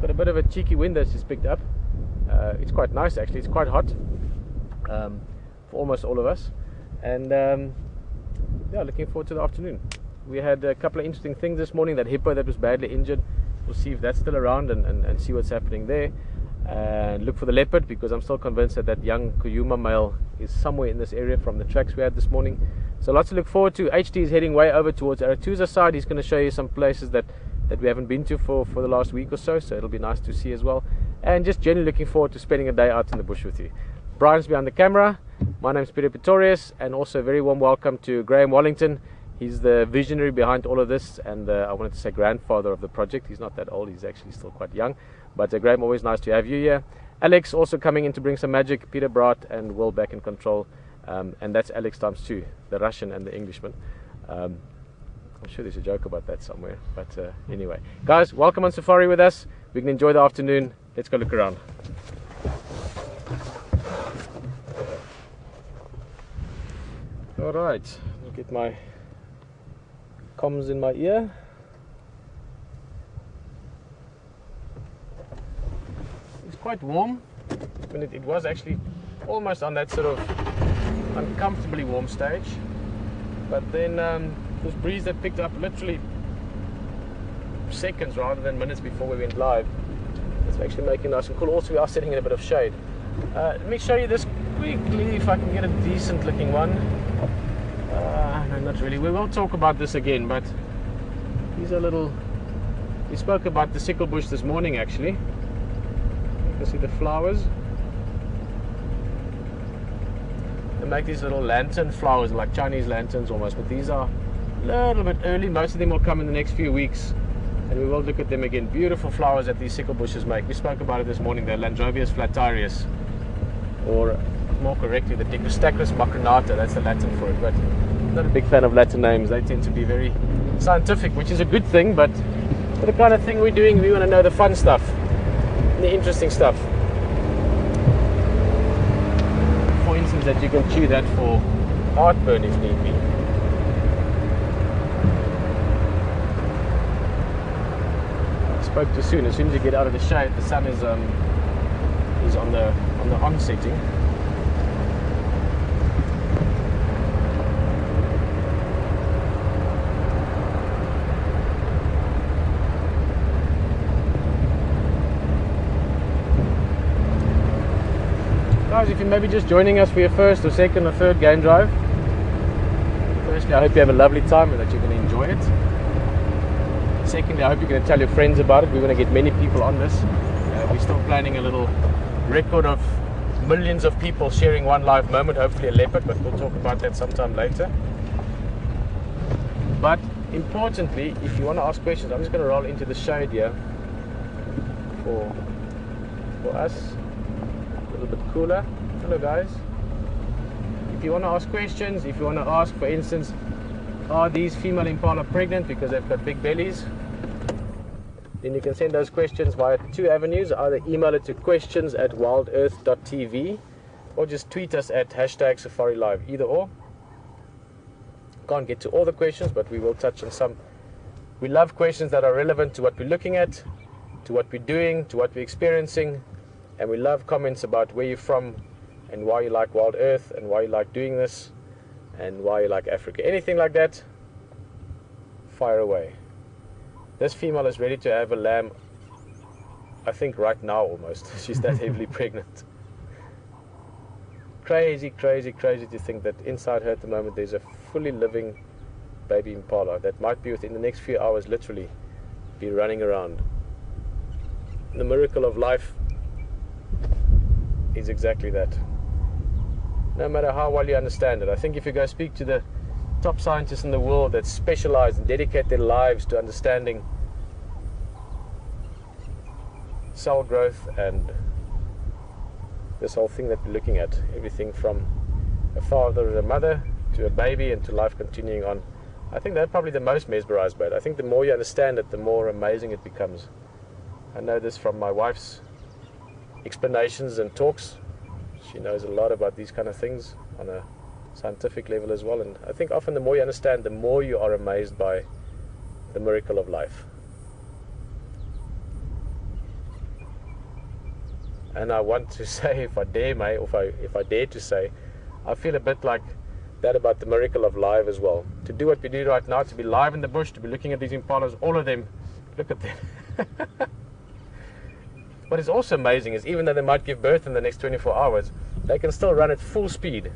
got a bit of a cheeky wind that's just picked up. It's quite nice actually. It's quite hot for almost all of us, and yeah, looking forward to the afternoon. We had a couple of interesting things this morning. That hippo that was badly injured, we'll see if that's still around and see what's happening there, and look for the leopard, because I'm still convinced that that young Djuma male is somewhere in this area from the tracks we had this morning. So lots to look forward to. HT is heading way over towards Arathusa side. He's going to show you some places that we haven't been to for the last week or so, so it'll be nice to see as well. And just generally looking forward to spending a day out in the bush with you. Brian's behind the camera. My name's Peter Pretorius, and also a very warm welcome to Graham Wallington. He's the visionary behind all of this, and I wanted to say grandfather of the project. He's not that old, he's actually still quite young. But Graham, always nice to have you here. Alex also coming in to bring some magic. Peter Brat and Will back in control. And that's Alex times two, the Russian and the Englishman. I'm sure there's a joke about that somewhere. But anyway, guys, welcome on safari with us. We can enjoy the afternoon. Let's go look around. Alright, I'll get my comms in my ear. It's quite warm. It was actually almost on that sort of uncomfortably warm stage, but then this breeze that picked up literally seconds rather than minutes before we went live, it's actually making it nice and cool. Also, we are sitting in a bit of shade. Let me show you this quickly if I can get a decent looking one. No, not really. We will talk about this again, but these are little, we spoke about the sickle bush this morning actually. You can see the flowers. They make these little lantern flowers, like Chinese lanterns almost, but these are a little bit early. Most of them will come in the next few weeks, and we will look at them again. Beautiful flowers that these sickle bushes make. We spoke about it this morning. They're Landrobius flatarius, or more correctly the Dicostacris macronata. That's the Latin for it, but I'm not a big fan of Latin names. They tend to be very scientific, which is a good thing, but for the kind of thing we're doing, we want to know the fun stuff, the interesting stuff. For instance, that you can chew that for heartburn if need be. I spoke too soon. As soon as you get out of the shade, the sun is on the onsetting. Guys, if you're maybe just joining us for your first or second or third game drive, firstly, I hope you have a lovely time and that you're going to enjoy it. Secondly, I hope you're going to tell your friends about it. We want to get many people on this. We're still planning a little record of millions of people sharing one live moment, hopefully a leopard, but we'll talk about that sometime later. But importantly, if you want to ask questions, I'm just going to roll into the shade here for us. A little bit cooler. Hello guys. If you want to ask questions, if you want to ask, for instance, are these female impala pregnant because they've got big bellies, then you can send those questions via two avenues. Either email it to questions@wildearth.tv or just tweet us at #SafariLive, either or. Can't get to all the questions, but we will touch on some. We love questions that are relevant to what we're looking at, to what we're doing, to what we're experiencing. And we love comments about where you're from and why you like Wild Earth and why you like doing this and why you like Africa. Anything like that, fire away. This female is ready to have a lamb, I think right now almost. She's that heavily pregnant. Crazy, crazy, crazy to think that inside her at the moment there's a fully living baby impala that might be within the next few hours literally be running around. The miracle of life is exactly that. No matter how well you understand it. I think if you go speak to the top scientists in the world that specialize and dedicate their lives to understanding cell growth and this whole thing that we're looking at, everything from a father and a mother to a baby and to life continuing on, I think they're probably the most mesmerized by it. I think the more you understand it, the more amazing it becomes. I know this from my wife's explanations and talks. She knows a lot about these kind of things on a scientific level as well, and I think often the more you understand, the more you are amazed by the miracle of life. And I want to say, if I dare, mate, or if I dare to say, I feel a bit like that about the miracle of live as well. To do what we do right now, to be live in the bush, to be looking at these impalas, all of them, look at them. What is also amazing is even though they might give birth in the next 24 hours, they can still run at full speed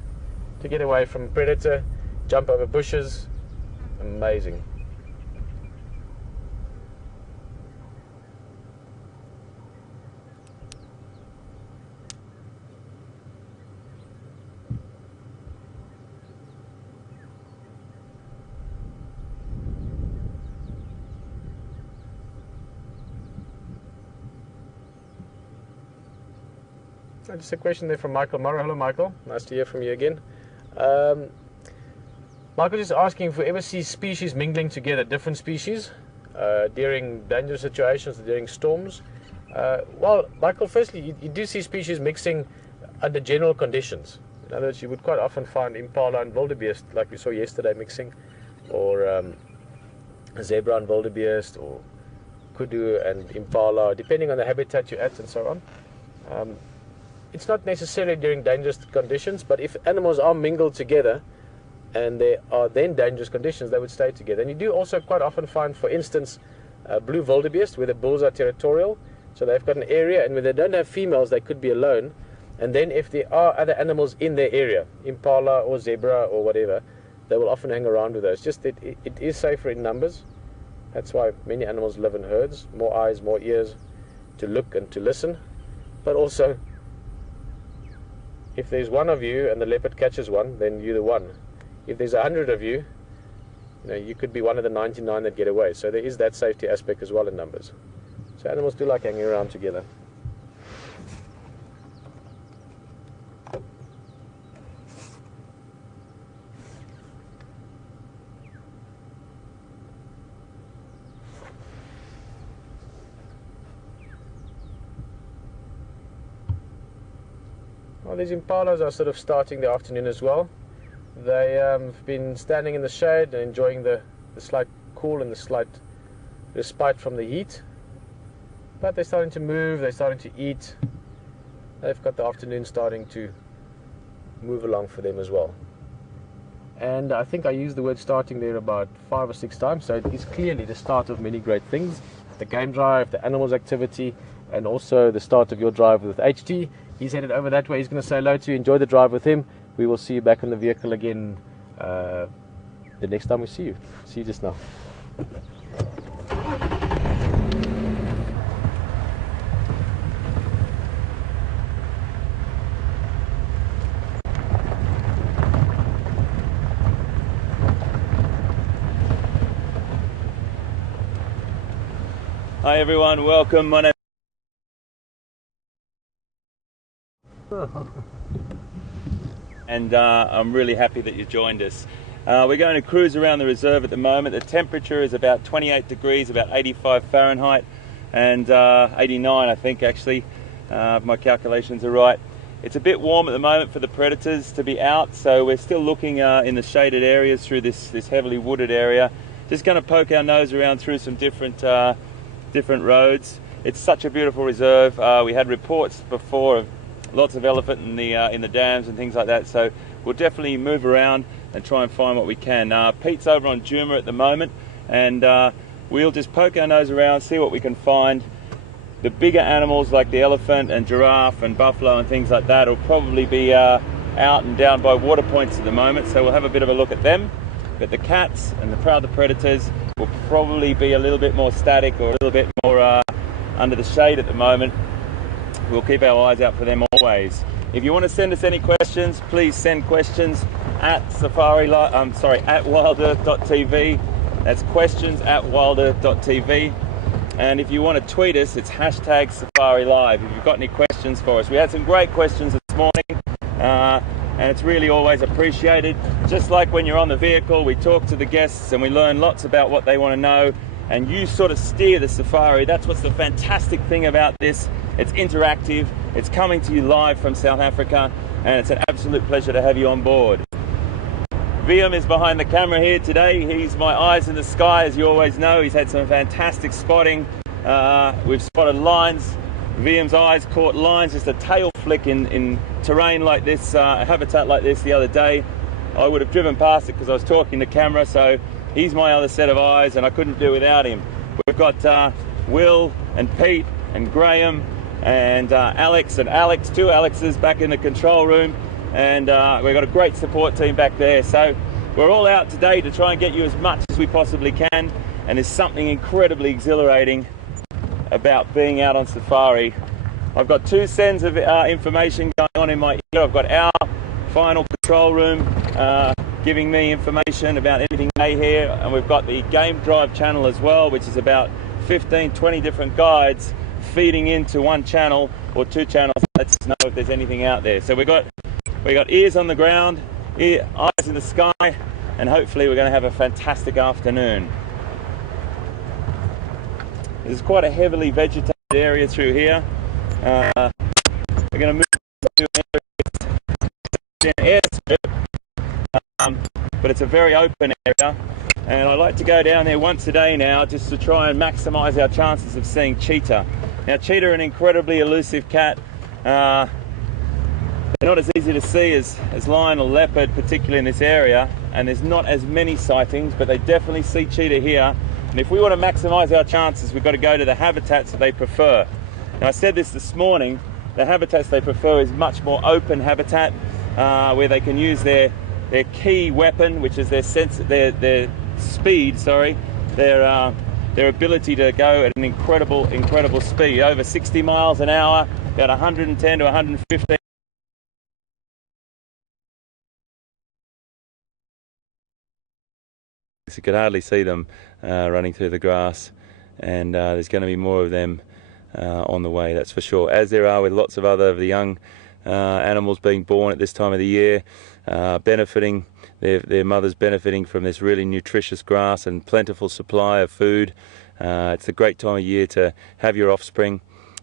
to get away from a predator, jump over bushes. Amazing. Just a question there from Michael Morrow. Hello, Michael. Nice to hear from you again. Michael just asking if we ever see species mingling together, different species, during dangerous situations, during storms. Well, Michael, firstly, you do see species mixing under general conditions. In other words, you would quite often find impala and wildebeest, like we saw yesterday, mixing, or zebra and wildebeest, or kudu and impala, depending on the habitat you're at and so on. It's not necessarily during dangerous conditions, but if animals are mingled together and there are then dangerous conditions, they would stay together. And you do also quite often find, for instance, blue wildebeest, where the bulls are territorial, so they've got an area, and when they don't have females, they could be alone. And then if there are other animals in their area, impala or zebra or whatever, they will often hang around with those. Just that it is safer in numbers. That's why many animals live in herds, more eyes, more ears to look and to listen, but also, if there's one of you and the leopard catches one, then you're the one. If there's 100 of you, you could be one of the 99 that get away. So there is that safety aspect as well in numbers. So animals do like hanging around together. Well, these impalas are sort of starting the afternoon as well. They have been standing in the shade and enjoying the slight cool and the slight respite from the heat. But they're starting to move, they're starting to eat. They've got the afternoon starting to move along for them as well. And I think I used the word starting there about 5 or 6 times, so it is clearly the start of many great things. The game drive, the animals activity, and also the start of your drive with HT. He's headed over that way. He's going to say hello to you. Enjoy the drive with him. We will see you back in the vehicle again the next time we see you. See you just now. Hi everyone, welcome. My name and I'm really happy that you joined us. We're going to cruise around the reserve at the moment. The temperature is about 28 degrees, about 85 Fahrenheit, and 89 I think actually, if my calculations are right. It's a bit warm at the moment for the predators to be out, so we're still looking in the shaded areas through this heavily wooded area. Just going to poke our nose around through some different roads. It's such a beautiful reserve. We had reports before of lots of elephant in the dams and things like that, so we'll definitely move around and try and find what we can. Pete's over on Djuma at the moment, and we'll just poke our nose around, see what we can find. The bigger animals like the elephant and giraffe and buffalo and things like that will probably be out and down by water points at the moment, so we'll have a bit of a look at them. But the cats and the prouder predators will probably be a little bit more static or a little bit more under the shade at the moment. We'll keep our eyes out for them always. If you want to send us any questions, please send questions at WildEarthTV. That's questions@WildEarth.tv. And if you want to tweet us, it's #SafariLive. If you've got any questions for us, we had some great questions this morning, and it's really always appreciated. Just like when you're on the vehicle, we talk to the guests and we learn lots about what they want to know, and you sort of steer the safari. That's what's the fantastic thing about this. It's interactive, it's coming to you live from South Africa, and it's an absolute pleasure to have you on board. Viam is behind the camera here today. He's my eyes in the sky, as you always know. He's had some fantastic spotting. We've spotted lines Liam's eyes caught lions, just a tail flick in terrain like this, a habitat like this the other day. I would have driven past it because I was talking to camera, so he's my other set of eyes and I couldn't do without him. We've got Will and Pete and Graham and Alex and Alex, two Alexes back in the control room, and we've got a great support team back there. So we're all out today to try and get you as much as we possibly can, and there's something incredibly exhilarating about being out on safari. I've got two sends of information going on in my ear. I've got our final control room giving me information about anything they hear, and we've got the Game Drive channel as well, which is about 15-20 different guides feeding into one channel or two channels. Lets us know if there's anything out there. So we got ears on the ground, eyes in the sky, and hopefully we're going to have a fantastic afternoon. There's quite a heavily vegetated area through here. We're going to move to an airstrip, but it's a very open area, and I like to go down there once a day now just to try and maximise our chances of seeing cheetah. Now, cheetah are an incredibly elusive cat. They're not as easy to see as lion or leopard, particularly in this area, and there's not as many sightings, but they definitely see cheetah here. And if we want to maximise our chances, we've got to go to the habitats that they prefer. Now, I said this morning, the habitats they prefer is much more open habitat, where they can use their key weapon, which is their speed, their ability to go at an incredible speed, over 60 miles an hour, about 110 to 115. You could hardly see them running through the grass, and there's going to be more of them on the way, that's for sure, as there are with lots of other of the young animals being born at this time of the year, benefiting, their mothers benefiting from this really nutritious grass and plentiful supply of food. It's a great time of year to have your offspring.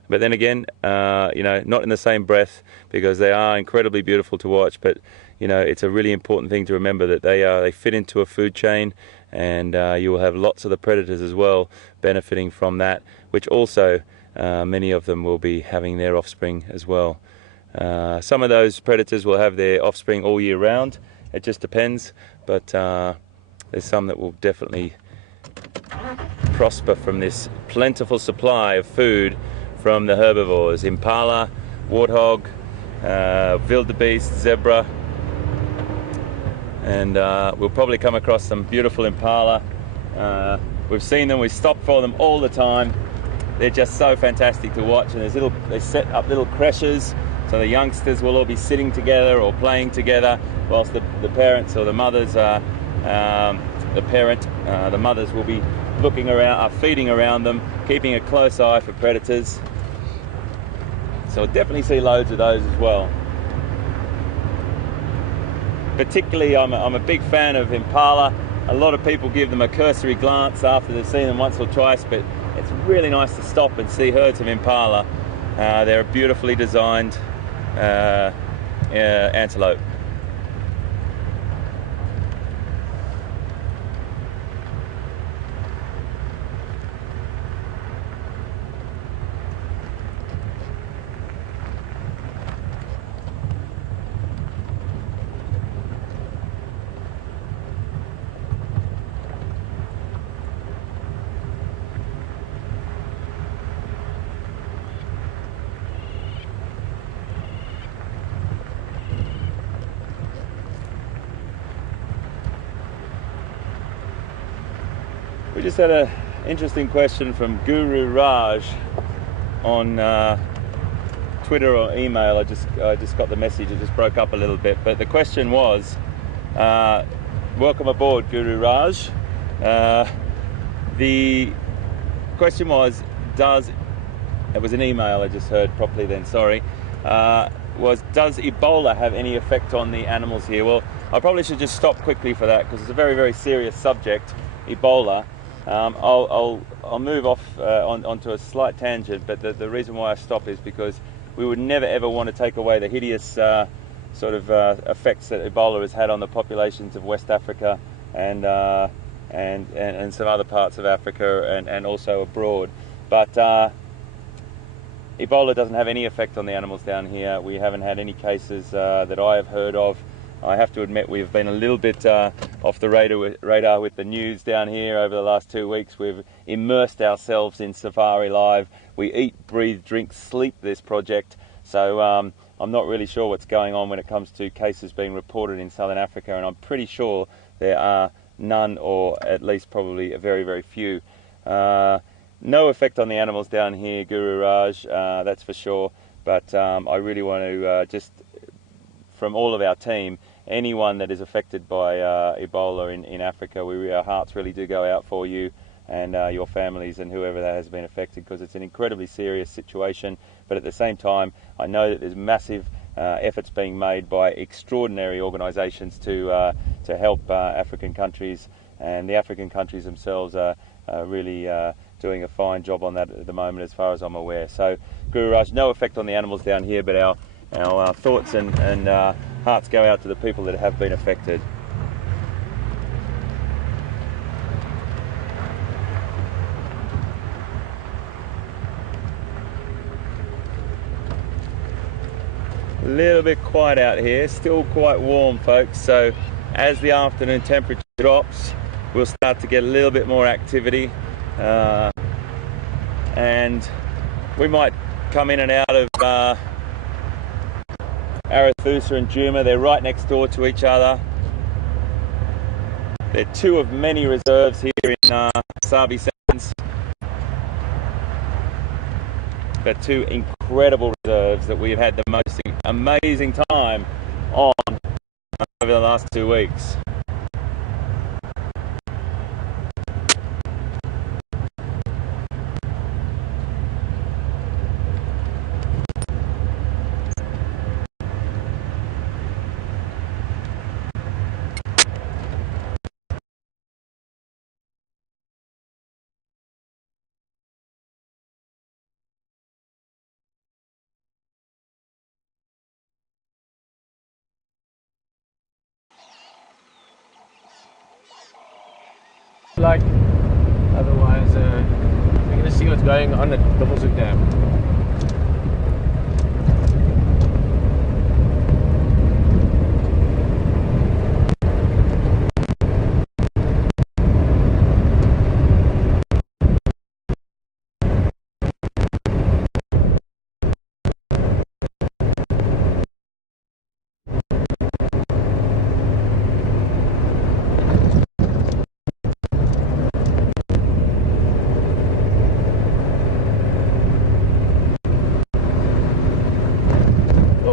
But then again, you know, not in the same breath, because they are incredibly beautiful to watch, but you know, it's a really important thing to remember that they fit into a food chain, and you will have lots of the predators as well benefiting from that, which also many of them will be having their offspring as well. Some of those predators will have their offspring all year round, it just depends, but there's some that will definitely prosper from this plentiful supply of food from the herbivores: impala, warthog, wildebeest, zebra, and we'll probably come across some beautiful impala. We've seen them, we stop for them all the time. They're just so fantastic to watch, and they set up little creches, so the youngsters will all be sitting together or playing together, whilst the parents or the mothers the mothers will be looking around, feeding around them, keeping a close eye for predators. So I'll definitely see loads of those as well. Particularly, I'm a big fan of impala. A lot of people give them a cursory glance after they've seen them once or twice, but it's really nice to stop and see herds of impala. They're a beautifully designed antelope. We just had an interesting question from Guru Raj on Twitter or email. I just got the message, it just broke up a little bit, but the question was, welcome aboard, Guru Raj. The question was, it was an email, I just heard properly then, sorry, does Ebola have any effect on the animals here? Well, I probably should just stop quickly for that, because it's a very, very serious subject, Ebola. I'll move off onto a slight tangent, but the reason why I stop is because we would never ever want to take away the hideous sort of effects that Ebola has had on the populations of West Africa and some other parts of Africa and also abroad. But Ebola doesn't have any effect on the animals down here. We haven't had any cases that I have heard of. I have to admit we've been a little bit off the radar with the news down here over the last 2 weeks. We've immersed ourselves in Safari Live. We eat, breathe, drink, sleep this project. So I'm not really sure what's going on when it comes to cases being reported in Southern Africa, and I'm pretty sure there are none, or at least probably a very, very few. No effect on the animals down here, Guru Raj, that's for sure. But I really want to just, from all of our team, anyone that is affected by Ebola in Africa, our hearts really do go out for you and your families and whoever that has been affected, because it's an incredibly serious situation. But at the same time, I know that there's massive efforts being made by extraordinary organisations to help African countries, and the African countries themselves are really doing a fine job on that at the moment, as far as I'm aware. So, Guru Raj, no effect on the animals down here, but our thoughts and hearts go out to the people that have been affected. A little bit quiet out here, still quite warm, folks, so as the afternoon temperature drops, we'll start to get a little bit more activity, and we might come in and out of Arathusa and Djuma. They're right next door to each other. They're two of many reserves here in Sabi Sands, but two incredible reserves that we've had the most amazing time on over the last 2 weeks. Like, otherwise we're going to see what's going on at Dubbelzoek Dam.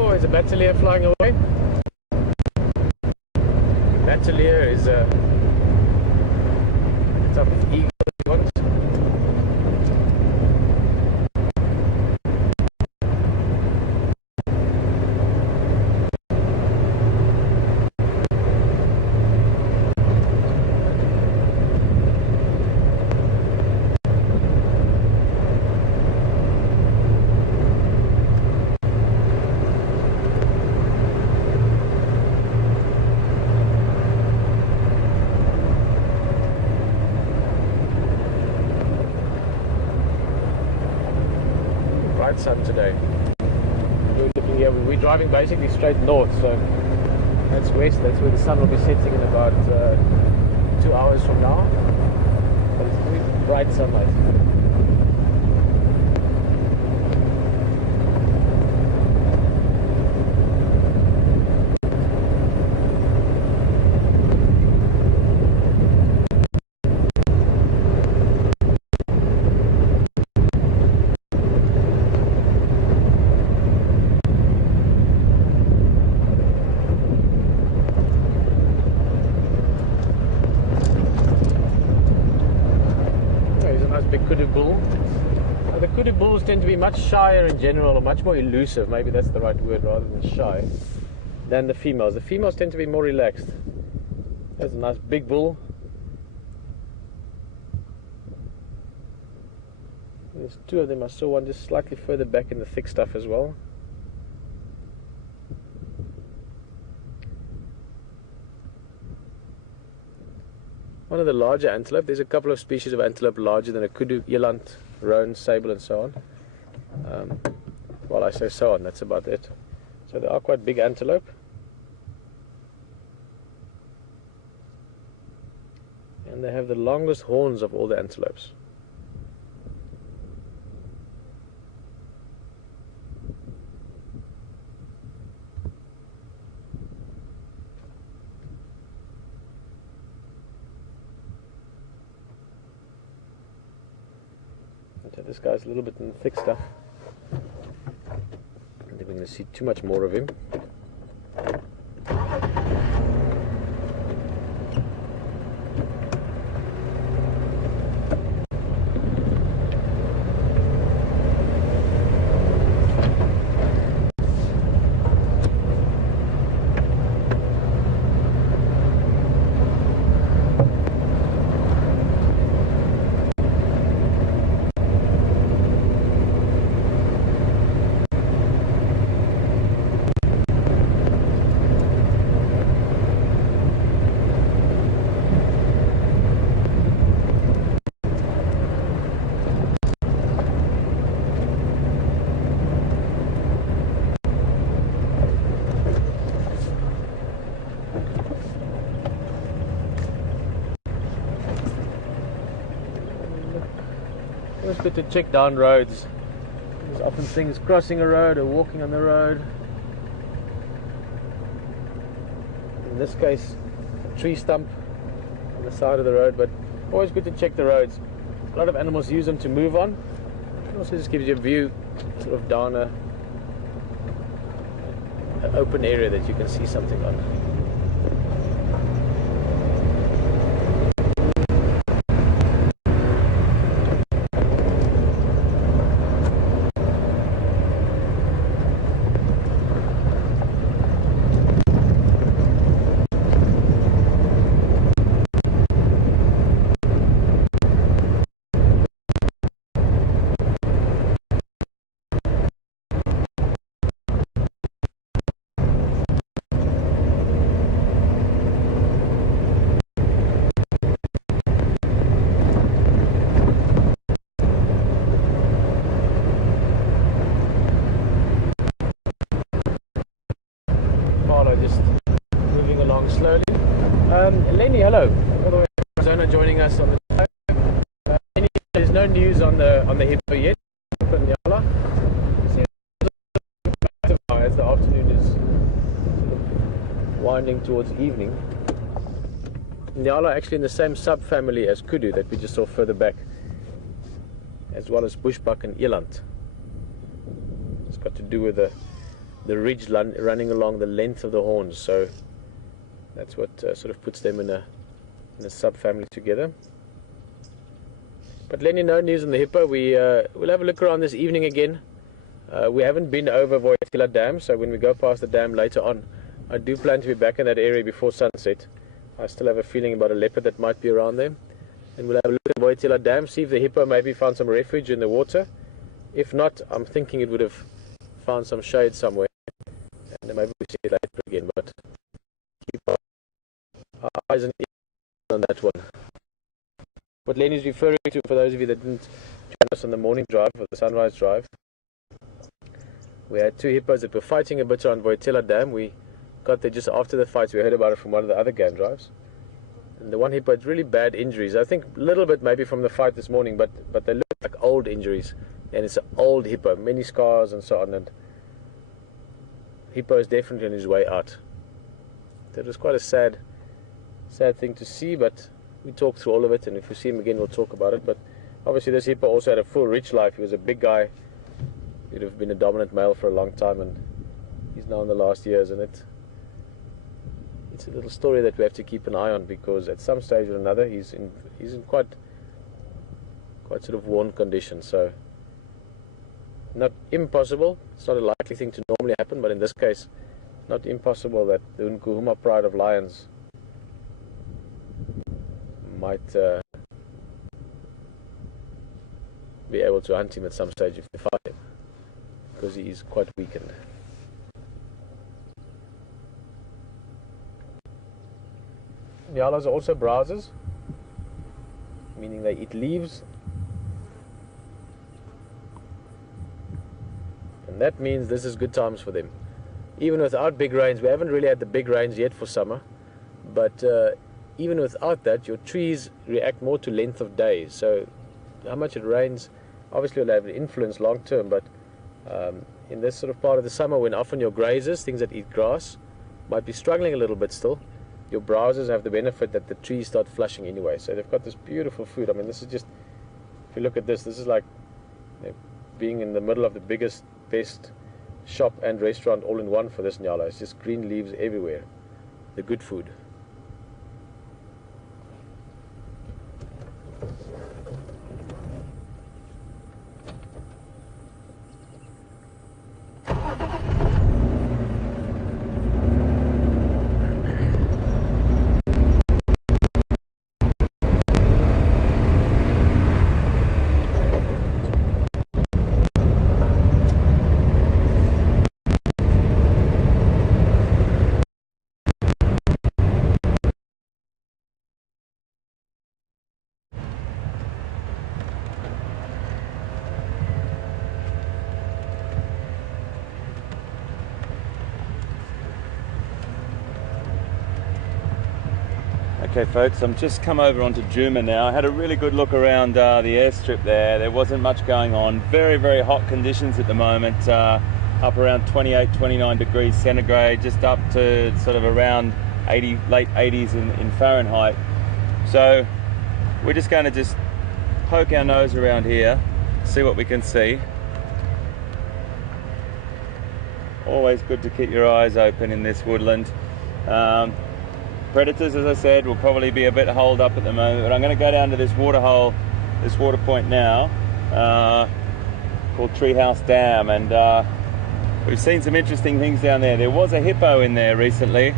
There's a Batelier flying away. Batelier is a type of eagle if you want. Sun today. We're looking here, we're driving basically straight north, so that's west, that's where the sun will be setting in about 2 hours from now. But it's really bright sunlight. Big kudu bull. The kudu bulls tend to be much shyer in general, or much more elusive, maybe that's the right word rather than shy, than the females. The females tend to be more relaxed. That's a nice big bull. There's two of them. I saw one just slightly further back in the thick stuff as well. One of the larger antelope. There's a couple of species of antelope larger than a kudu, eland, roan, sable and so on. Well, I say so on, that's about it. So they are quite big antelope. And they have the longest horns of all the antelopes. So this guy's a little bit in the thick stuff. I think we're going to see too much more of him. It's good to check down roads. There's often things crossing a road or walking on the road. In this case, a tree stump on the side of the road, but always good to check the roads. A lot of animals use them to move on. It also just gives you a view sort of down an open area that you can see something on. Just moving along slowly. Lenny, hello. All the way from Arizona, joining us on the show. Lenny, there's no news on the hippo yet. As the afternoon is sort of winding towards evening. Nyala actually in the same subfamily as kudu that we just saw further back, as well as bushbuck and eland. It's got to do with the ridge running along the length of the horns, so that's what sort of puts them in a subfamily together. But Lenny, no news on the hippo. We'll have a look around this evening again. We haven't been over Voitila Dam, so when we go past the dam later on, I do plan to be back in that area before sunset. I still have a feeling about a leopard that might be around there. And we'll have a look at Voitila Dam, see if the hippo maybe found some refuge in the water. If not, I'm thinking it would have found some shade somewhere. And maybe we see it later again, but keep our eyes and ears on that one. What Lenny's referring to, for those of you that didn't join us on the morning drive or the sunrise drive, we had two hippos that were fighting a bit around Voitila Dam. We got there just after the fight. We heard about it from one of the other game drives. And the one hippo had really bad injuries. I think a little bit maybe from the fight this morning, but they look like old injuries. And it's an old hippo, many scars and so on. And hippo is definitely on his way out. That was quite a sad thing to see, but we talked through all of it, and if we see him again we'll talk about it. But obviously this hippo also had a full rich life. He was a big guy. He'd have been a dominant male for a long time, and he's now in the last years, and it's a little story that we have to keep an eye on, because at some stage or another he's in quite sort of worn condition. So not impossible. It's not a likely thing to normally happen, but in this case, not impossible that the Nkuhuma pride of lions might be able to hunt him at some stage if they find him, because he is quite weakened. Nyalas are also browsers, meaning they eat leaves. And That means this is good times for them. Even without big rains, we haven't really had the big rains yet for summer, but even without that, your trees react more to length of days. So how much it rains obviously will have an influence long term, but in this sort of part of the summer, when often your grazers, things that eat grass, might be struggling a little bit still, your browsers have the benefit that the trees start flushing anyway. So they've got this beautiful food. I mean, this is just, if you look at this, this is like, you know, being in the middle of the biggest, best shop and restaurant all in one for this nyala. It's just green leaves everywhere. The good food. Okay folks, I'm just come over onto Djuma now. I had a really good look around the airstrip there. There wasn't much going on. Very, very hot conditions at the moment. Up around 28, 29 degrees centigrade, just up to sort of around 80, late 80s in Fahrenheit. So we're just going to just poke our nose around here, see what we can see. Always good to keep your eyes open in this woodland. Predators, as I said, will probably be a bit holed up at the moment, but I'm going to go down to this water hole, this water point now, called Treehouse Dam, and we've seen some interesting things down there. There was a hippo in there recently,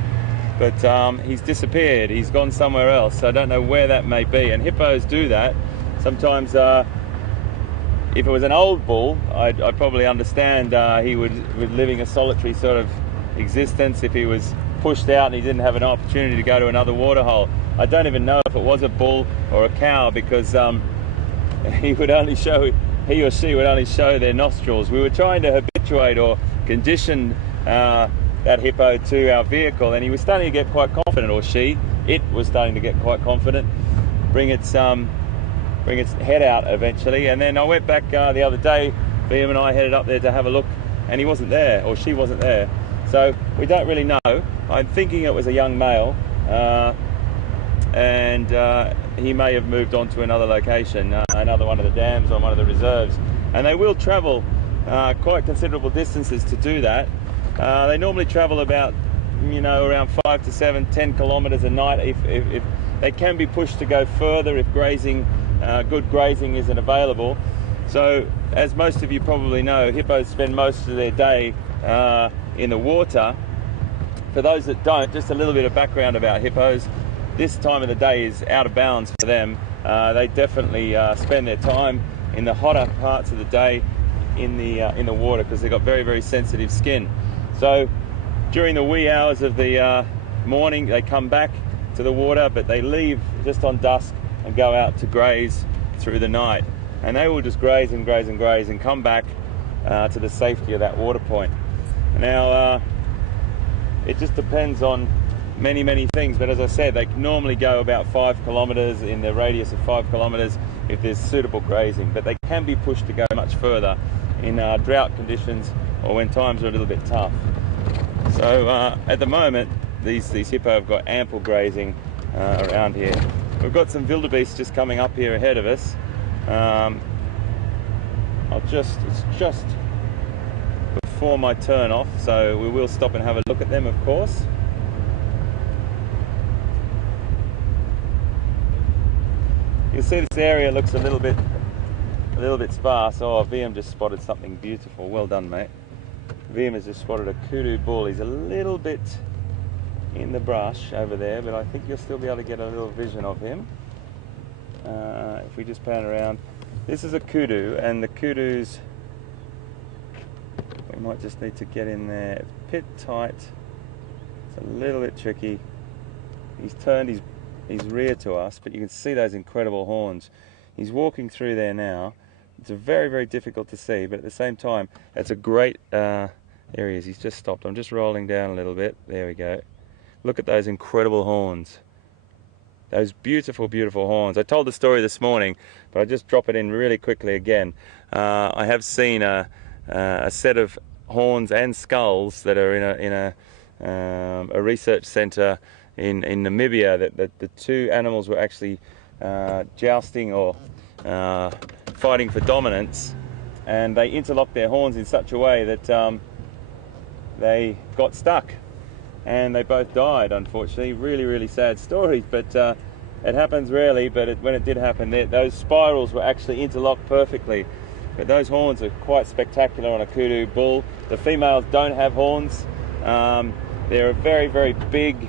but he's disappeared. He's gone somewhere else, so I don't know where that may be, and hippos do that. Sometimes, if it was an old bull, I'd probably understand he was living a solitary sort of existence if he was pushed out and he didn't have an opportunity to go to another water hole. I don't even know if it was a bull or a cow, because he or she would only show their nostrils. We were trying to habituate or condition that hippo to our vehicle, and he was starting to get quite confident, or it was starting to get quite confident, bring its head out eventually. And then I went back the other day, Liam and I headed up there to have a look, and he wasn't there, or she wasn't there. So we don't really know. I'm thinking it was a young male, and he may have moved on to another location, another one of the dams or one of the reserves. And they will travel quite considerable distances to do that. They normally travel about, around 5 to 7, 10 kilometers a night. If they can be pushed to go further if grazing, good grazing isn't available. So, as most of you probably know, hippos spend most of their day in the water. For those that don't, just a little bit of background about hippos. This time of the day is out of bounds for them. They definitely spend their time in the hotter parts of the day in the water, because they've got very, very sensitive skin. So during the wee hours of the morning, they come back to the water, but they leave just on dusk and go out to graze through the night. And they will just graze and graze and graze and come back to the safety of that water point. Now, it just depends on many, many things, but as I said, they normally go about 5 kilometers in the radius of 5 kilometers if there's suitable grazing, but they can be pushed to go much further in drought conditions or when times are a little bit tough. So at the moment, these hippo have got ample grazing around here. We've got some wildebeest just coming up here ahead of us. It's just before my turn off, so we will stop and have a look at them, of course. You'll see this area looks a little bit sparse. Oh, VM just spotted something beautiful. Well done, mate. VM has just spotted a kudu bull. He's a little bit in the brush over there, but I think you'll still be able to get a little vision of him. If we just pan around. This is a kudu, and the kudus, we might just need to get in there. It's a bit tight. It's a little bit tricky. He's turned his rear to us, but you can see those incredible horns. He's walking through there now. It's a very, very difficult to see, but at the same time, it's a great, there he is, he's just stopped. I'm just rolling down a little bit. There we go. Look at those incredible horns. Those beautiful, beautiful horns. I told the story this morning, but I'll just drop it in really quickly again. I have seen a set of horns and skulls that are in a research centre in Namibia. That the two animals were actually jousting or fighting for dominance, and they interlocked their horns in such a way that they got stuck and they both died, unfortunately. Really, really sad stories, but it happens rarely, but when it did happen, those spirals were actually interlocked perfectly. But those horns are quite spectacular on a kudu bull. The females don't have horns. They're a very, very big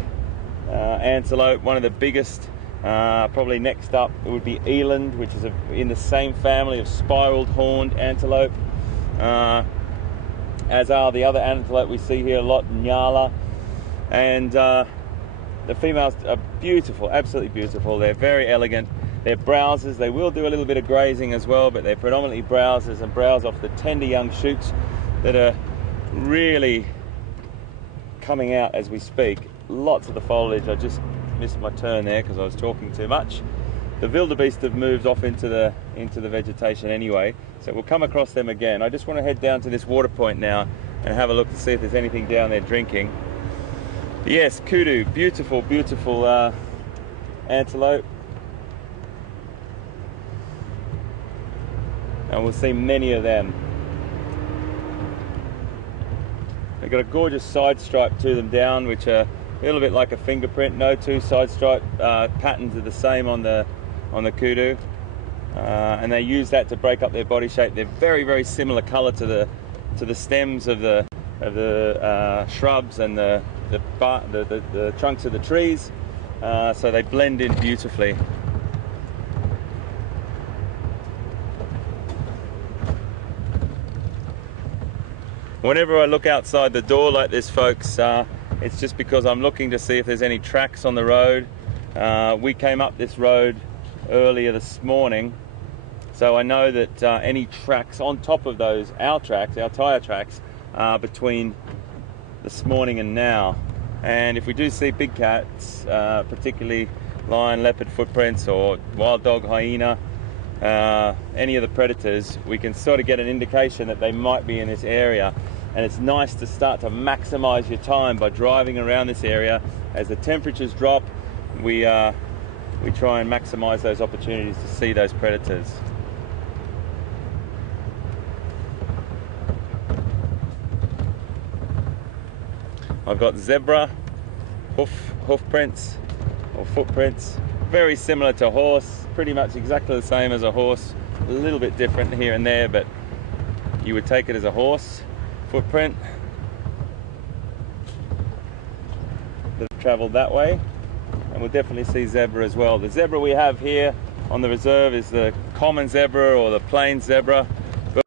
antelope, one of the biggest. Probably next up it would be eland, which is in the same family of spiraled horned antelope, as are the other antelope we see here a lot, nyala. And the females are beautiful, absolutely beautiful. They're very elegant. They're browsers. They will do a little bit of grazing as well, but they're predominantly browsers and browse off the tender young shoots that are really coming out as we speak. Lots of the foliage. I just missed my turn there because I was talking too much. The wildebeest have moved off into the vegetation anyway, so we'll come across them again. I just want to head down to this water point now and have a look to see if there's anything down there drinking. Yes, kudu, beautiful, beautiful antelope. And we'll see many of them. They've got a gorgeous side stripe to them down, which are a little bit like a fingerprint. No two side stripe patterns are the same on the kudu, and they use that to break up their body shape. They're very, very similar colour to the stems of the shrubs and the trunks of the trees, so they blend in beautifully. Whenever I look outside the door like this, folks, it's just because I'm looking to see if there's any tracks on the road. We came up this road earlier this morning, so I know that any tracks on top of those, our tyre tracks, between this morning and now. And if we do see big cats, particularly lion, leopard footprints, or wild dog, hyena, any of the predators, we can sort of get an indication that they might be in this area. And it's nice to start to maximize your time by driving around this area. As the temperatures drop, we try and maximize those opportunities to see those predators. I've got zebra hoof prints or footprints, very similar to horse, pretty much exactly the same as a horse, a little bit different here and there, but you would take it as a horse footprint that have traveled that way. And we'll definitely see zebra as well. The zebra we have here on the reserve is the common zebra or the plain zebra.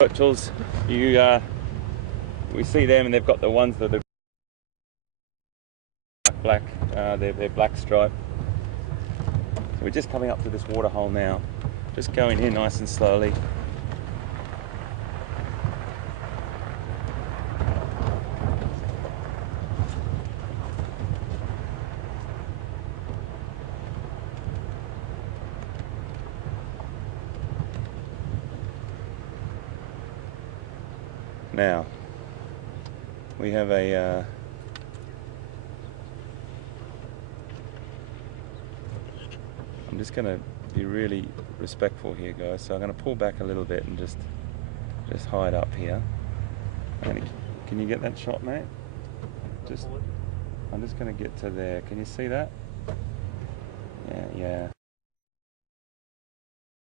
Virtuals, we see them, and they've got the ones that are black, they're black stripe. So we're just coming up to this water hole now, just going in nice and slowly. Now, we have a I'm just going to be really respectful here, guys, so I'm going to pull back a little bit and just hide up here. And can you get that shot, mate? I'm just going to get to there. Can you see that? Yeah.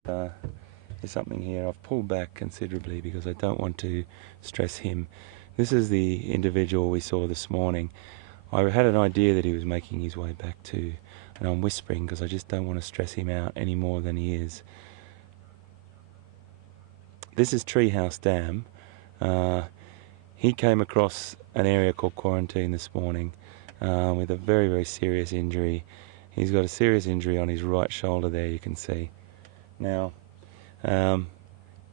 There's something here. I've pulled back considerably because I don't want to stress him. This is the individual we saw this morning. I had an idea that he was making his way back to, and I'm whispering because I just don't want to stress him out any more than he is. This is Treehouse Dam. He came across an area called Quarantine this morning with a very, very serious injury. He's got a serious injury on his right shoulder there, you can see. Now,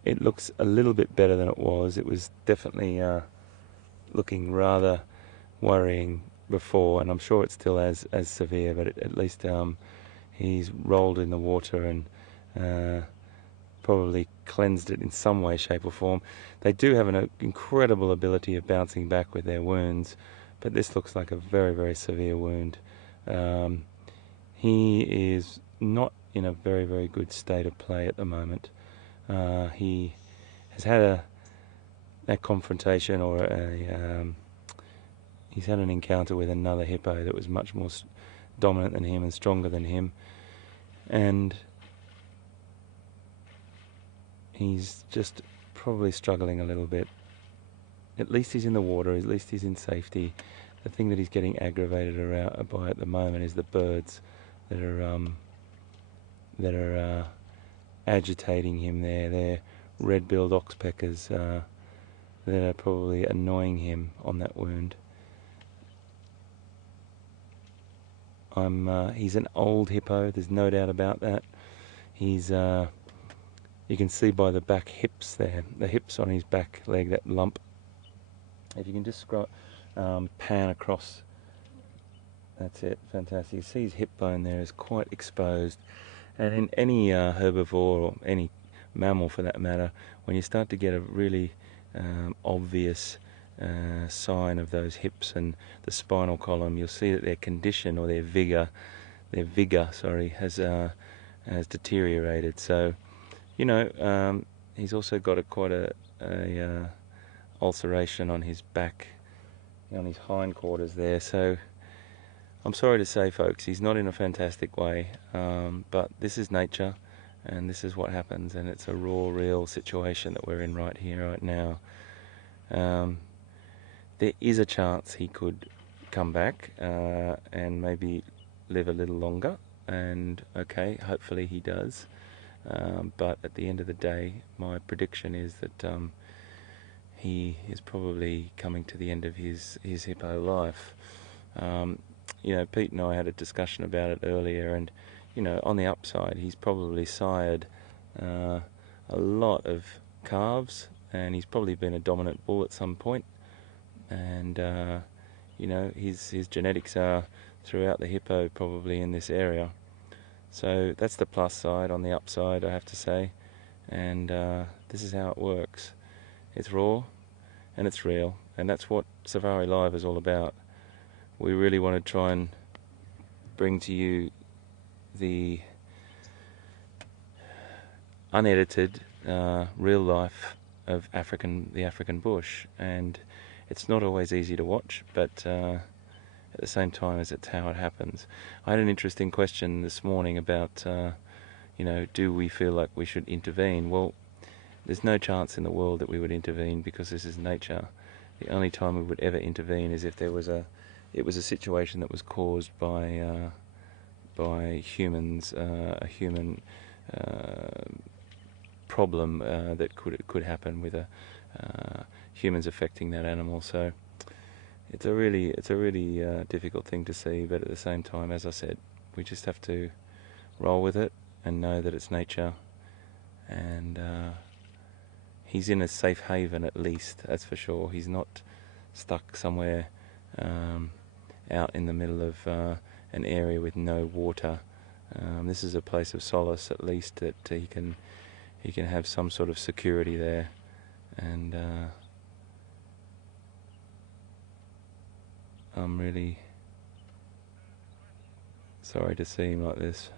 it looks a little bit better than it was. It was definitely looking rather worrying before, and I'm sure it's still as severe, but at least he's rolled in the water and probably cleansed it in some way, shape or form. They do have an incredible ability of bouncing back with their wounds, but this looks like a very, very severe wound. He is not in a very, very good state of play at the moment. He has had a confrontation, or he's had an encounter with another hippo that was much more dominant than him and stronger than him, and he's just probably struggling a little bit. At least he's in the water, at least he's in safety. The thing that he's getting aggravated by at the moment is the birds that are agitating him there. They're red-billed oxpeckers that are probably annoying him on that wound. He's an old hippo, there's no doubt about that. He's you can see by the back hips there, the hips on his back leg, that lump. If you can just pan across, that's it, fantastic. You see his hip bone there is quite exposed. And in any herbivore, or any mammal for that matter, when you start to get a really obvious sign of those hips and the spinal column, you'll see that their condition, or their vigor, has deteriorated. So, you know, he's also got quite a ulceration on his back, on his hindquarters there. So I'm sorry to say, folks, he's not in a fantastic way, but this is nature, and this is what happens, and it's a raw, real situation that we're in right here, right now. There is a chance he could come back and maybe live a little longer, and okay, hopefully he does. But at the end of the day, my prediction is that he is probably coming to the end of his hippo life. You know, Pete and I had a discussion about it earlier, and you know, on the upside, he's probably sired a lot of calves, and he's probably been a dominant bull at some point. And you know, his genetics are throughout the hippo, probably in this area. So that's the plus side. On the upside, I have to say, and this is how it works. It's raw and it's real, and that's what Safari Live is all about. We really want to try and bring to you the unedited real life of the African bush, and it's not always easy to watch, but at the same time, as it's how it happens. I had an interesting question this morning about you know, do we feel like we should intervene? Well, there's no chance in the world that we would intervene, because this is nature. The only time we would ever intervene is if it was a situation that was caused by humans, a human problem that could happen with humans affecting that animal. So it's a really difficult thing to see, but at the same time, as I said, we just have to roll with it and know that it's nature, and he's in a safe haven, at least, that's for sure. He's not stuck somewhere out in the middle of an area with no water. This is a place of solace, at least, that he can have some sort of security there. And I'm really sorry to see him like this.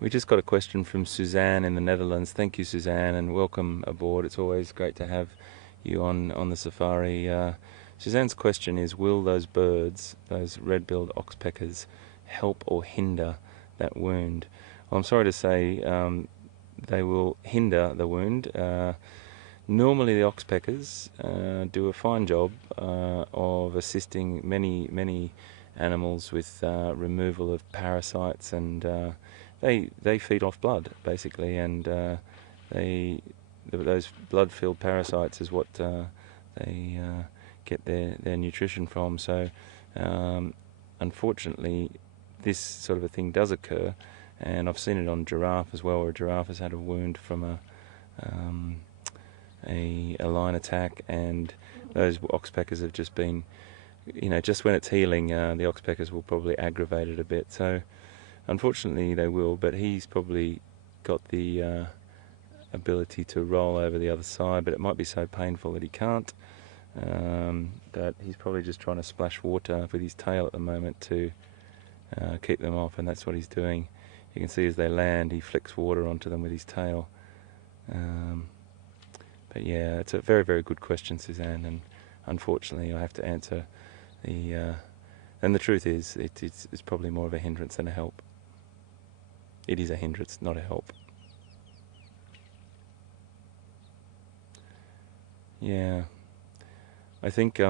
We just got a question from Suzanne in the Netherlands. Thank you, Suzanne, and welcome aboard. It's always great to have you on the safari. Suzanne's question is, will those birds, those red-billed oxpeckers, help or hinder that wound? Well, I'm sorry to say they will hinder the wound. Normally the oxpeckers do a fine job of assisting many animals with removal of parasites and they feed off blood basically, and those blood-filled parasites is what they get their nutrition from. So unfortunately, this sort of a thing does occur, and I've seen it on giraffe as well, where a giraffe has had a wound from a lion attack, and those oxpeckers have just been, just when it's healing, the oxpeckers will probably aggravate it a bit. So unfortunately they will, but he's probably got the ability to roll over the other side, but it might be so painful that he can't. But he's probably just trying to splash water with his tail at the moment to keep them off, and that's what he's doing. You can see as they land, he flicks water onto them with his tail. But yeah, it's a very, very good question, Suzanne, and unfortunately I have to answer and the truth is, it's probably more of a hindrance than a help. It is a hindrance, not a help. Yeah, I think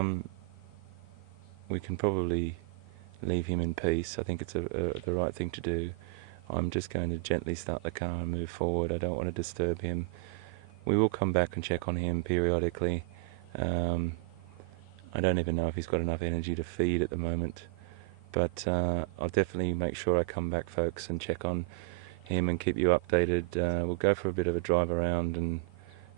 we can probably leave him in peace. I think it's the right thing to do. I'm just going to gently start the car and move forward. I don't want to disturb him. We will come back and check on him periodically. I don't even know if he's got enough energy to feed at the moment, but I'll definitely make sure I come back, folks, and check on him and keep you updated. We'll go for a bit of a drive around and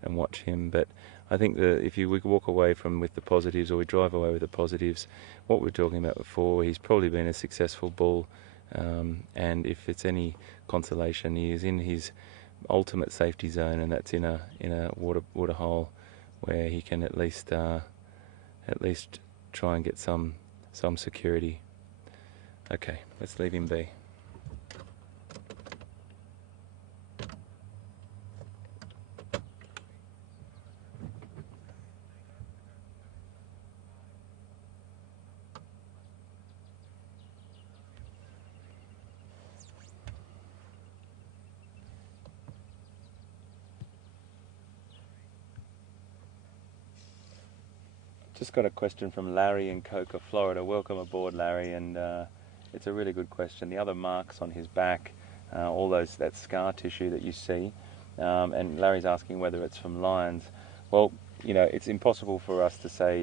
watch him, but I think that if we walk away with the positives, or we drive away with the positives, what we were talking about before, he's probably been a successful bull, and if it's any consolation, he is in his ultimate safety zone, and that's in a water hole where he can at least try and get some security. Okay, let's leave him be. Just got a question from Larry in Coca, Florida. Welcome aboard, Larry, and it's a really good question. The other marks on his back, all that scar tissue that you see, and Larry's asking whether it's from lions. Well, it's impossible for us to say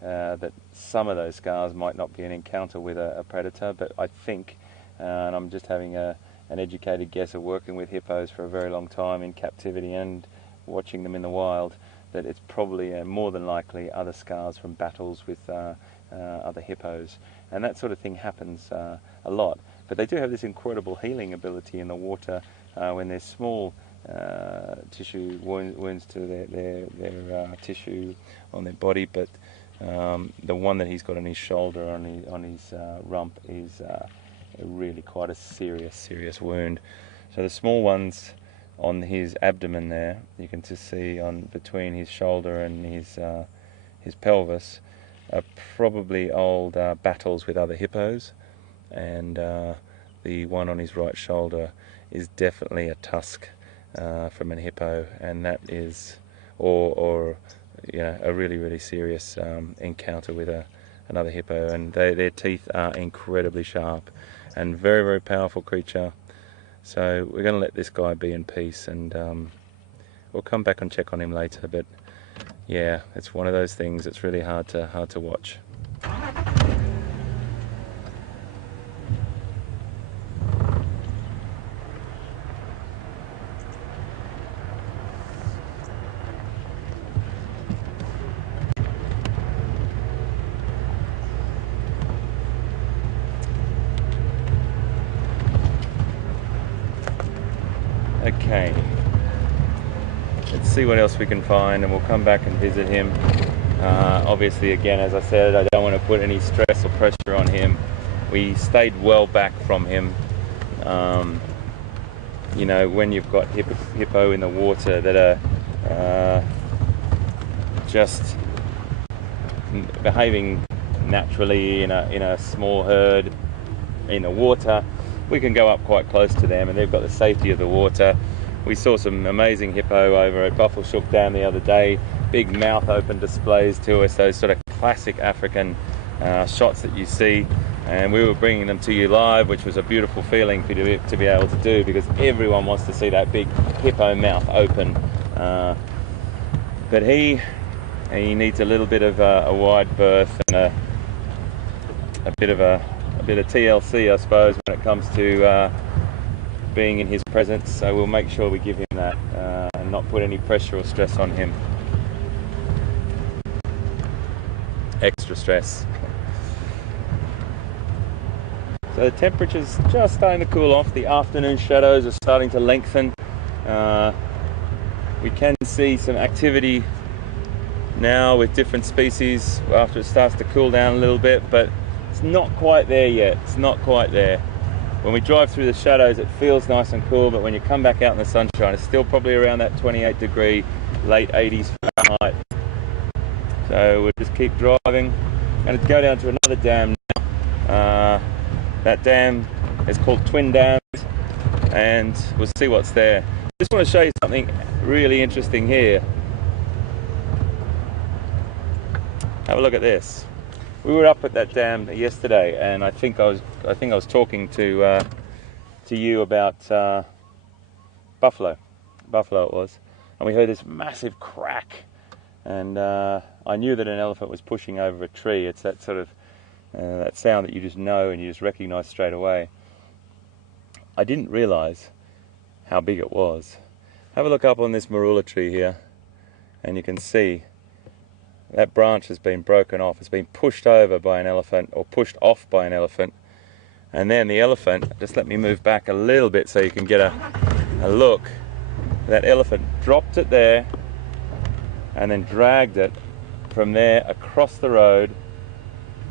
that some of those scars might not be an encounter with a predator, but I think, and I'm just having an educated guess of working with hippos for a very long time in captivity and watching them in the wild, that it's probably more than likely other scars from battles with other hippos, and that sort of thing happens a lot. But they do have this incredible healing ability in the water when there's small tissue wounds to their tissue on their body. But the one that he's got on his shoulder, on his rump, is really quite a serious wound. So the small ones on his abdomen there, you can just see between his shoulder and his pelvis, are probably old battles with other hippos, and the one on his right shoulder is definitely a tusk from a hippo, and that is a really serious encounter with another hippo, and their teeth are incredibly sharp and very powerful creature. So we're going to let this guy be in peace, and we'll come back and check on him later. But yeah, it's one of those things that's really hard to watch. Okay, let's see what else we can find, and we'll come back and visit him. Obviously, again, as I said, I don't want to put any stress or pressure on him. We stayed well back from him. When you've got hippo in the water that are just behaving naturally in a small herd in the water, we can go up quite close to them, and they've got the safety of the water. We saw some amazing hippo over at Buffelshoek Dam the other day, big mouth open displays to us, those sort of classic African shots that you see. and we were bringing them to you live, which was a beautiful feeling for you to be able to do, because everyone wants to see that big hippo mouth open. But he needs a little bit of a wide berth and a bit of TLC, I suppose, when it comes to being in his presence. So we'll make sure we give him that and not put any pressure or stress on him. Extra stress. So the temperature's just starting to cool off. The afternoon shadows are starting to lengthen. We can see some activity now with different species after it starts to cool down a little bit, but it's not quite there yet. It's not quite there. When we drive through the shadows, it feels nice and cool, but when you come back out in the sunshine, it's still probably around that 28 degree, late 80s Fahrenheit. So we'll just keep driving. I'm going to go down to another dam now. That dam is called Twin Dams, and we'll see what's there. Just want to show you something really interesting here. Have a look at this. We were up at that dam yesterday, and I think I was talking to you about buffalo it was, and we heard this massive crack, and I knew that an elephant was pushing over a tree. It's that sort of that sound that you just know and you just recognize straight away. I didn't realize how big it was. Have a look up on this marula tree here, and you can see that branch has been broken off. It's been pushed over by an elephant, or pushed off by an elephant, and then the elephant, just let me move back a little bit so you can get a look. That elephant dropped it there and then dragged it from there across the road.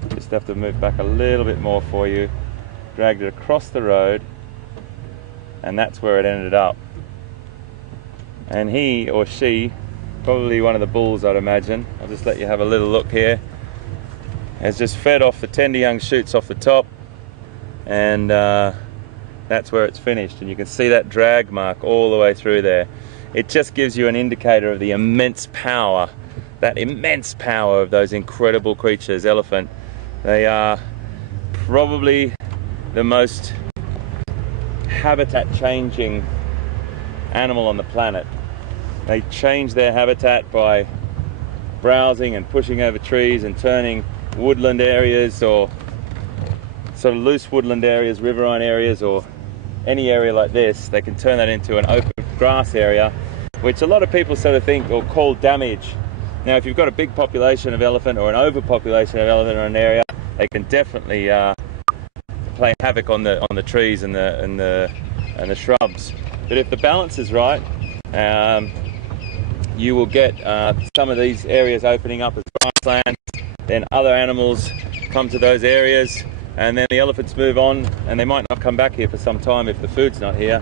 Just have to move back a little bit more for you. Dragged it across the road, and that's where it ended up. And he or she, probably one of the bulls, I'd imagine, I'll just let you have a little look here, has just fed off the tender young shoots off the top, and that's where it's finished. And you can see that drag mark all the way through there. It just gives you an indicator of the immense power, that immense power of those incredible creatures, elephant. They are probably the most habitat changing animal on the planet. They change their habitat by browsing and pushing over trees and turning woodland areas, or sort of loose woodland areas, riverine areas, or any area like this. They can turn that into an open grass area, which a lot of people sort of think or call damage. Now, if you've got a big population of elephant or an overpopulation of elephant in an area, they can definitely play havoc on the trees and the shrubs. But if the balance is right, you will get some of these areas opening up as grassland. Then other animals come to those areas, and then the elephants move on, and they might not come back here for some time if the food's not here.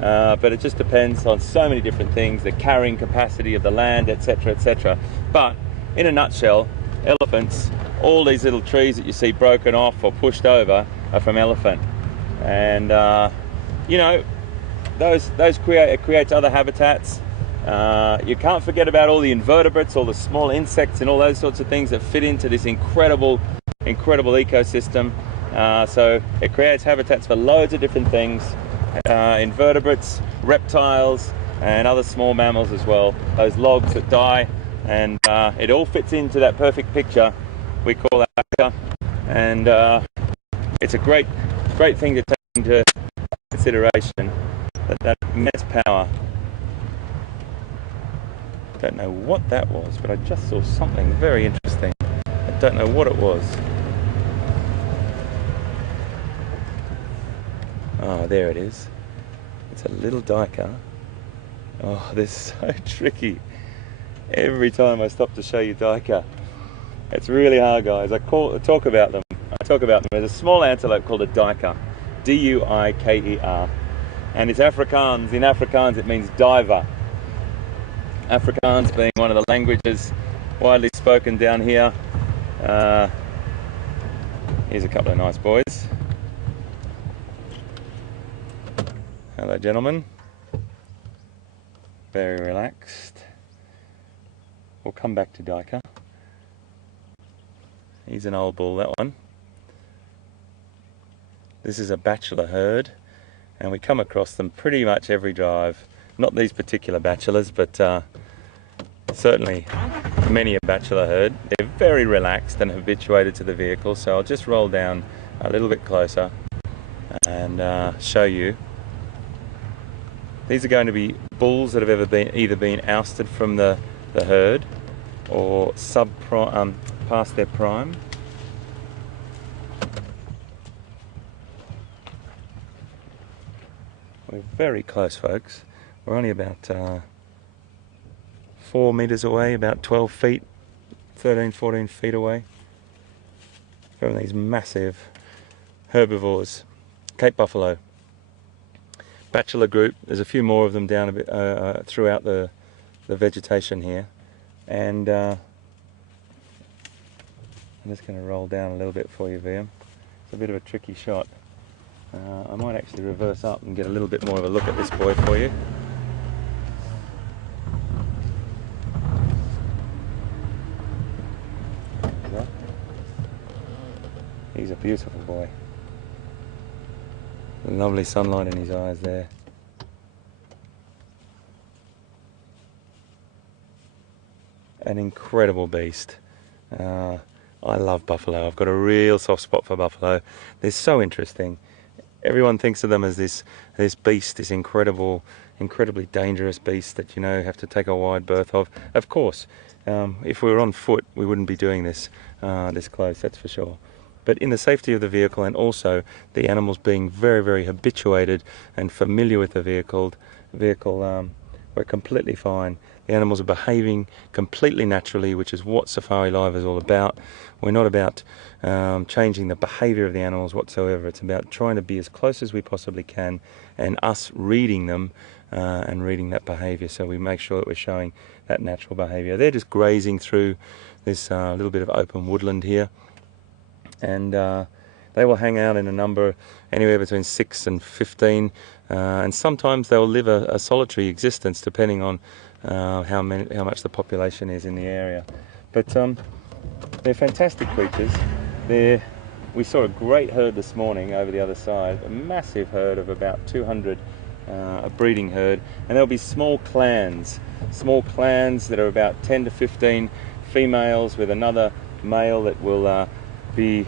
But it just depends on so many different things, the carrying capacity of the land, etc., etc. But in a nutshell, elephants, all these little trees that you see broken off or pushed over are from elephant. And you know, those creates other habitats. You can't forget about all the invertebrates, all the small insects and all those sorts of things that fit into this incredible ecosystem. So it creates habitats for loads of different things. Invertebrates, reptiles, and other small mammals as well. Those logs that die, and it all fits into that perfect picture we call Africa. And it's a great thing to take into consideration, that immense power. Don't know what that was, but I just saw something very interesting. I don't know what it was. Oh, there it is. It's a little duiker. Oh, they're so tricky. Every time I stop to show you duiker, it's really hard, guys. I talk about them. There's a small antelope called a duiker, D-U-I-K-E-R, and it's Afrikaans. In Afrikaans, it means diver. Afrikaans being one of the languages widely spoken down here. Here's a couple of nice boys. Hello, gentlemen. Very relaxed. We'll come back to duiker. He's an old bull, that one. This is a bachelor herd, and we come across them pretty much every drive. Not these particular bachelors, but certainly many a bachelor herd. They're very relaxed and habituated to the vehicle, so I'll just roll down a little bit closer and show you. These are going to be bulls that have either been ousted from the herd or past their prime. We're very close, folks. We're only about 4 meters away, about 12 feet, 13, 14 feet away from these massive herbivores. Cape buffalo. Bachelor group, there's a few more of them down a bit throughout the vegetation here. And I'm just going to roll down a little bit for you, VM. It's a bit of a tricky shot. I might actually reverse up and get a little bit more of a look at this boy for you. He's a beautiful boy. Lovely sunlight in his eyes there. An incredible beast. I love buffalo. I've got a real soft spot for buffalo. They're so interesting. Everyone thinks of them as this beast, this incredibly dangerous beast that, you know, have to take a wide berth of. Of course, if we were on foot, we wouldn't be doing this this close, that's for sure. But in the safety of the vehicle, and also the animals being very, very habituated and familiar with the vehicle, we're completely fine. The animals are behaving completely naturally, which is what Safari Live is all about. We're not about changing the behavior of the animals whatsoever. It's about trying to be as close as we possibly can and us reading them and reading that behavior, so we make sure that we're showing that natural behavior. They're just grazing through this little bit of open woodland here, and they will hang out in a number anywhere between 6 and 15, and sometimes they'll live a solitary existence depending on how much the population is in the area. But they're fantastic creatures. We saw a great herd this morning over the other side, a massive herd of about 200, a breeding herd, and there'll be small clans that are about 10 to 15 females with another male that will be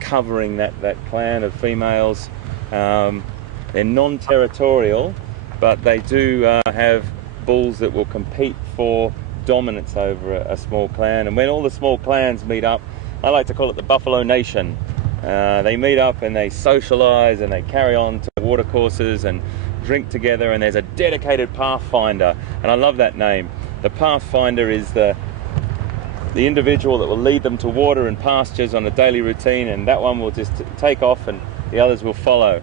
covering that clan of females. They're non-territorial, but they do have bulls that will compete for dominance over a small clan. And when all the small clans meet up, I like to call it the Buffalo Nation. They meet up and they socialize and they carry on to watercourses and drink together, and there's a dedicated pathfinder, and I love that name. The pathfinder is the individual that will lead them to water and pastures on a daily routine, and that one will just take off and the others will follow.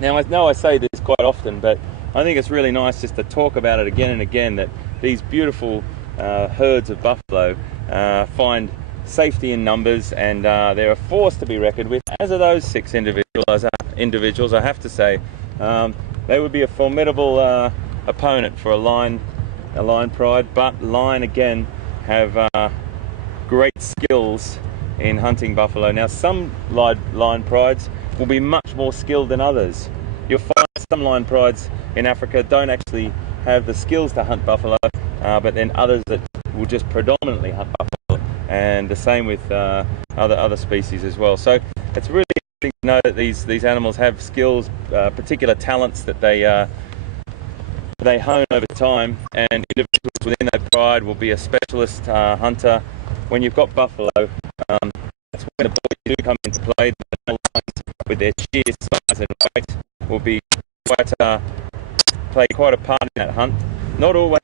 Now, I know I say this quite often, but I think it's really nice just to talk about it again and again, that these beautiful herds of buffalo find safety in numbers, and they're a force to be reckoned with, as are those 6 individuals. I have to say, they would be a formidable opponent for a line pride, but line again have great skills in hunting buffalo. Now, some line prides will be much more skilled than others. You'll find some line prides in Africa don't actually have the skills to hunt buffalo, but then others that will just predominantly hunt buffalo, and the same with other species as well. So it's really interesting to know that these animals have skills, particular talents that they hone over time, and individuals within that pride will be a specialist hunter. When you've got buffalo, that's when the boys do come into play. The lines, with their sheer size and weight, will be play quite a part in that hunt. Not always,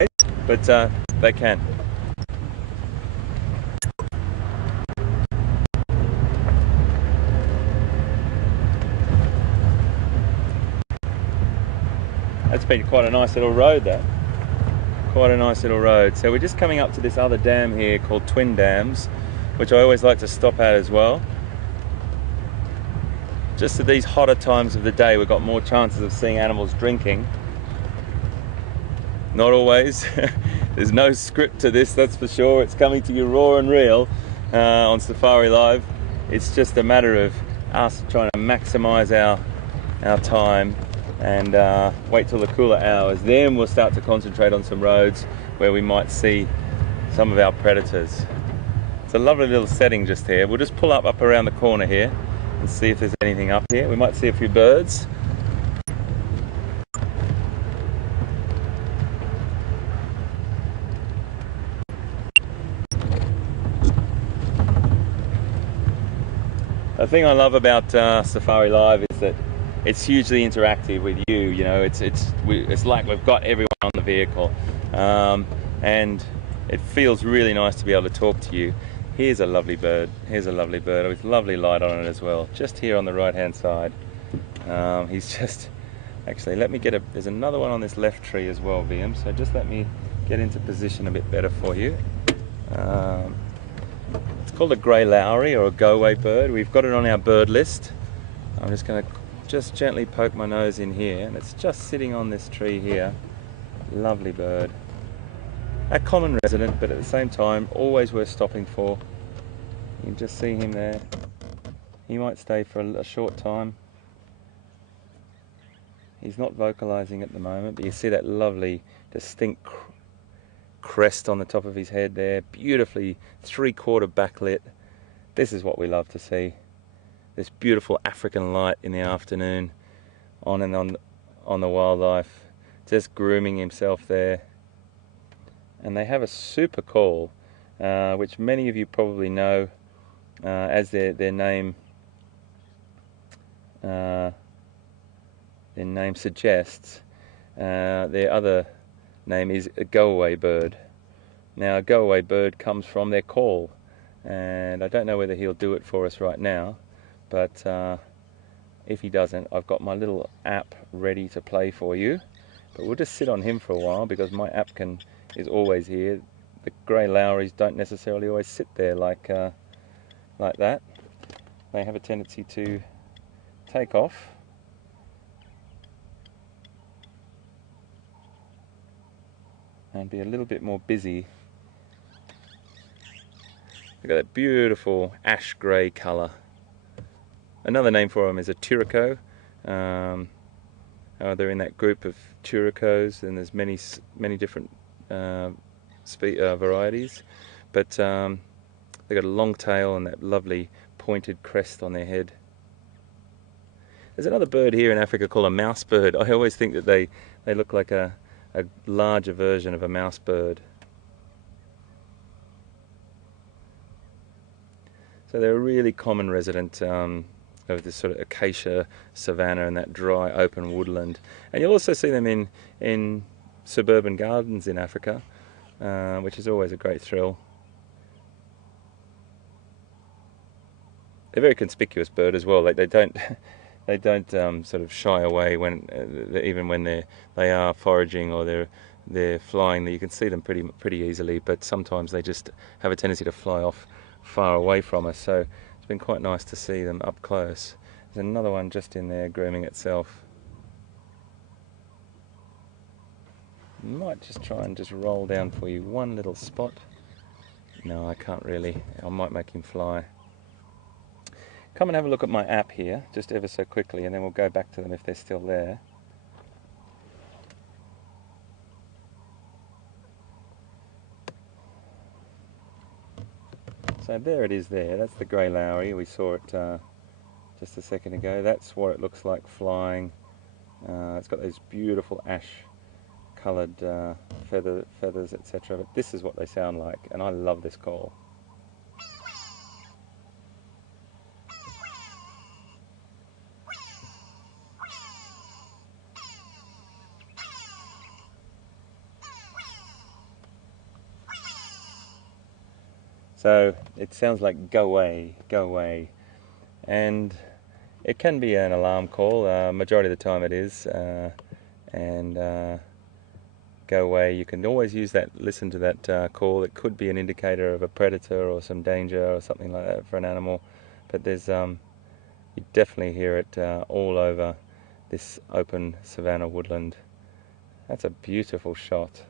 but they can. That's been quite a nice little road, that. Quite a nice little road. So we're just coming up to this other dam here called Twin Dams, which I always like to stop at as well. Just at these hotter times of the day, we've got more chances of seeing animals drinking. Not always. There's no script to this, that's for sure. It's coming to you raw and real on Safari Live. It's just a matter of us trying to maximise our time and wait till the cooler hours. Then we'll start to concentrate on some roads where we might see some of our predators. It's a lovely little setting just here. We'll just pull up around the corner here and see if there's anything up here. We might see a few birds. The thing I love about Safari Live is that it's hugely interactive with you. You know, it's like we've got everyone on the vehicle, and it feels really nice to be able to talk to you. Here's a lovely bird. Here's a lovely bird with lovely light on it as well. Just here on the right-hand side. He's just actually. Let me get a. There's another one on this left tree as well, VM. So just let me get into position a bit better for you. It's called a grey lowry or a go-away bird. We've got it on our bird list. I'm just going to just gently poke my nose in here, and it's just sitting on this tree here. Lovely bird. A common resident, but at the same time, always worth stopping for. You can just see him there. He might stay for a short time. He's not vocalizing at the moment, but you see that lovely, distinct crest on the top of his head there, beautifully 3/4 backlit. This is what we love to see. This beautiful African light in the afternoon, on the wildlife, just grooming himself there. And they have a super call, which many of you probably know, as their name suggests. Their other name is a go-away bird. Now, a go-away bird comes from their call, and I don't know whether he'll do it for us right now, but if he doesn't, I've got my little app ready to play for you. But we'll just sit on him for a while because my app is always here. The grey lowries don't necessarily always sit there like that. They have a tendency to take off. And be a little bit more busy. Look at that beautiful ash grey colour. Another name for them is a turaco. They're in that group of turacos, and there's many different varieties. But they've got a long tail and that lovely pointed crest on their head. There's another bird here in Africa called a mouse bird. I always think that they look like a larger version of a mouse bird. So they're a really common resident of this sort of acacia savanna and that dry open woodland. And you'll also see them in suburban gardens in Africa, which is always a great thrill. They're a very conspicuous bird as well. Like they don't sort of shy away even when they are foraging or they're flying. You can see them pretty easily, but sometimes they just have a tendency to fly off far away from us. So it's been quite nice to see them up close. There's another one just in there grooming itself. Might just try and just roll down for you one little spot. No, I can't really. I might make him fly. Come and have a look at my app here, just ever so quickly, and then we'll go back to them if they're still there. So there it is there, that's the grey lowry. We saw it just a second ago. That's what it looks like flying. It's got those beautiful ash coloured feathers, etc. But this is what they sound like, and I love this call. So it sounds like go away, go away. And it can be an alarm call, majority of the time it is. Go away, you can always use that, listen to that call. It could be an indicator of a predator or some danger or something like that for an animal. But there's, you definitely hear it all over this open savanna woodland. That's a beautiful shot.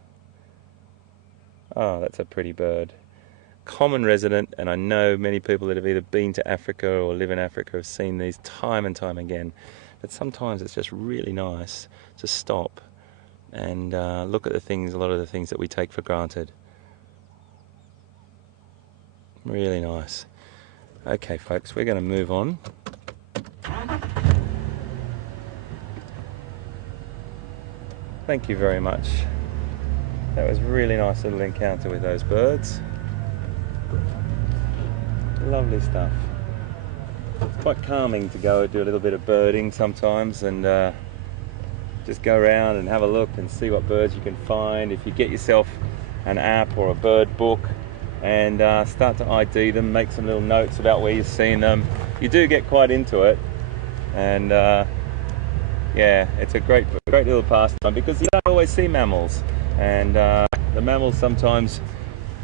Oh, that's a pretty bird. common resident, and I know many people that have either been to Africa or live in Africa have seen these time and time again. But sometimes it's just really nice to stop and look at the things, a lot of the things that we take for granted. Really nice. Okay folks, we're going to move on. Thank you very much. That was a really nice little encounter with those birds. Lovely stuff. It's quite calming to go and do a little bit of birding sometimes, and just go around and have a look and see what birds you can find. If you get yourself an app or a bird book and start to ID them, make some little notes about where you've seen them, you do get quite into it. And yeah, it's a great little pastime, because you don't always see mammals, and the mammals sometimes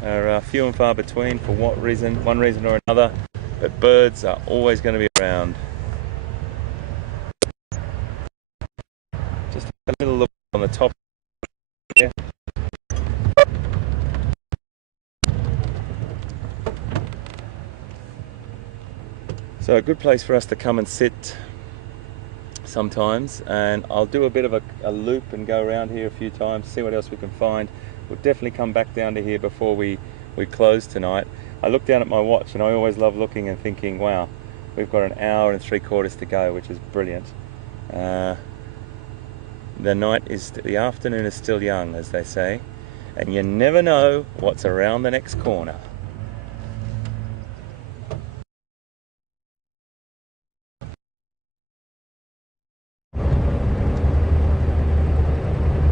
are few and far between for one reason or another, but birds are always going to be around. Just a little look on the top here. So a good place for us to come and sit sometimes, and I'll do a bit of a loop and go around here a few times, see what else we can find. We'll definitely come back down to here before we close tonight. I look down at my watch, and I always love looking and thinking, wow, we've got an hour and 3/4 to go, which is brilliant. The afternoon is still young, as they say, and you never know what's around the next corner.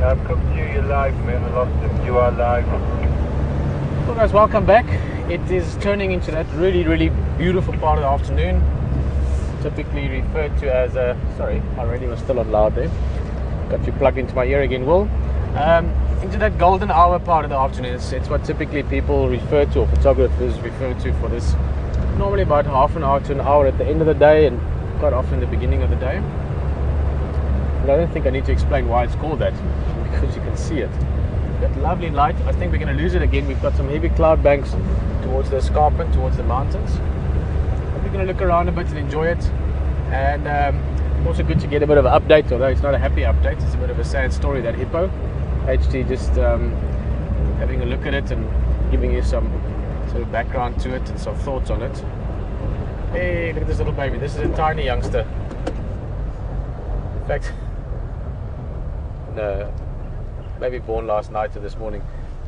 I've come to you, you're live, mate. I lost him. You are live. So guys, welcome back. It is turning into that really beautiful part of the afternoon, typically referred to as sorry, my radio was still on loud there. Got you plugged into my ear again, Will. Into that golden hour part of the afternoon. It's what typically people refer to, or photographers refer to, for this. Normally about half an hour to an hour at the end of the day, and quite often the beginning of the day. But I don't think I need to explain why it's called that, because you can see it. That lovely light. I think we're going to lose it again. We've got some heavy cloud banks towards the escarpment, towards the mountains. But we're going to look around a bit and enjoy it. And also good to get a bit of an update, although it's not a happy update. It's a bit of a sad story, that hippo. HT just having a look at it and giving you some sort of background to it and some thoughts on it. Hey, look at this little baby. This is a tiny youngster. In fact, no, maybe born last night or this morning.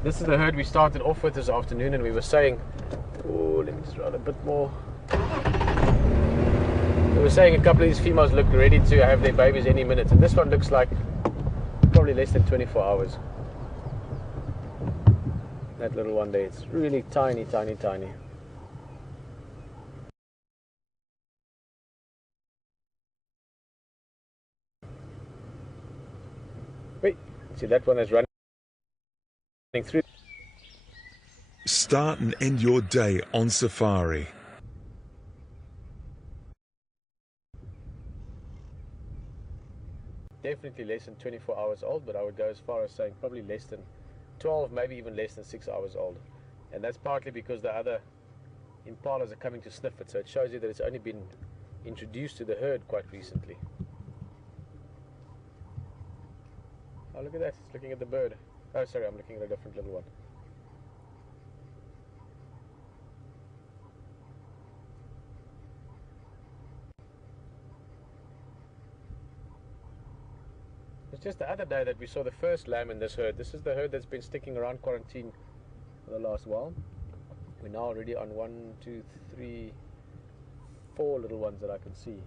This is the herd we started off with this afternoon, and we were saying, oh, let me just roll a bit more. We were saying a couple of these females look ready to have their babies any minute, and this one looks like probably less than 24 hours. That little one there, it's really tiny. Wait, see that one is running through. Start and end your day on safari. Definitely less than 24 hours old, but I would go as far as saying probably less than 12, maybe even less than 6 hours old. And that's partly because the other impalas are coming to sniff it, so it shows you that it's only been introduced to the herd quite recently. Oh, look at that, it's looking at the bird. Oh, sorry, I'm looking at a different little one. It was just the other day that we saw the first lamb in this herd. This is the herd that's been sticking around quarantine for the last while. We're now already on 1, 2, 3, 4 little ones that I can see.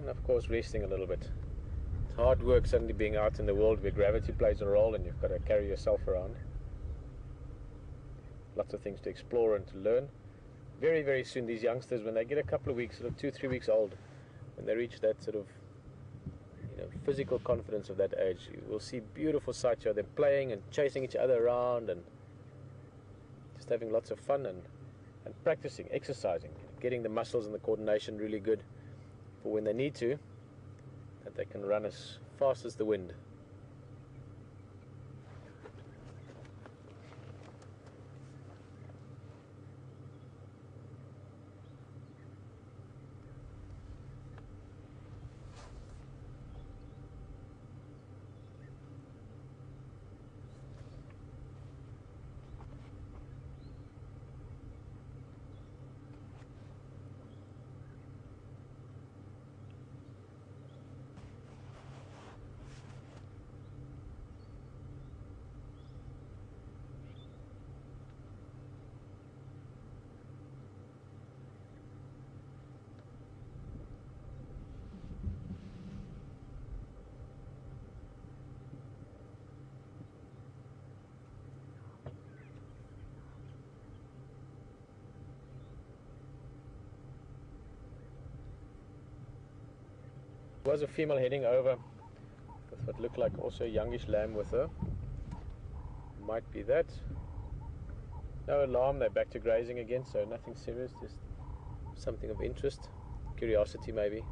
And of course resting a little bit. It's hard work suddenly being out in the world where gravity plays a role and you've got to carry yourself around. Lots of things to explore and to learn. Very soon these youngsters, when they get a couple of weeks, sort of 2-3 weeks old, when they reach that sort of physical confidence of that age. You will see beautiful sights of them playing and chasing each other around and just having lots of fun and practicing, exercising, getting the muscles and the coordination really good for when they need to, that they can run as fast as the wind. There was a female heading over with what looked like also a youngish lamb with her. Might be that. No alarm, they're back to grazing again, so nothing serious, just something of interest, curiosity maybe.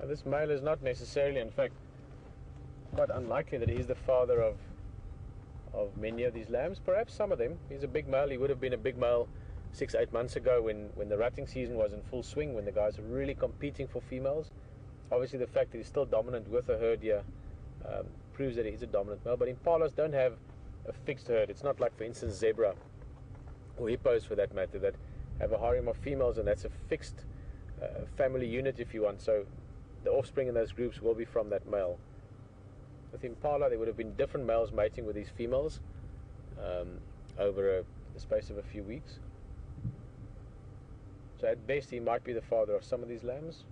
Now this male is not necessarily, in fact, quite unlikely that he's the father of many of these lambs. Perhaps some of them. He's a big male. He would have been a big male 6-8 months ago when the rutting season was in full swing, when the guys were really competing for females. Obviously the fact that he's still dominant with a herd here proves that he's a dominant male. But impalas don't have a fixed herd. It's not like, for instance, zebra or hippos for that matter, that have a harem of females and that's a fixed family unit, if you want. So the offspring in those groups will be from that male. With impala, there would have been different males mating with these females over the space of a few weeks. So at best, he might be the father of some of these lambs.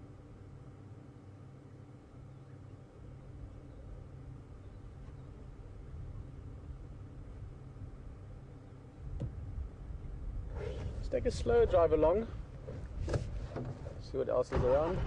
Let's take a slow drive along, see what else is around.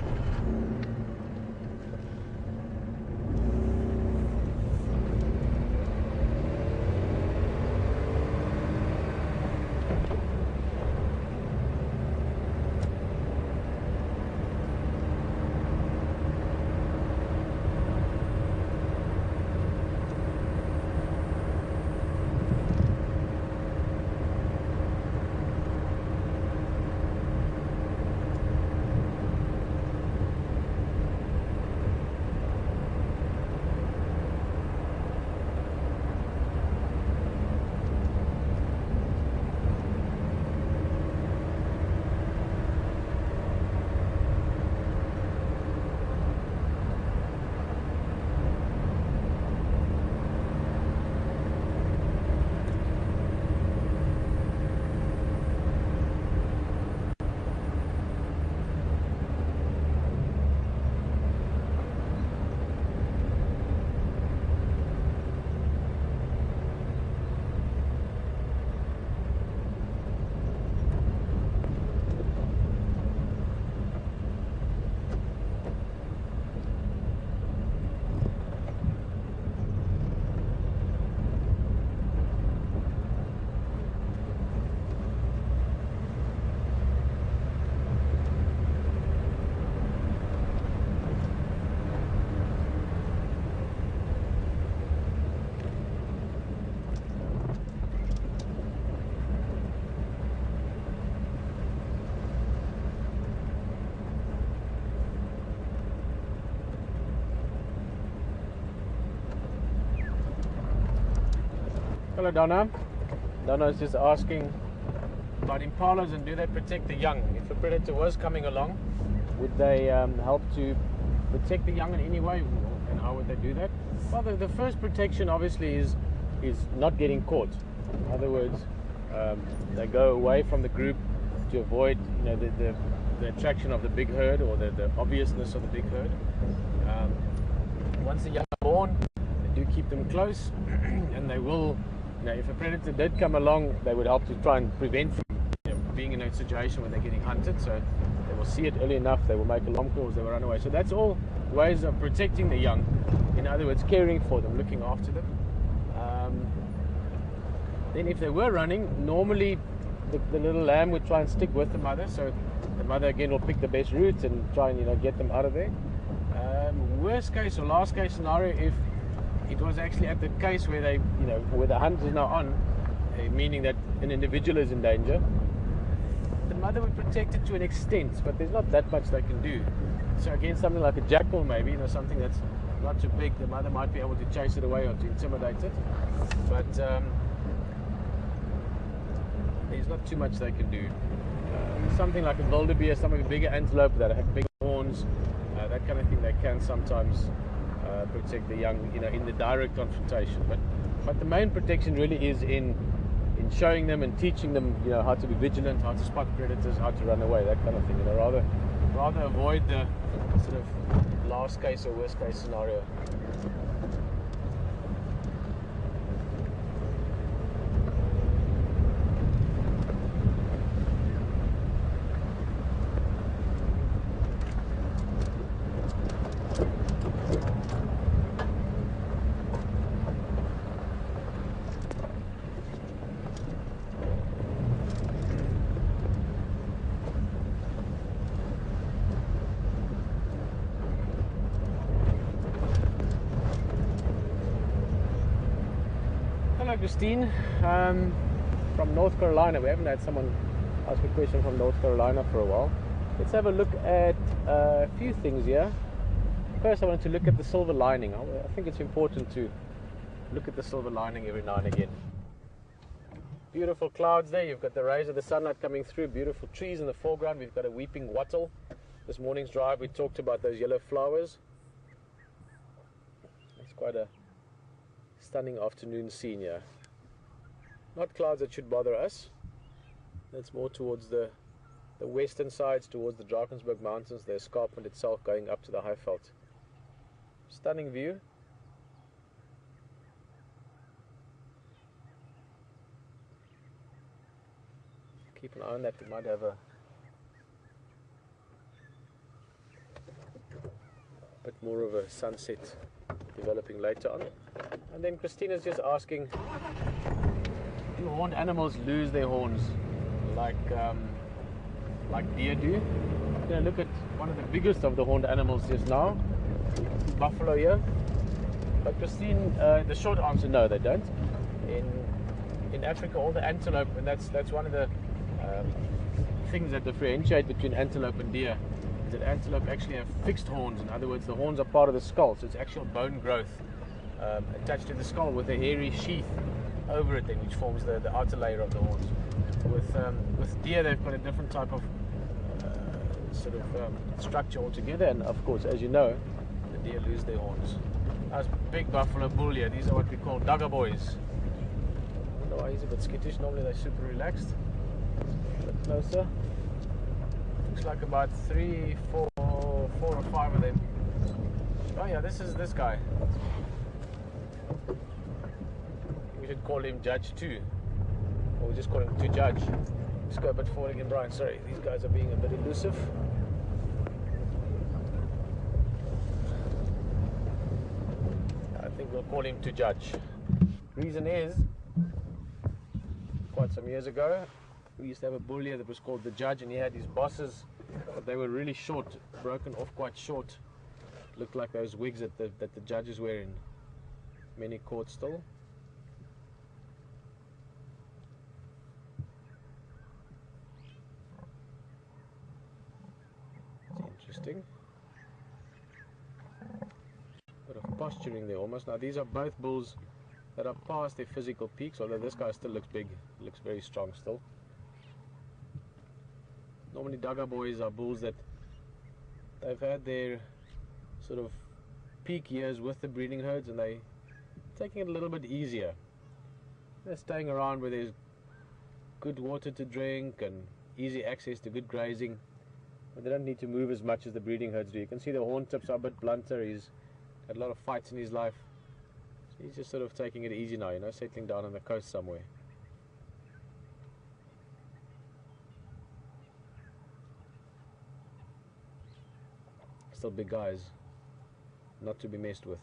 Hello Donna. Donna is just asking about impalas and do they protect the young. If a predator was coming along, would they help to protect the young in any way, and how would they do that? Well, the first protection obviously is not getting caught. In other words, they go away from the group to avoid, the the attraction of the big herd, or the obviousness of the big herd. Once the young are born, they do keep them close, and they will, if a predator did come along, they would help to try and prevent from being in a situation where they're getting hunted. So they will see it early enough, they will make alarm calls, they will run away. So that's all ways of protecting the young. In other words, caring for them, looking after them. Then if they were running, normally the little lamb would try and stick with the mother, so the mother again will pick the best route and try and get them out of there. Worst case or last case scenario, if it was actually at the case where they, where the hunt is now on, meaning that an individual is in danger, the mother would protect it to an extent, but there's not that much they can do. So again, something like a jackal maybe, something that's not too big, the mother might be able to chase it away or to intimidate it, but there's not too much they can do. Something like a wildebeest, some of the bigger antelope that have big horns, that kind of thing, they can sometimes protect the young, in the direct confrontation. But the main protection really is in showing them and teaching them, how to be vigilant, how to spot predators, how to run away, that kind of thing. Rather avoid the sort of last case or worst case scenario. Hello Christine, from North Carolina. We haven't had someone ask a question from North Carolina for a while. Let's have a look at a few things here. First I want to look at the silver lining. I think it's important to look at the silver lining every now and again. Beautiful clouds there, you've got the rays of the sunlight coming through, beautiful trees in the foreground, we've got a weeping wattle. This morning's drive we talked about those yellow flowers. It's quite a stunning afternoon scene here. Not clouds that should bother us. That's more towards the western sides, towards the Drakensberg Mountains, the escarpment itself going up to the Highveld. Stunning view. Keep an eye on that, we might have a bit more of a sunset developing later on. And then Christina's just asking, do horned animals lose their horns like deer do? I'm going to look at one of the biggest of the horned animals just now, buffalo here. But Christine, the short answer, no, they don't. In Africa, all the antelope, and that's one of the things that differentiate between antelope and deer, is that antelope actually have fixed horns. In other words, the horns are part of the skull, so it's actual bone growth attached to the skull with a hairy sheath over it then, which forms the outer layer of the horns. With deer, they've got a different type of structure altogether, and of course, as you know, the deer lose their horns. That's big buffalo bull here. These are what we call dugger boys. I wonder why he's a bit skittish. Normally they're super relaxed. A bit closer. Looks like about 3, 4 or 5 of them. Oh yeah, this is this guy. We should call him Judge 2, or we just call him 2 Judge. Let's go a bit forward again, Brian. Sorry, these guys are being a bit elusive. I think we'll call him 2 Judge. Reason is, quite some years ago, we used to have a bull here that was called the Judge, and he had his bosses, but they were really short, broken off quite short. Looked like those wigs that the judges wear in many courts still. It's interesting. Bit of posturing there almost. Now these are both bulls that are past their physical peaks, although this guy still looks big, looks very strong still. Normally dugger boys are bulls that they've had their sort of peak years with the breeding herds, and they're taking it a little bit easier. They're staying around where there's good water to drink and easy access to good grazing, but they don't need to move as much as the breeding herds do. You can see the horn tips are a bit blunter. He's had a lot of fights in his life. So he's just sort of taking it easy now, you know, settling down on the coast somewhere. Still big guys, not to be messed with.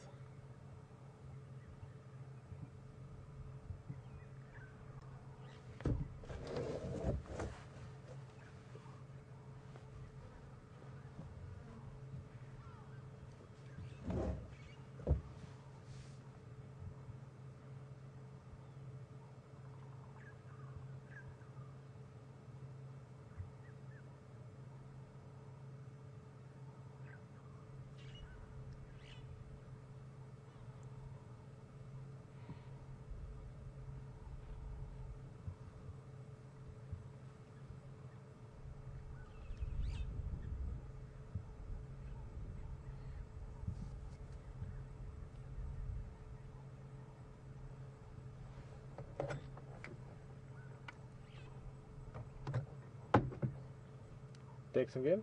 Text again.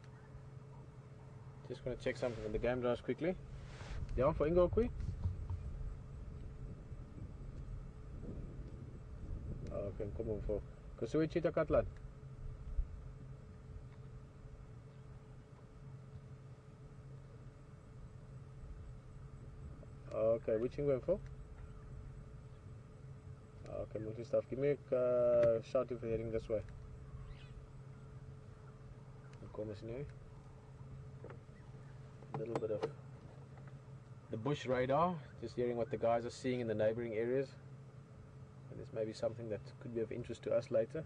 Just going to check something in the game drives quickly. Ja, voor Ingo kui. Okay, kom op voor. Kusui chita katlan. Okay, which Ingo for? Okay, multi stuff. Give me a shot if you're heading this way. A little bit of the bush radar, just hearing what the guys are seeing in the neighboring areas, and this may be something that could be of interest to us later.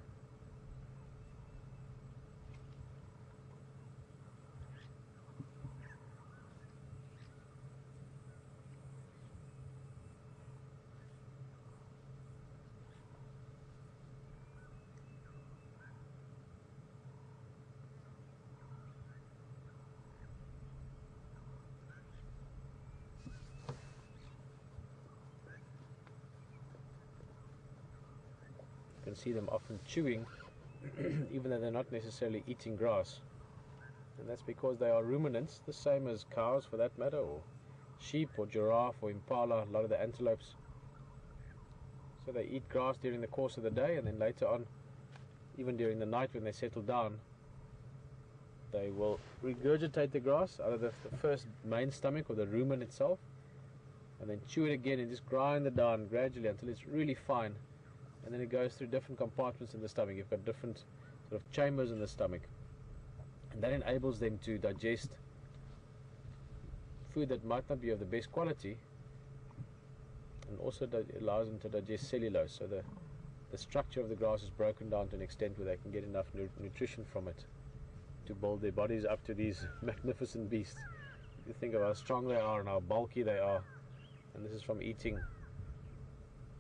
You can see them often chewing even though they're not necessarily eating grass, and that's because they are ruminants, the same as cows for that matter, or sheep or giraffe or impala, a lot of the antelopes. So they eat grass during the course of the day, and then later on, even during the night when they settle down, they will regurgitate the grass out of the first main stomach or the rumen itself, and then chew it again and just grind it down gradually until it's really fine. And then it goes through different compartments in the stomach. You've got different sort of chambers in the stomach, and that enables them to digest food that might not be of the best quality, and also allows them to digest cellulose. So the structure of the grass is broken down to an extent where they can get enough nutrition from it to build their bodies up to these magnificent beasts. You think of how strong they are and how bulky they are, and this is from eating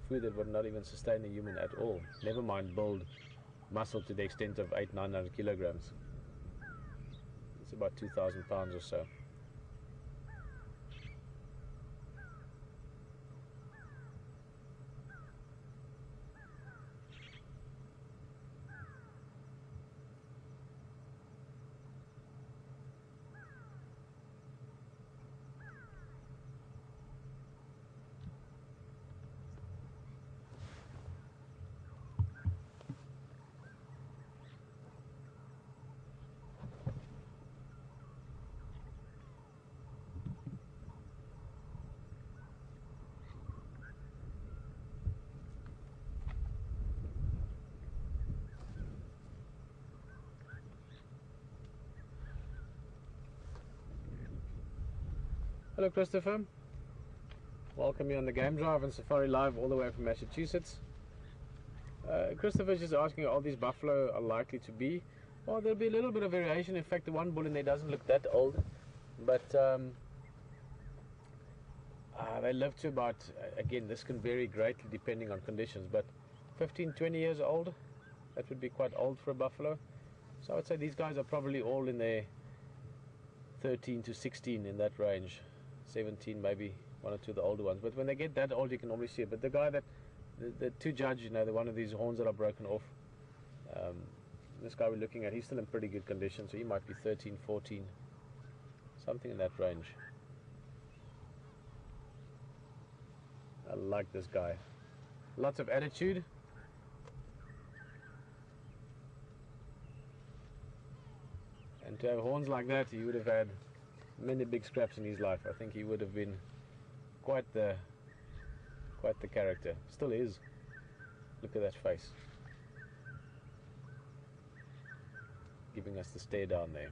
food that would not even sustain a human at all, never mind build muscle to the extent of 800-900 kilograms. It's about 2,000 pounds or so. Hello Christopher, welcome you on the game drive and Safari Live all the way from Massachusetts. Christopher's just asking how all these buffalo are likely to be. Well, there'll be a little bit of variation. In fact, the one bull in there doesn't look that old, but they live to about, again, this can vary greatly depending on conditions, but 15-20 years old, that would be quite old for a buffalo. So I would say these guys are probably all in their 13 to 16, in that range. 17, maybe one or two of the older ones, but when they get that old you can normally see it. But the guy that the two judge, you know, the one of these horns that are broken off, This guy we're looking at, he's still in pretty good condition, so he might be 13, 14, something in that range. I like this guy. Lots of attitude. And to have horns like that, he would have had many big scraps in his life. I think he would have been quite the character. Still is. Look at that face. Giving us the stare down there.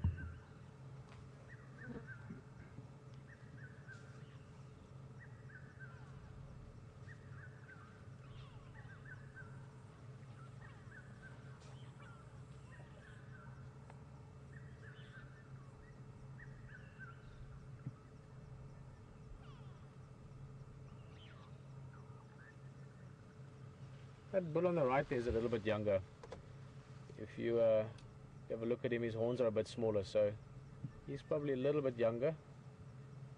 That bull on the right there is a little bit younger. If you have a look at him, his horns are a bit smaller, so he's probably a little bit younger.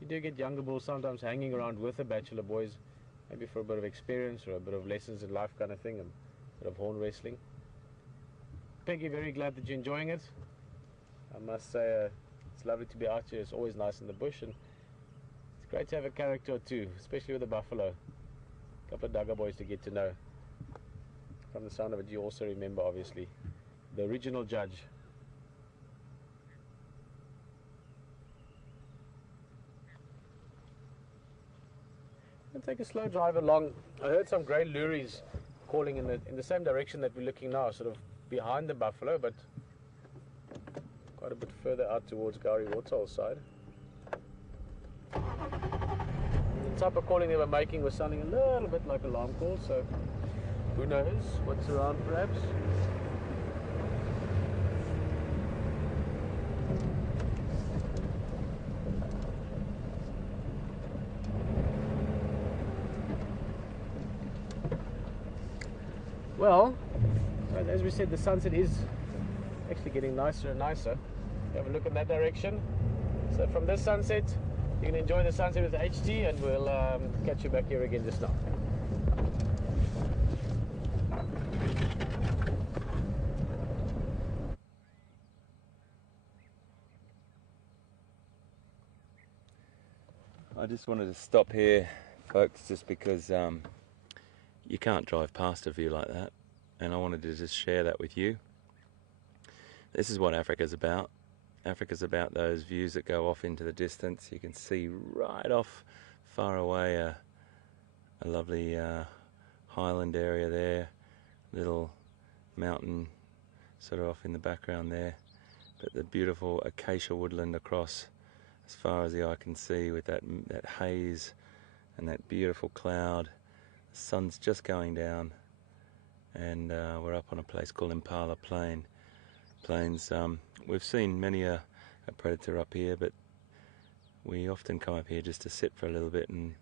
You do get younger bulls sometimes hanging around with the bachelor boys, maybe for a bit of experience or a bit of lessons in life kind of thing, and a bit of horn wrestling. Peggy, very glad that you're enjoying it. I must say it's lovely to be out here. It's always nice in the bush, and it's great to have a character or two, especially with the buffalo. A couple of Duggar boys to get to know. From the sound of it, you also remember, obviously, the original judge. I'll take a slow drive along. I heard some grey luries calling in the same direction that we're looking now, sort of behind the buffalo, but quite a bit further out towards Gowrie Waterhole's side. The type of calling they were making was sounding a little bit like alarm calls, so who knows what's around perhaps. Well, as we said, the sunset is actually getting nicer and nicer. Have a look in that direction. So from this sunset, you can enjoy the sunset with the HT, and we'll catch you back here again just now. I just wanted to stop here, folks, just because you can't drive past a view like that, and I wanted to just share that with you. This is what Africa's about. Africa's about those views that go off into the distance. You can see right off far away a lovely highland area there, little mountain sort of off in the background there, but the beautiful acacia woodland across as far as the eye can see, with that haze and that beautiful cloud. The sun's just going down, and we're up on a place called Impala Plains. We've seen many a predator up here, but we often come up here just to sit for a little bit and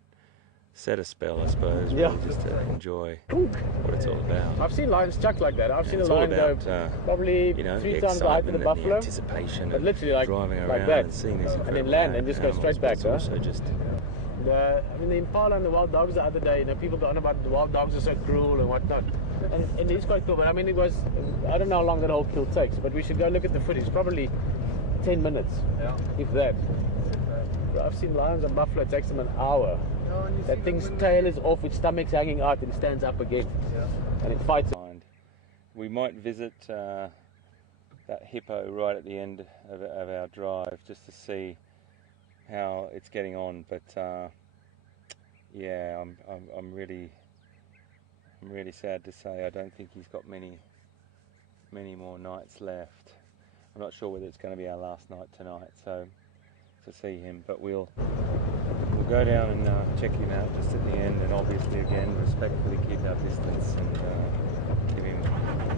set a spell, I suppose, yeah. Really just to enjoy what it's all about. I've seen lions chuck like that. I've seen a It's lion all about, go probably 3 times the height of the buffalo, the anticipation, but literally like driving around like that, and seeing these and then land and just go straight back. But also just I mean, the impala and the wild dogs the other day, you know, people got on about the wild dogs are so cruel and whatnot, and it's quite cool. But I mean, it was, I don't know how long that whole kill takes, but we should go look at the footage. Probably 10 minutes, yeah, if that. I've seen lions and buffalo, it takes them an hour. That thing's tail is off, its stomach's hanging out, and it stands up again, yeah, and it fights. We might visit that hippo right at the end of our drive, just to see how it's getting on. But yeah, I'm really sad to say I don't think he's got many more nights left. I'm not sure whether it's going to be our last night tonight, so to see him, but we'll go down and check him out just at the end, and obviously again respectfully keep our distance and give him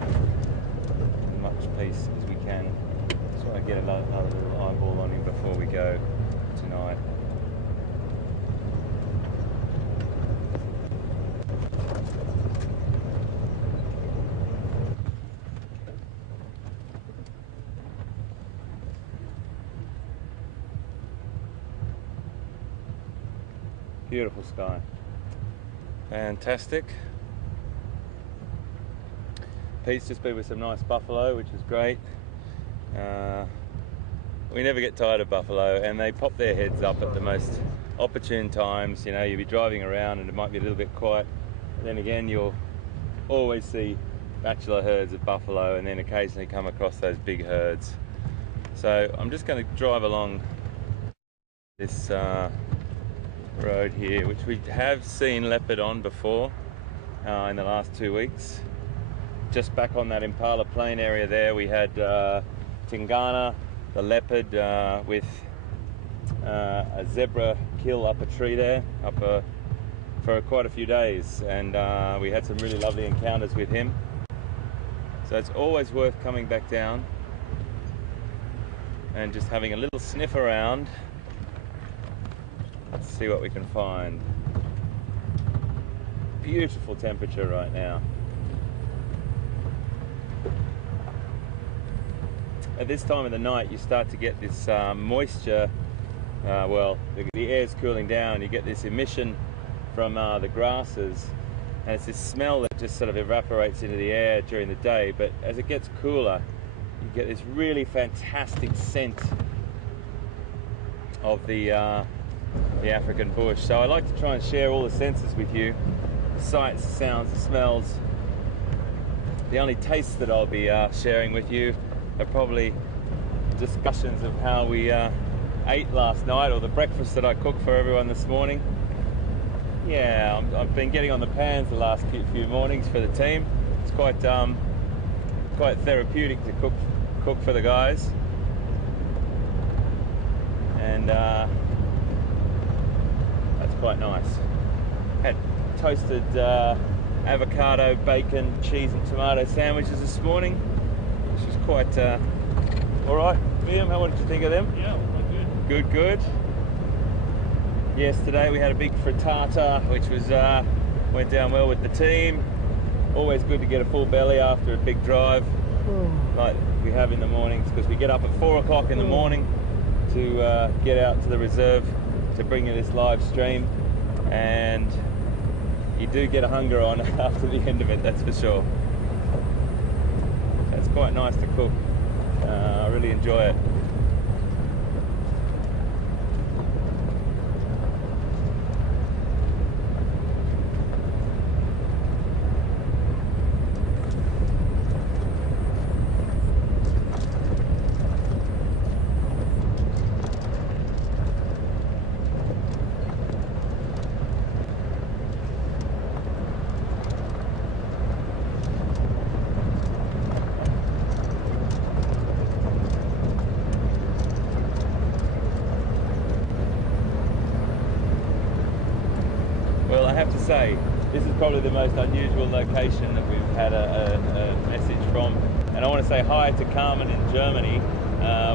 as much peace as we can. Just want to get another little eyeball on him before we go tonight. Beautiful sky. Fantastic. Pete's just been with some nice buffalo, which is great. We never get tired of buffalo, and they pop their heads up at the most opportune times. You know, you'll be driving around and it might be a little bit quiet. But then again, you'll always see bachelor herds of buffalo, and then occasionally come across those big herds. So I'm just going to drive along this road here, which we have seen leopard on before in the last 2 weeks. Just back on that Impala Plain area there, we had Tingana, the leopard, with a zebra kill up a tree there, for quite a few days, and we had some really lovely encounters with him. So it's always worth coming back down and just having a little sniff around. Let's see what we can find. Beautiful temperature right now. At this time of the night, you start to get this moisture. Well, the air's cooling down. You get this emission from the grasses, and it's this smell that just sort of evaporates into the air during the day. But as it gets cooler, you get this really fantastic scent of the African bush. So I like to try and share all the senses with you: the sights, the sounds, the smells. The only tastes that I'll be sharing with you are probably discussions of how we ate last night, or the breakfast that I cooked for everyone this morning. Yeah, I've been getting on the pans the last few mornings for the team. It's quite therapeutic to cook for the guys, and that's quite nice. Had toasted avocado, bacon, cheese and tomato sandwiches this morning, which was quite all right. Liam, what did you think of them? Yeah, quite good. Good. Yesterday we had a big frittata, which was went down well with the team. Always good to get a full belly after a big drive, like we have in the mornings, because we get up at 4 o'clock in the morning to get out to the reserve to bring you this live stream, and you do get a hunger on after the end of it, that's for sure. It's quite nice to cook. I really enjoy it. Well, I have to say, this is probably the most unusual location that we've had a message from. And I want to say hi to Carmen in Germany,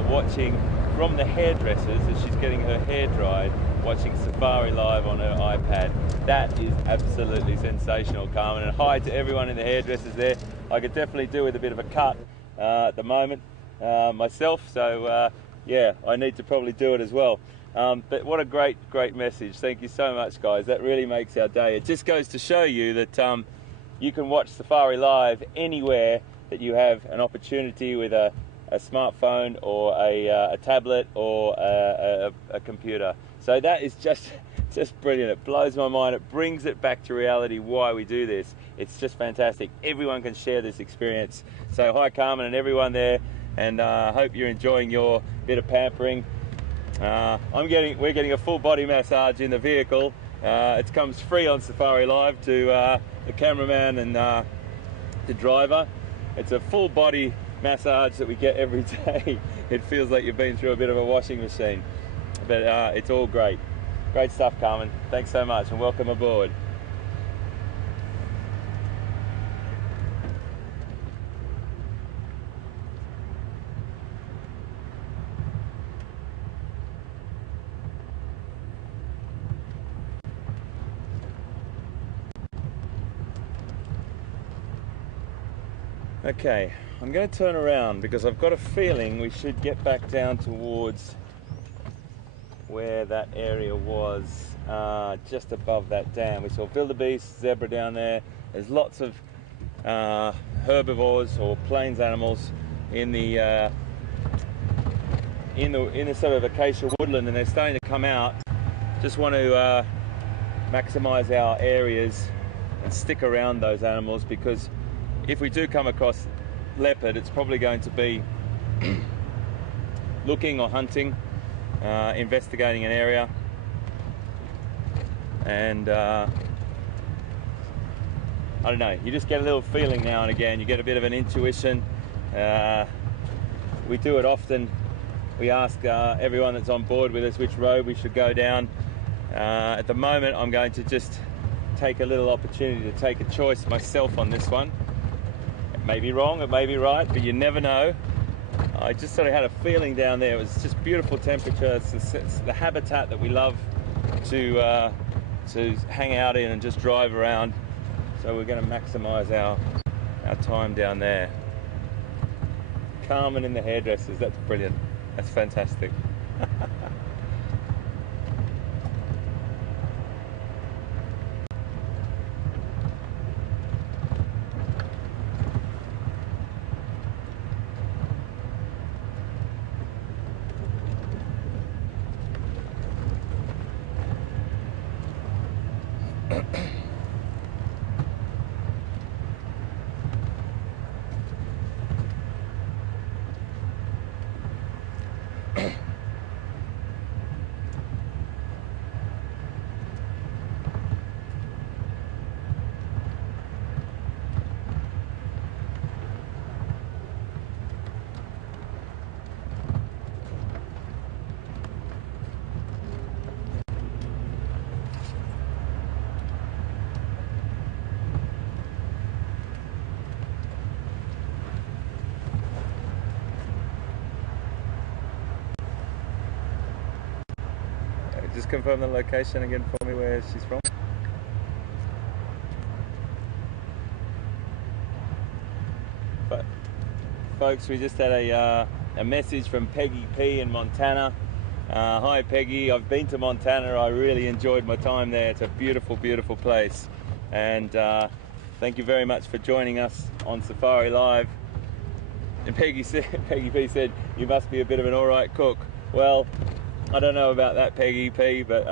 watching from the hairdressers as she's getting her hair dried, watching Safari Live on her iPad. That is absolutely sensational, Carmen. And hi to everyone in the hairdressers there. I could definitely do with a bit of a cut at the moment myself, so yeah, I need to probably do it as well. But what a great message. Thank you so much, guys. That really makes our day. It just goes to show you that you can watch Safari Live anywhere that you have an opportunity with a smartphone or a tablet or a computer. So that is just brilliant. It blows my mind. It brings it back to reality why we do this. It's just fantastic. Everyone can share this experience. So hi, Carmen and everyone there, and I hope you're enjoying your bit of pampering. We're getting a full body massage in the vehicle. It comes free on Safari Live to the cameraman and the driver. It's a full body massage that we get every day. It feels like you've been through a bit of a washing machine, but it's all great. Great stuff, Carmen. Thanks so much and welcome aboard. Okay, I'm going to turn around because I've got a feeling we should get back down towards where that area was, just above that dam. We saw wildebeest, zebra down there. There's lots of herbivores or plains animals in the sort of acacia woodland, and they're starting to come out. Just want to maximize our areas and stick around those animals, because if we do come across leopard, it's probably going to be looking or hunting, investigating an area, and I don't know, you just get a little feeling now and again, you get a bit of an intuition. We do it often. We ask everyone that's on board with us which road we should go down. At the moment, I'm going to just take a little opportunity to take a choice myself on this one. It may be wrong, it may be right, but you never know. I just sort of had a feeling down there. It was just beautiful temperature. It's the habitat that we love to hang out in and just drive around. So we're going to maximise our time down there. Carmen in the hairdressers, that's brilliant. That's fantastic. Just confirm the location again for me, where she's from. But folks, we just had a message from Peggy P in Montana. Hi Peggy, I've been to Montana. I really enjoyed my time there. It's a beautiful, beautiful place. And thank you very much for joining us on Safari Live. And Peggy P said, you must be a bit of an alright cook. Well, I don't know about that, Peggy P, but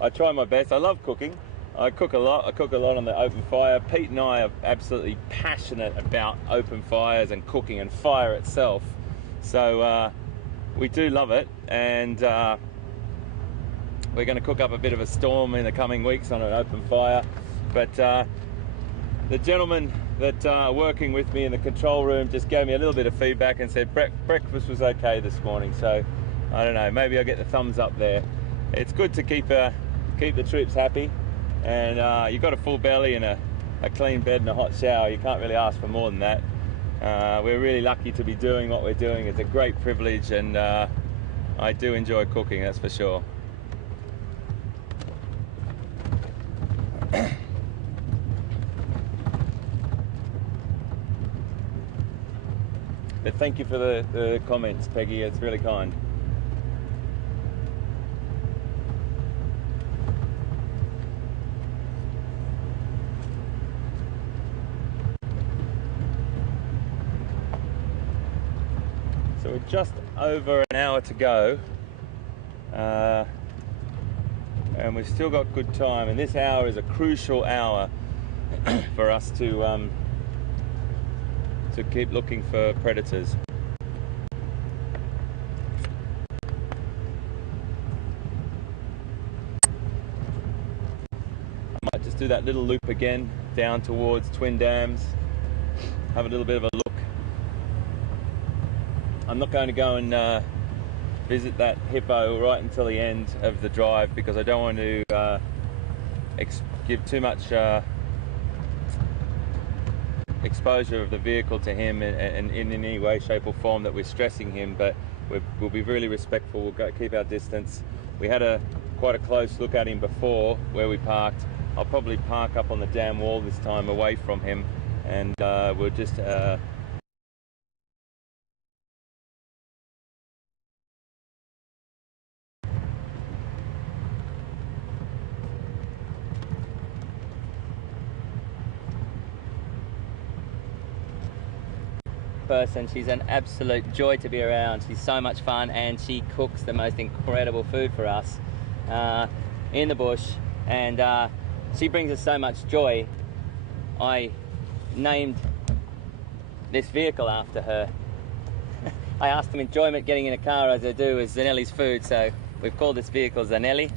I try my best. I love cooking. I cook a lot. I cook a lot on the open fire. Pete and I are absolutely passionate about open fires and cooking and fire itself. So we do love it, and we're going to cook up a bit of a storm in the coming weeks on an open fire. But the gentleman that working with me in the control room just gave me a little bit of feedback and said breakfast was okay this morning. So I don't know, maybe I'll get the thumbs up there. It's good to keep the troops happy, and you've got a full belly and a clean bed and a hot shower. You can't really ask for more than that. We're really lucky to be doing what we're doing. It's a great privilege, and I do enjoy cooking, that's for sure. But thank you for the comments, Peggy, it's really kind. So we're just over an hour to go, and we've still got good time, and this hour is a crucial hour for us to keep looking for predators. I might just do that little loop again down towards Twin Dams, have a little bit of a look. I'm not going to go and visit that hippo right until the end of the drive, because I don't want to give too much exposure of the vehicle to him and in any way, shape or form that we're stressing him. But we'll be really respectful. We'll keep our distance. We had quite a close look at him before where we parked. I'll probably park up on the dam wall this time, away from him, and we'll just person. She's an absolute joy to be around. She's so much fun, and she cooks the most incredible food for us in the bush, and she brings us so much joy. I named this vehicle after her. I asked them enjoyment getting in a car as I do is Zanelli's food, so we've called this vehicle Zanelli.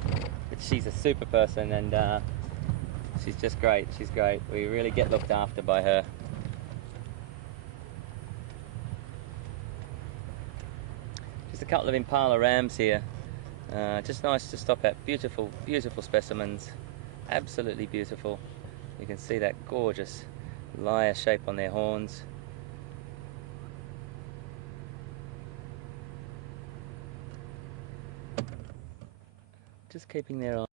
But she's a super person, and she's just great. She's great. We really get looked after by her. Just a couple of impala rams here. Just nice to stop at. Beautiful, beautiful specimens. Absolutely beautiful. You can see that gorgeous lyre shape on their horns. Just keeping their eye.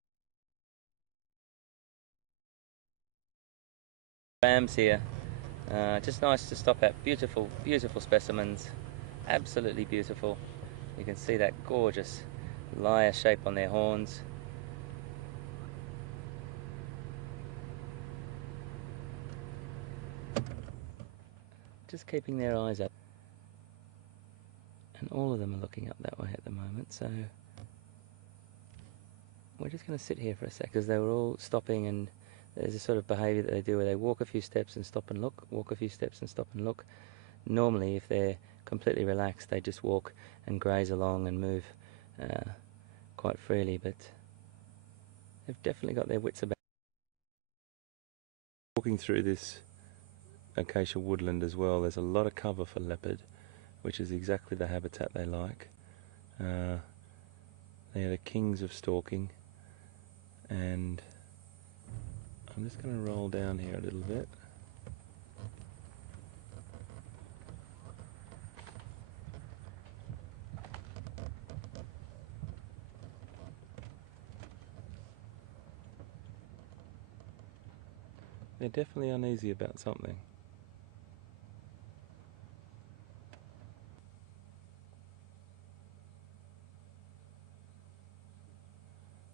Rams here. Just nice to stop at. Beautiful, beautiful specimens. Absolutely beautiful. You can see that gorgeous lyre shape on their horns. Just keeping their eyes up. And all of them are looking up that way at the moment, so we're just going to sit here for a sec, because they were all stopping, and there's a sort of behaviour that they do where they walk a few steps and stop and look, walk a few steps and stop and look. Normally, if they're completely relaxed, they just walk and graze along and move quite freely, but they've definitely got their wits about. Walking through this acacia woodland as well, there's a lot of cover for leopard, which is exactly the habitat they like. They are the kings of stalking, and I'm just going to roll down here a little bit. They're definitely uneasy about something.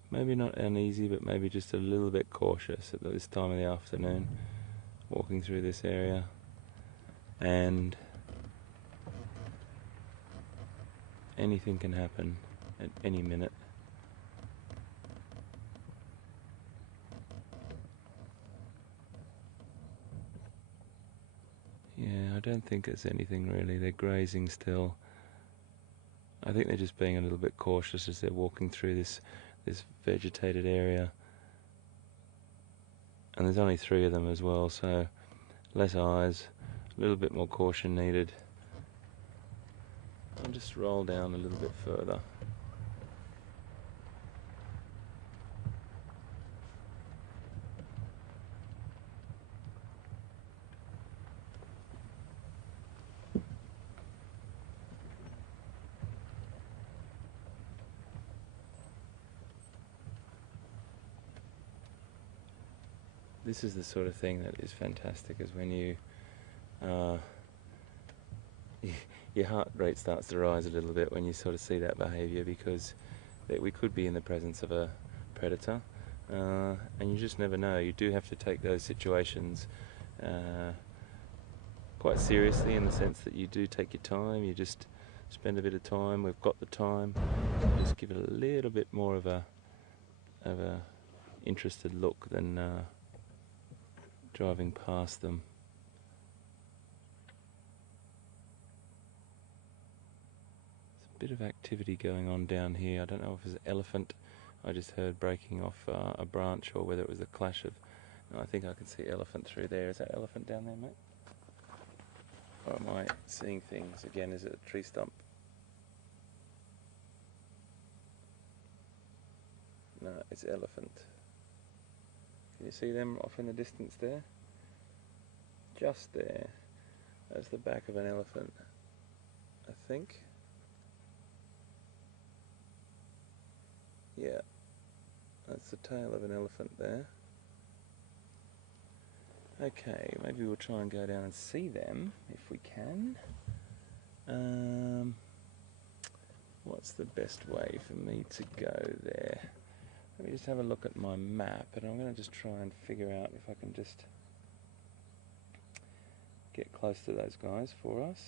Maybe not uneasy, but maybe just a little bit cautious at this time of the afternoon, walking through this area. And anything can happen at any minute. Yeah, I don't think it's anything really. They're grazing still. I think they're just being a little bit cautious as they're walking through this vegetated area. And there's only 3 of them as well, so less eyes, a little bit more caution needed. I'll just roll down a little bit further. This is the sort of thing that is fantastic, is when you your heart rate starts to rise a little bit when you sort of see that behaviour, because we could be in the presence of a predator, and you just never know. You do have to take those situations quite seriously, in the sense that you do take your time, you just spend a bit of time. We've got the time, just give it a little bit more of a interested look than driving past them. There's a bit of activity going on down here. I don't know if it's an elephant I just heard breaking off a branch, or whether it was a clash of... No, I think I can see elephant through there. Is that elephant down there, mate? Or am I seeing things again? Is it a tree stump? No, it's elephant. Can you see them off in the distance there? Just there. That's the back of an elephant, I think. Yeah, that's the tail of an elephant there. Okay, maybe we'll try and go down and see them if we can. What's the best way for me to go there? Let me just have a look at my map, and I'm going to just try and figure out if I can just get close to those guys for us.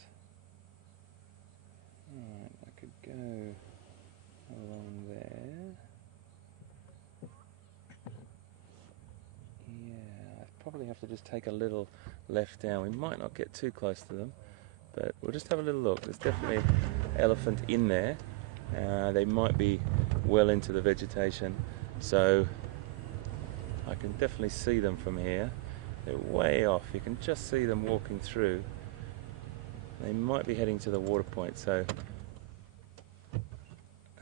Alright, I could go along there. Yeah, I probably have to just take a little left down. We might not get too close to them, but we'll just have a little look. There's definitely elephant in there. They might be well into the vegetation, so I can definitely see them from here. They're way off. You can just see them walking through. They might be heading to the water point, so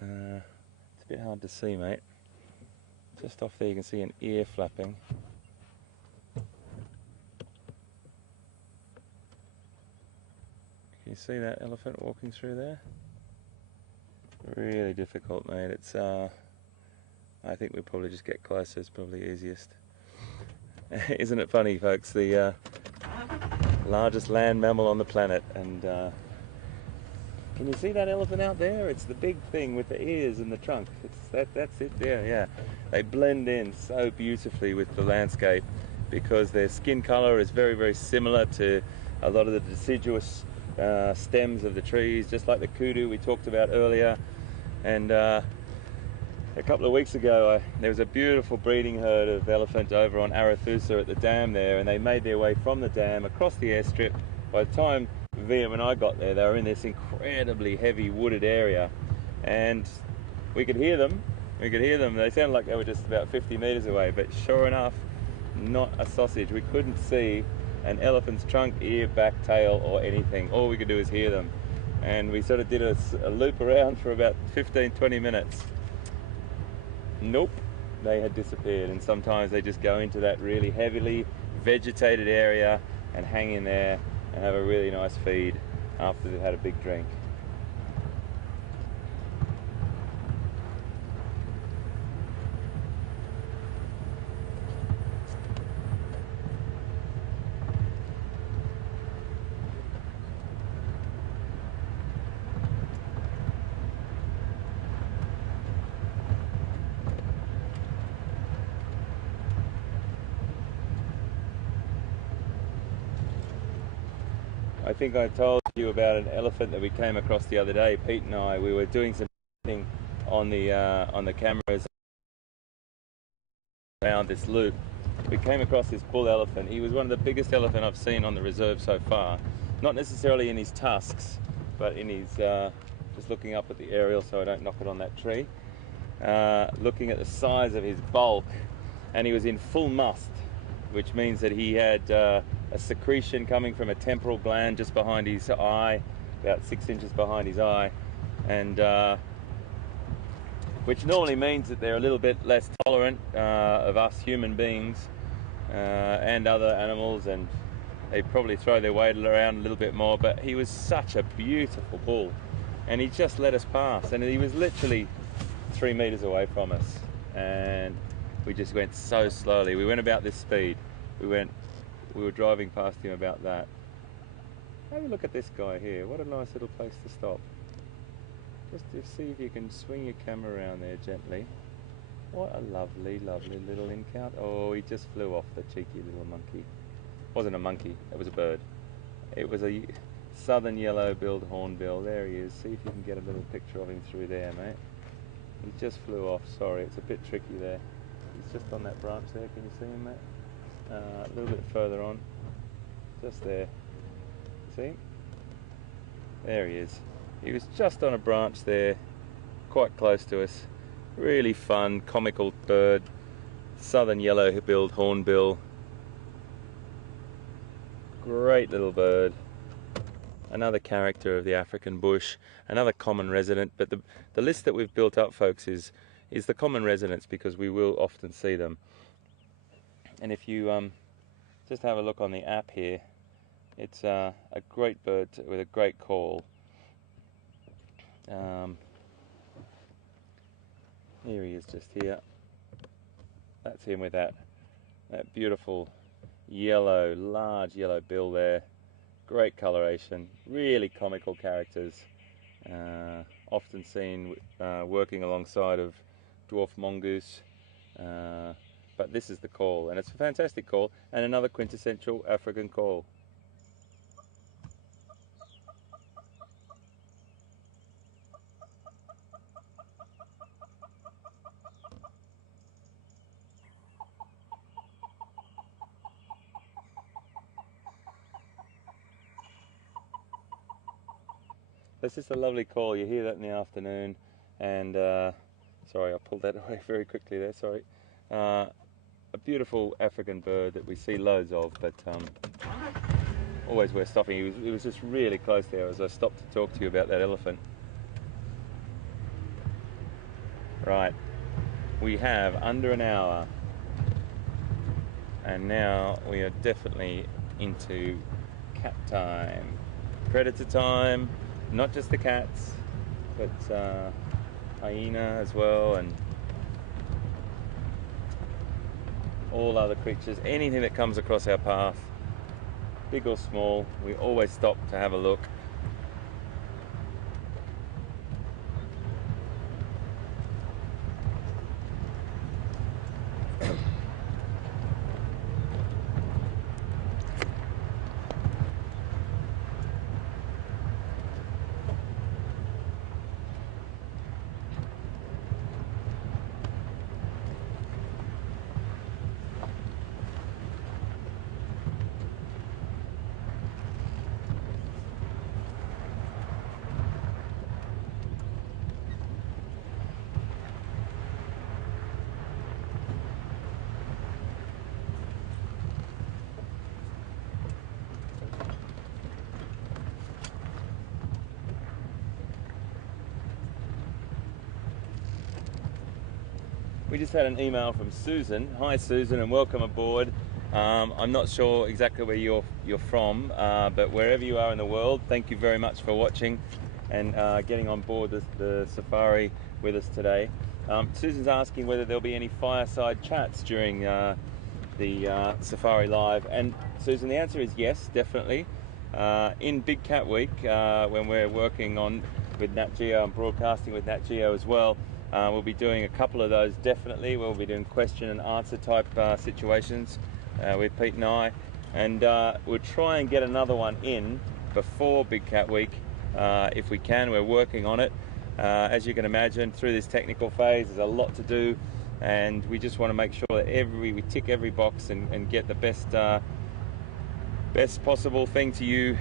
it's a bit hard to see, mate. Just off there you can see an ear flapping. Can you see that elephant walking through there? Really difficult, mate. It's I think we'll probably just get closer. It's probably easiest. Isn't it funny, folks? The largest land mammal on the planet, and can you see that elephant out there? It's the big thing with the ears and the trunk. That's it there. Yeah, they blend in so beautifully with the landscape because their skin color is very, very similar to a lot of the deciduous stems of the trees, just like the kudu we talked about earlier. And a couple of weeks ago there was a beautiful breeding herd of elephant over on Arathusa at the dam there, and they made their way from the dam across the airstrip. By the time Viam and I got there, they were in this incredibly heavy wooded area, and we could hear them. They sounded like they were just about 50 meters away, but sure enough, not a sausage. We couldn't see an elephant's trunk, ear, back, tail or anything. All we could do is hear them, and we sort of did a loop around for about 15-20 minutes. Nope, they had disappeared, and sometimes they just go into that really heavily vegetated area and hang in there and have a really nice feed after they've had a big drink. I think I told you about an elephant that we came across the other day. Pete and I, we were doing some thing on the cameras around this loop. We came across this bull elephant. He was one of the biggest elephant I've seen on the reserve so far. Not necessarily in his tusks, but in his, just looking up at the aerial so I don't knock it on that tree. Looking at the size of his bulk, and he was in full must, which means that he had a secretion coming from a temporal gland just behind his eye, about 6 inches behind his eye, and which normally means that they're a little bit less tolerant of us human beings and other animals, and they probably throw their weight around a little bit more. But he was such a beautiful bull, and he just let us pass, and he was literally 3 meters away from us, and we just went so slowly. We went about this speed. We were driving past him about that. Have a look at this guy here. What a nice little place to stop. Just to see if you can swing your camera around there gently. What a lovely, lovely little encounter. Oh, he just flew off, the cheeky little monkey. Wasn't a monkey, it was a bird. It was a southern yellow-billed hornbill. There he is. See if you can get a little picture of him through there, mate. He just flew off. Sorry, it's a bit tricky there. He's just on that branch there. Can you see him, mate? A little bit further on. Just there. See? There he is. He was just on a branch there, quite close to us. Really fun, comical bird. Southern yellow-billed hornbill. Great little bird. Another character of the African bush, another common resident. But the list that we've built up, folks, is the common residents, because we will often see them. And if you just have a look on the app here, it's a great bird with a great call. Here he is, just here. That's him with that beautiful yellow, large yellow bill there. Great coloration, really comical characters. Often seen working alongside of dwarf mongoose. But this is the call, and it's a fantastic call, and another quintessential African call. It's just a lovely call. You hear that in the afternoon, and sorry, I pulled that away very quickly there. Sorry. A beautiful African bird that we see loads of, but always worth stopping. He was just really close there as I stopped to talk to you about that elephant. Right, we have under an hour, and now we are definitely into cat time, predator time. Not just the cats, but hyena as well, and all other creatures, anything that comes across our path, big or small. We always stop to have a look. We just had an email from Susan. Hi Susan, and welcome aboard. I'm not sure exactly where you're from, but wherever you are in the world, thank you very much for watching and getting on board the safari with us today. Susan's asking whether there'll be any fireside chats during the Safari Live, and Susan, the answer is yes, definitely. In Big Cat Week, when we're working on with Nat Geo and broadcasting with Nat Geo as well, we'll be doing a couple of those definitely. We'll be doing question and answer type situations with Pete and I, and we'll try and get another one in before Big Cat Week if we can. We're working on it. As you can imagine, through this technical phase, there's a lot to do, and we just want to make sure that we tick every box and get the best possible thing to you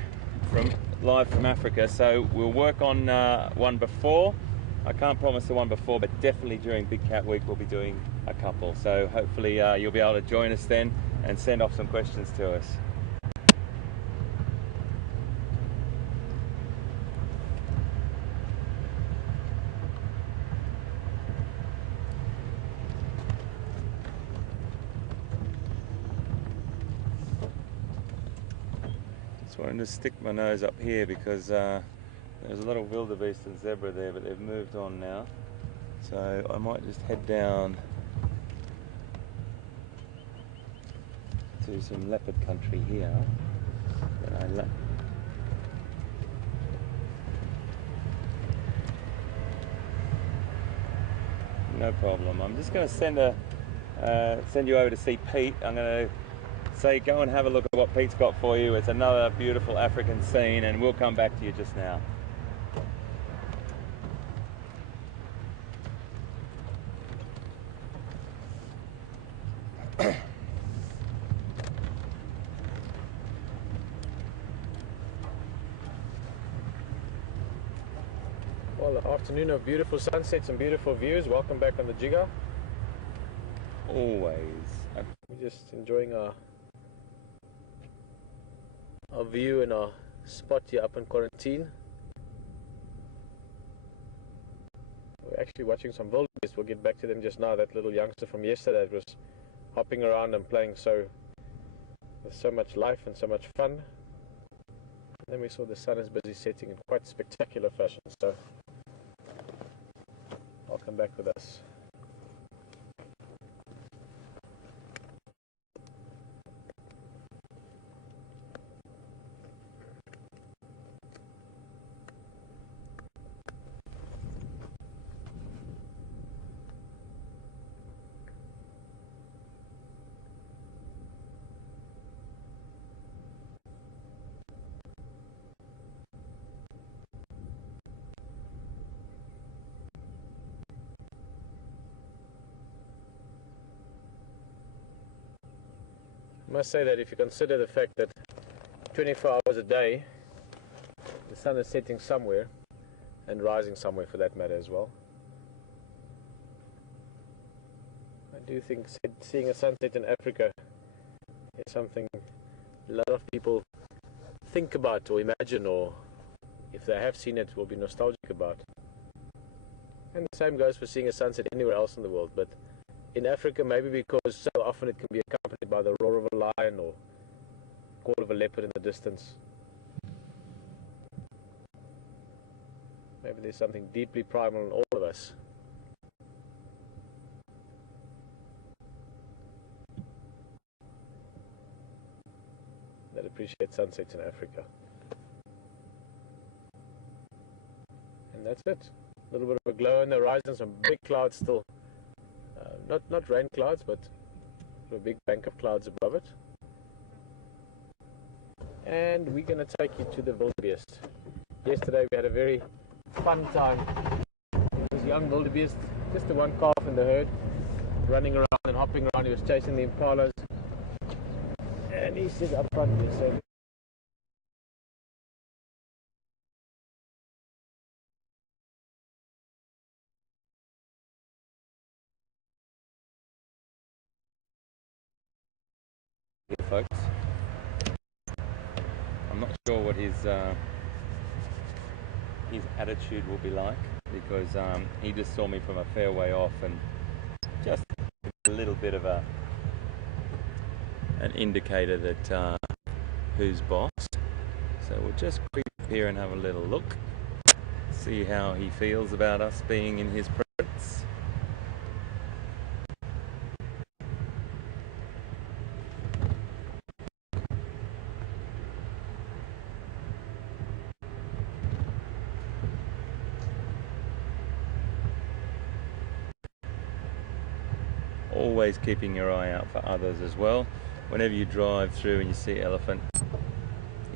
live from Africa. So we'll work on one before. I can't promise the one before, but definitely during Big Cat Week we'll be doing a couple. So hopefully you'll be able to join us then and send off some questions to us. Just wanted to stick my nose up here because there's a lot of wildebeest and zebra there, but they've moved on now. So I might just head down to some leopard country here. No problem. I'm just going to send you over to see Pete. I'm going to say go and have a look at what Pete's got for you. It's another beautiful African scene, and we'll come back to you just now. Well, an afternoon of beautiful sunsets and beautiful views. Welcome back on the Jigga. Always. We're just enjoying our view and our spot here up in quarantine. We're actually watching some wildebeest. We'll get back to them just now. That little youngster from yesterday was hopping around and playing with so much life and so much fun. And then we saw the sun is busy setting in quite spectacular fashion. So welcome back with us. I must say that if you consider the fact that 24 hours a day the sun is setting somewhere, and rising somewhere for that matter as well. I do think seeing a sunset in Africa is something a lot of people think about or imagine, or if they have seen it, will be nostalgic about. And the same goes for seeing a sunset anywhere else in the world, but in Africa, maybe because so often it can be accompanied by the roar of a lion or call of a leopard in the distance. Maybe there's something deeply primal in all of us. That appreciate sunsets in Africa. And that's it. A little bit of a glow on the horizon, some big clouds still. Not rain clouds, but a big bank of clouds above it. And we're going to take you to the wildebeest. Yesterday we had a very fun time. It was young wildebeest, just the one calf in the herd, running around and hopping around. He was chasing the impalas. And he sits up front here, so folks. I'm not sure what his attitude will be like, because he just saw me from a fair way off and just a little bit of an indicator that who's boss. So we'll just creep here and have a little look, see how he feels about us being in his presence. Always keeping your eye out for others as well. Whenever you drive through and you see elephant,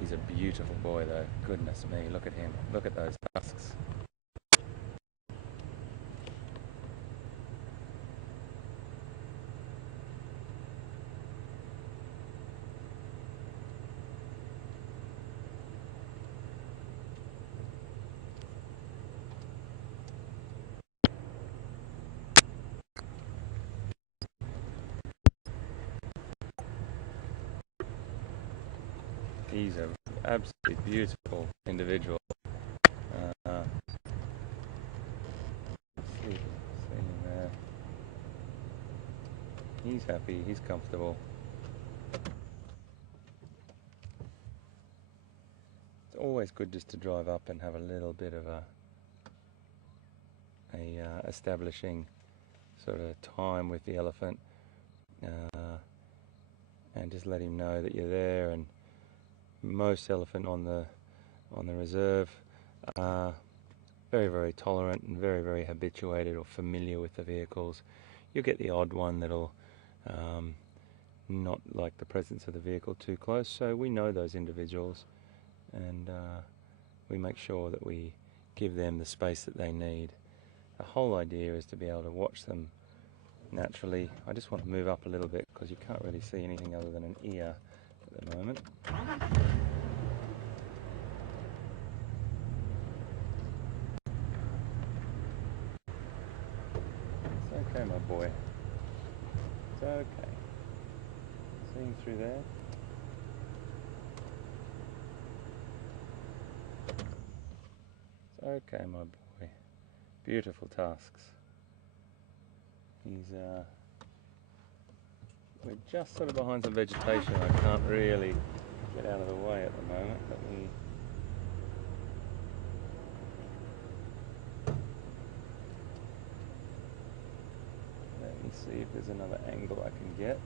he's a beautiful boy though. Goodness me, look at him. Look at those tusks. He's an absolutely beautiful individual. See him there. He's happy, he's comfortable. It's always good just to drive up and have a little bit of a establishing sort of time with the elephant, and just let him know that you're there. And most elephant on the reserve are very, very tolerant and very, very habituated or familiar with the vehicles. You'll get the odd one that'll not like the presence of the vehicle too close, so we know those individuals, and we make sure that we give them the space that they need. The whole idea is to be able to watch them naturally. I just want to move up a little bit because you can't really see anything other than an ear at the moment. It's okay, my boy. It's okay. Seeing through there. It's okay, my boy. Beautiful tusks. He's we're just sort of behind some vegetation. I can't really get out of the way at the moment. Let me see if there's another angle I can get.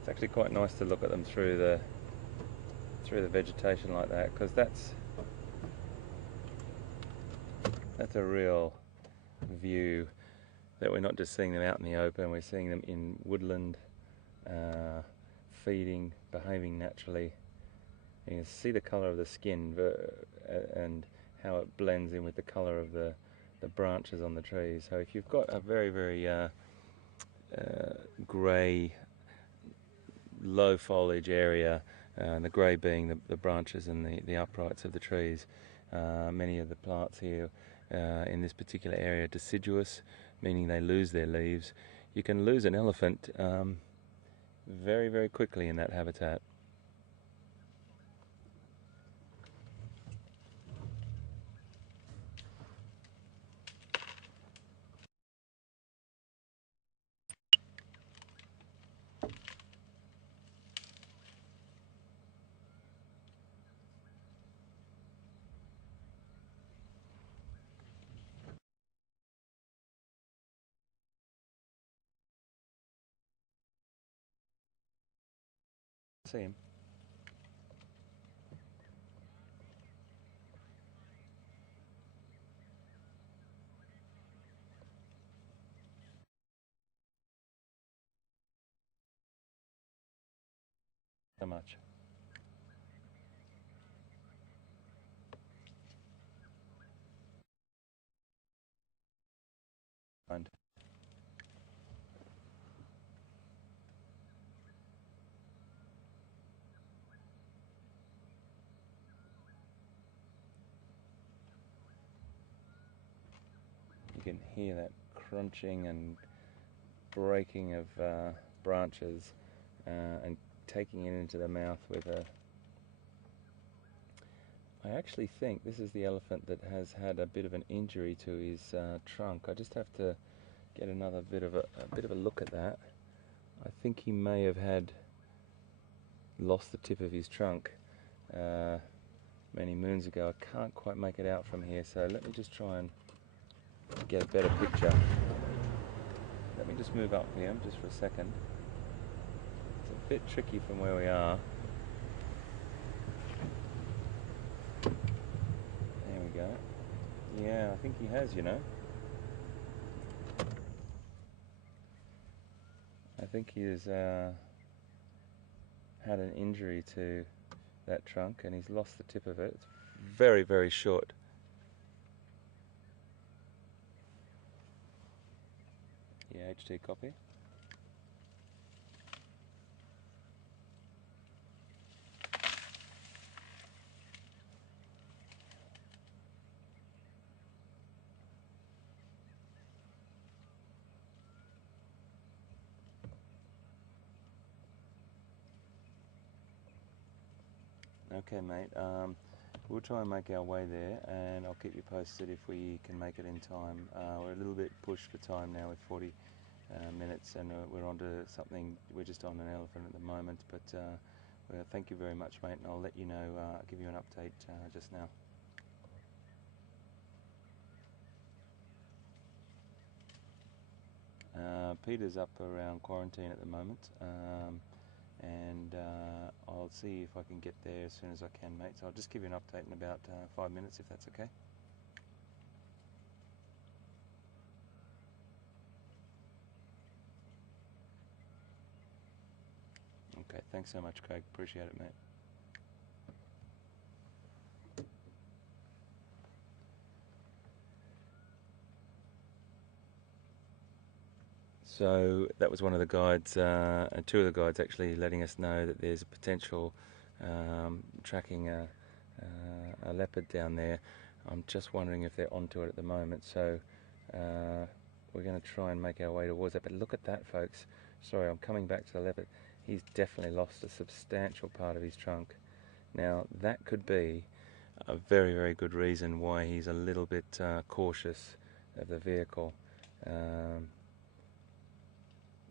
It's actually quite nice to look at them through the vegetation like that, because that's a real view, that we're not just seeing them out in the open, we're seeing them in woodland, feeding, behaving naturally. You can see the colour of the skin and how it blends in with the colour of the branches on the trees. So if you've got a very, very grey, low foliage area, the grey being the branches and the uprights of the trees. Many of the plants here in this particular area are deciduous, meaning they lose their leaves. You can lose an elephant very, very quickly in that habitat. See him. So much. And you can hear that crunching and breaking of branches and taking it into the mouth with a... I actually think this is the elephant that has had a bit of an injury to his trunk. I just have to get another bit of a look at that. I think he may have lost the tip of his trunk many moons ago. I can't quite make it out from here, so let me just try and get a better picture. Let me just move up here just for a second. It's a bit tricky from where we are. There we go. Yeah, I think he has, you know. I think he has had an injury to that trunk and he's lost the tip of it. It's very, very short. Yeah, HT copy. Okay, mate. We'll try and make our way there, and I'll keep you posted if we can make it in time. We're a little bit pushed for time now with 40 minutes, and we're on to something. We're just on an elephant at the moment, but well, thank you very much, mate, and I'll let you know, give you an update just now. Peter's up around quarantine at the moment, and I'll see if I can get there as soon as I can, mate. So I'll just give you an update in about 5 minutes, if that's okay. Okay, thanks so much, Craig. Appreciate it, mate. So that was one of the guides, and two of the guides actually letting us know that there's a potential tracking a leopard down there. I'm just wondering if they're onto it at the moment, so we're going to try and make our way towards it. But look at that, folks. Sorry, I'm coming back to the leopard. He's definitely lost a substantial part of his trunk. Now that could be a very, very good reason why he's a little bit cautious of the vehicle.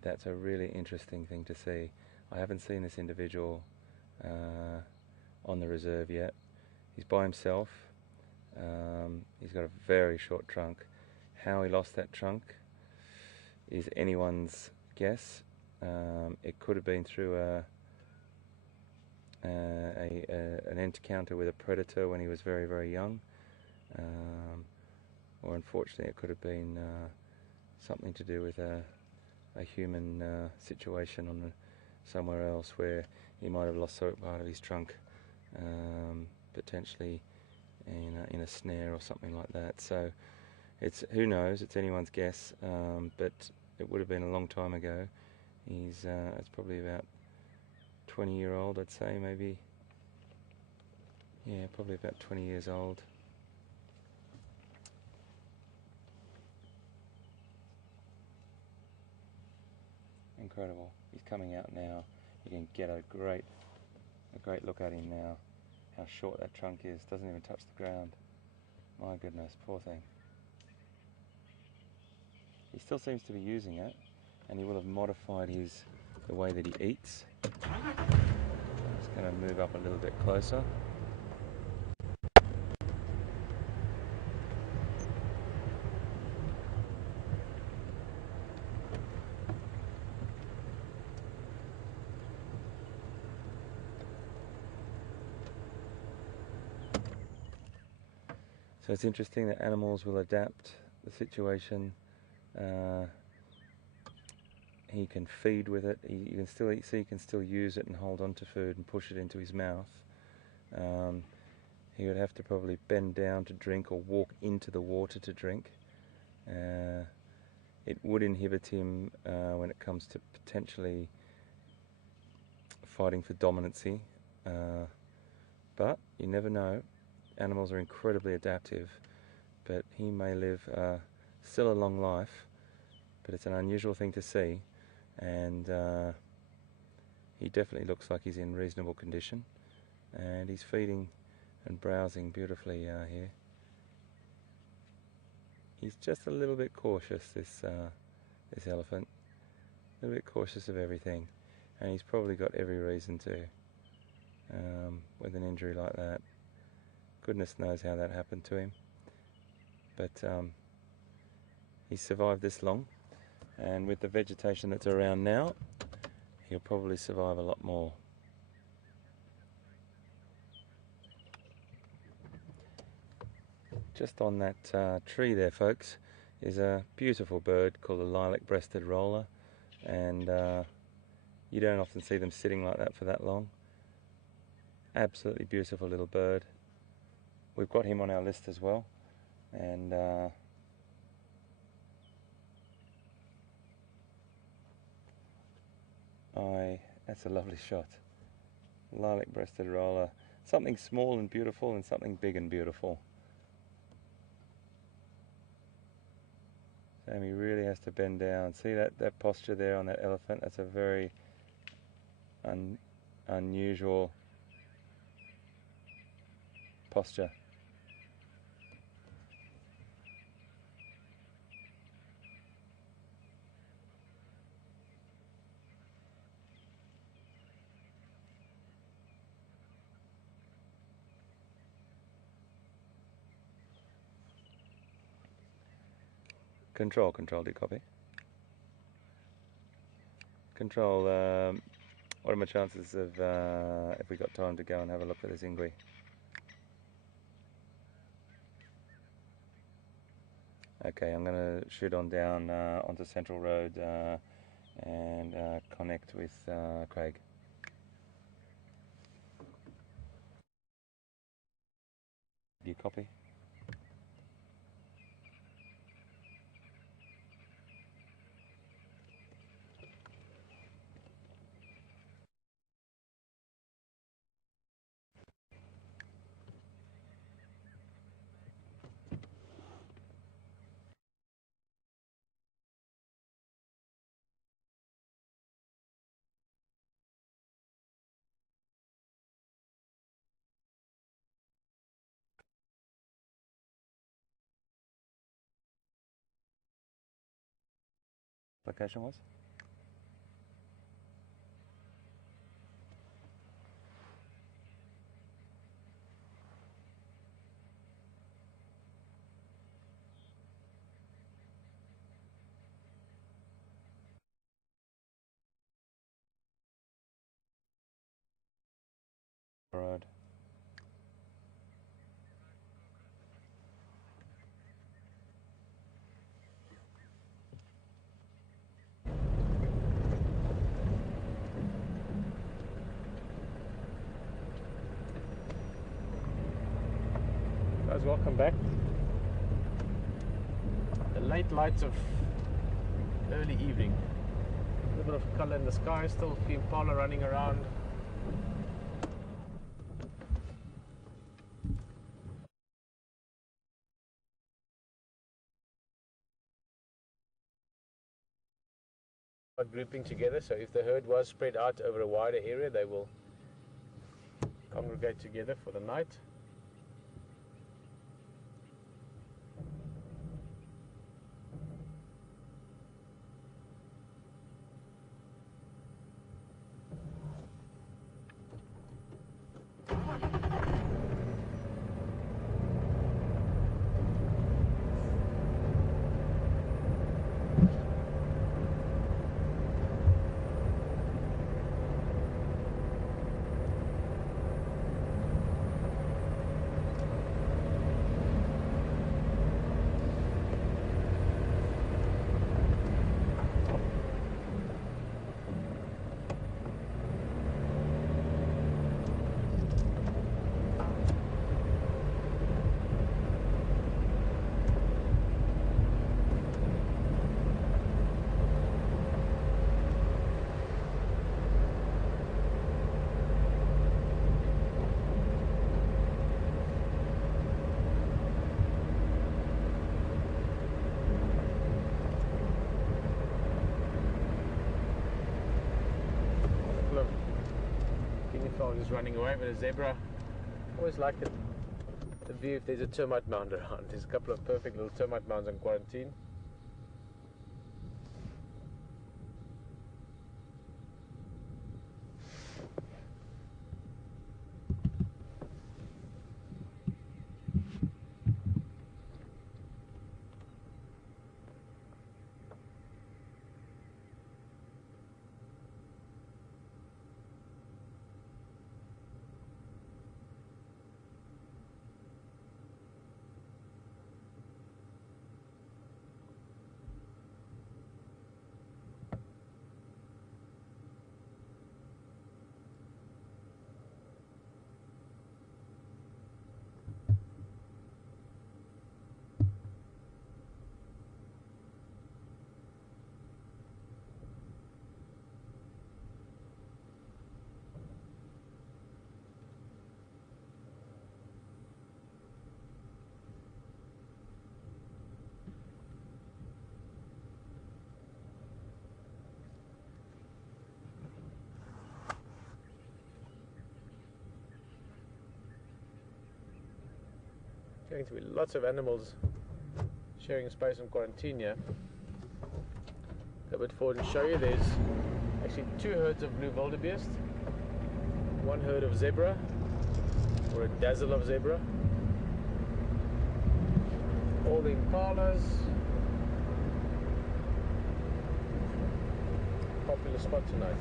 That's a really interesting thing to see. I haven't seen this individual on the reserve yet. He's by himself. He's got a very short trunk. How he lost that trunk is anyone's guess. It could have been through an encounter with a predator when he was very, very young, or unfortunately it could have been something to do with a human situation on somewhere else where he might have lost part of his trunk, potentially in a snare or something like that. So it's, who knows, it's anyone's guess, but it would have been a long time ago. It's probably about 20-year-old, I'd say, maybe. Yeah, probably about 20 years old. Incredible. He's coming out now. You can get a great look at him now. How short that trunk is. Doesn't even touch the ground. My goodness, poor thing. He still seems to be using it, and he will have modified the way that he eats. I'm just going to move up a little bit closer. So it's interesting that animals will adapt the situation. He can feed with it. You can still eat, so he can still use it and hold on to food and push it into his mouth. He would have to probably bend down to drink or walk into the water to drink. It would inhibit him when it comes to potentially fighting for dominancy, but you never know. Animals are incredibly adaptive, but he may live still a long life, but it's an unusual thing to see, and he definitely looks like he's in reasonable condition, and he's feeding and browsing beautifully here. He's just a little bit cautious, this elephant, a little bit cautious of everything, and he's probably got every reason to, with an injury like that. Goodness knows how that happened to him, but he's survived this long, and with the vegetation that's around now, he'll probably survive a lot more. Just on that tree there, folks, is a beautiful bird called a lilac-breasted roller, and you don't often see them sitting like that for that long. Absolutely beautiful little bird. We've got him on our list as well, and that's a lovely shot. Lilac-breasted roller, something small and beautiful and something big and beautiful. Sammy really has to bend down. See that posture there on that elephant? That's a very unusual posture. Control, do you copy? Control, what are my chances of, if we got time to go and have a look at this ingui? Okay, I'm going to shoot on down onto Central Road and connect with Craig. Do you copy? Location was? Road. Guys, welcome back. The late lights of early evening. A little bit of colour in the sky, still a few impala running around. not grouping together, so if the herd was spread out over a wider area, they will congregate together for the night. Is running away, but a zebra, always like the view if there's a termite mound around. There's a couple of perfect little termite mounds on quarantine. Going to be lots of animals sharing space in quarantine here. Go a bit forward and show you. There's actually 2 herds of blue wildebeest, 1 herd of zebra, or a dazzle of zebra, all the impalas. Popular spot tonight.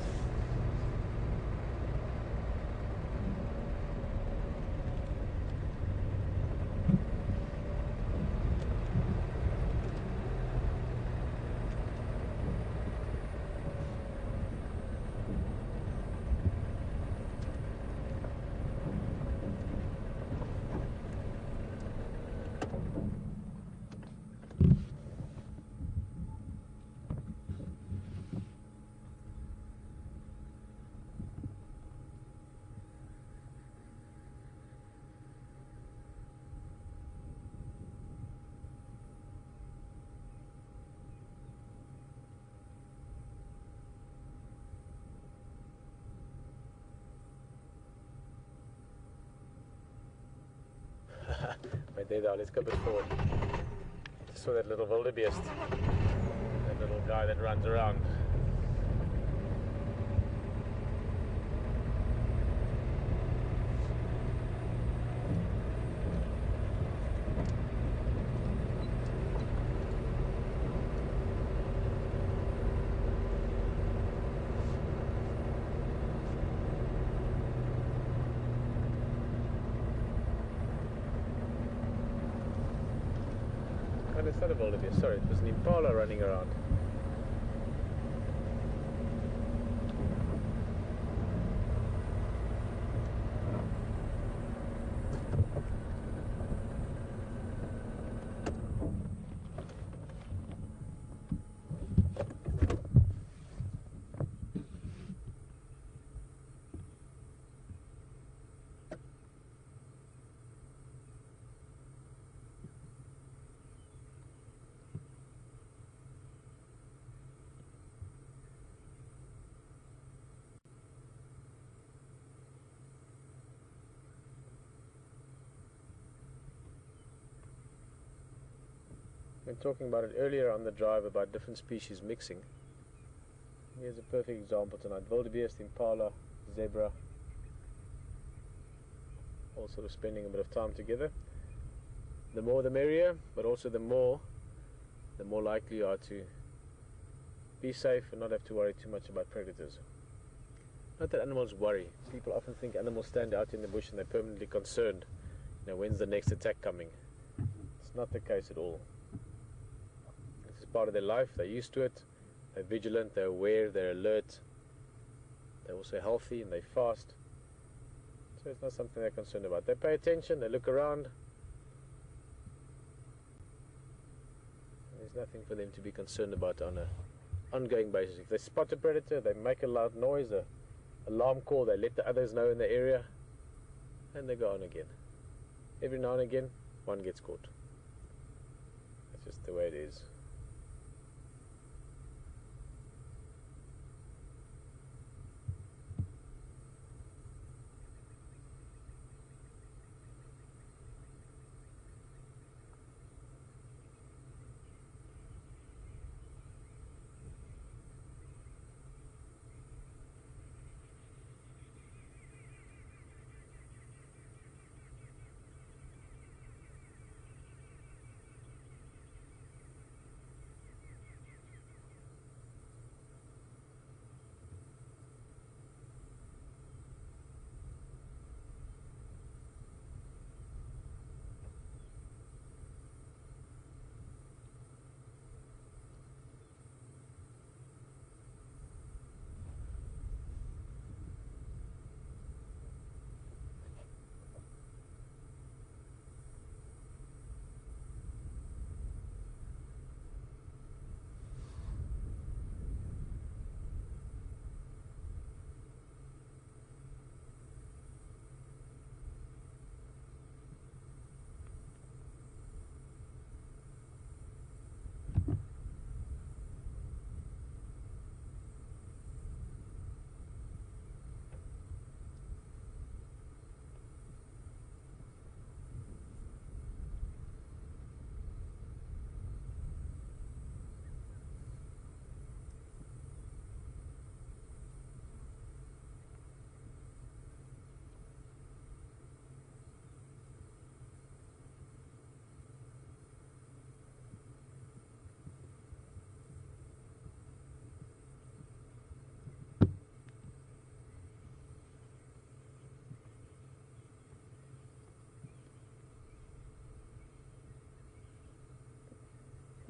Right there, let's go a bit forward. Just saw that little wildebeest, that little guy that runs around. It's not a wildebeest, sorry, it was an impala running around. We were talking about it earlier on the drive about different species mixing. Here's a perfect example tonight. Wildebeest, impala, zebra, all sort of spending a bit of time together. The more the merrier, but also the more likely you are to be safe and not have to worry too much about predators. Not that animals worry. People often think animals stand out in the bush and they're permanently concerned. When's the next attack coming? It's not the case at all. This is part of their life. They're used to it. They're vigilant, they're aware, they're alert. They're also healthy and they're fast. So it's not something they're concerned about. They pay attention, they look around. There's nothing for them to be concerned about on an ongoing basis. If they spot a predator, they make a loud noise, an alarm call, they let the others know in the area, and they go on again. Every now and again, one gets caught. That's just the way it is.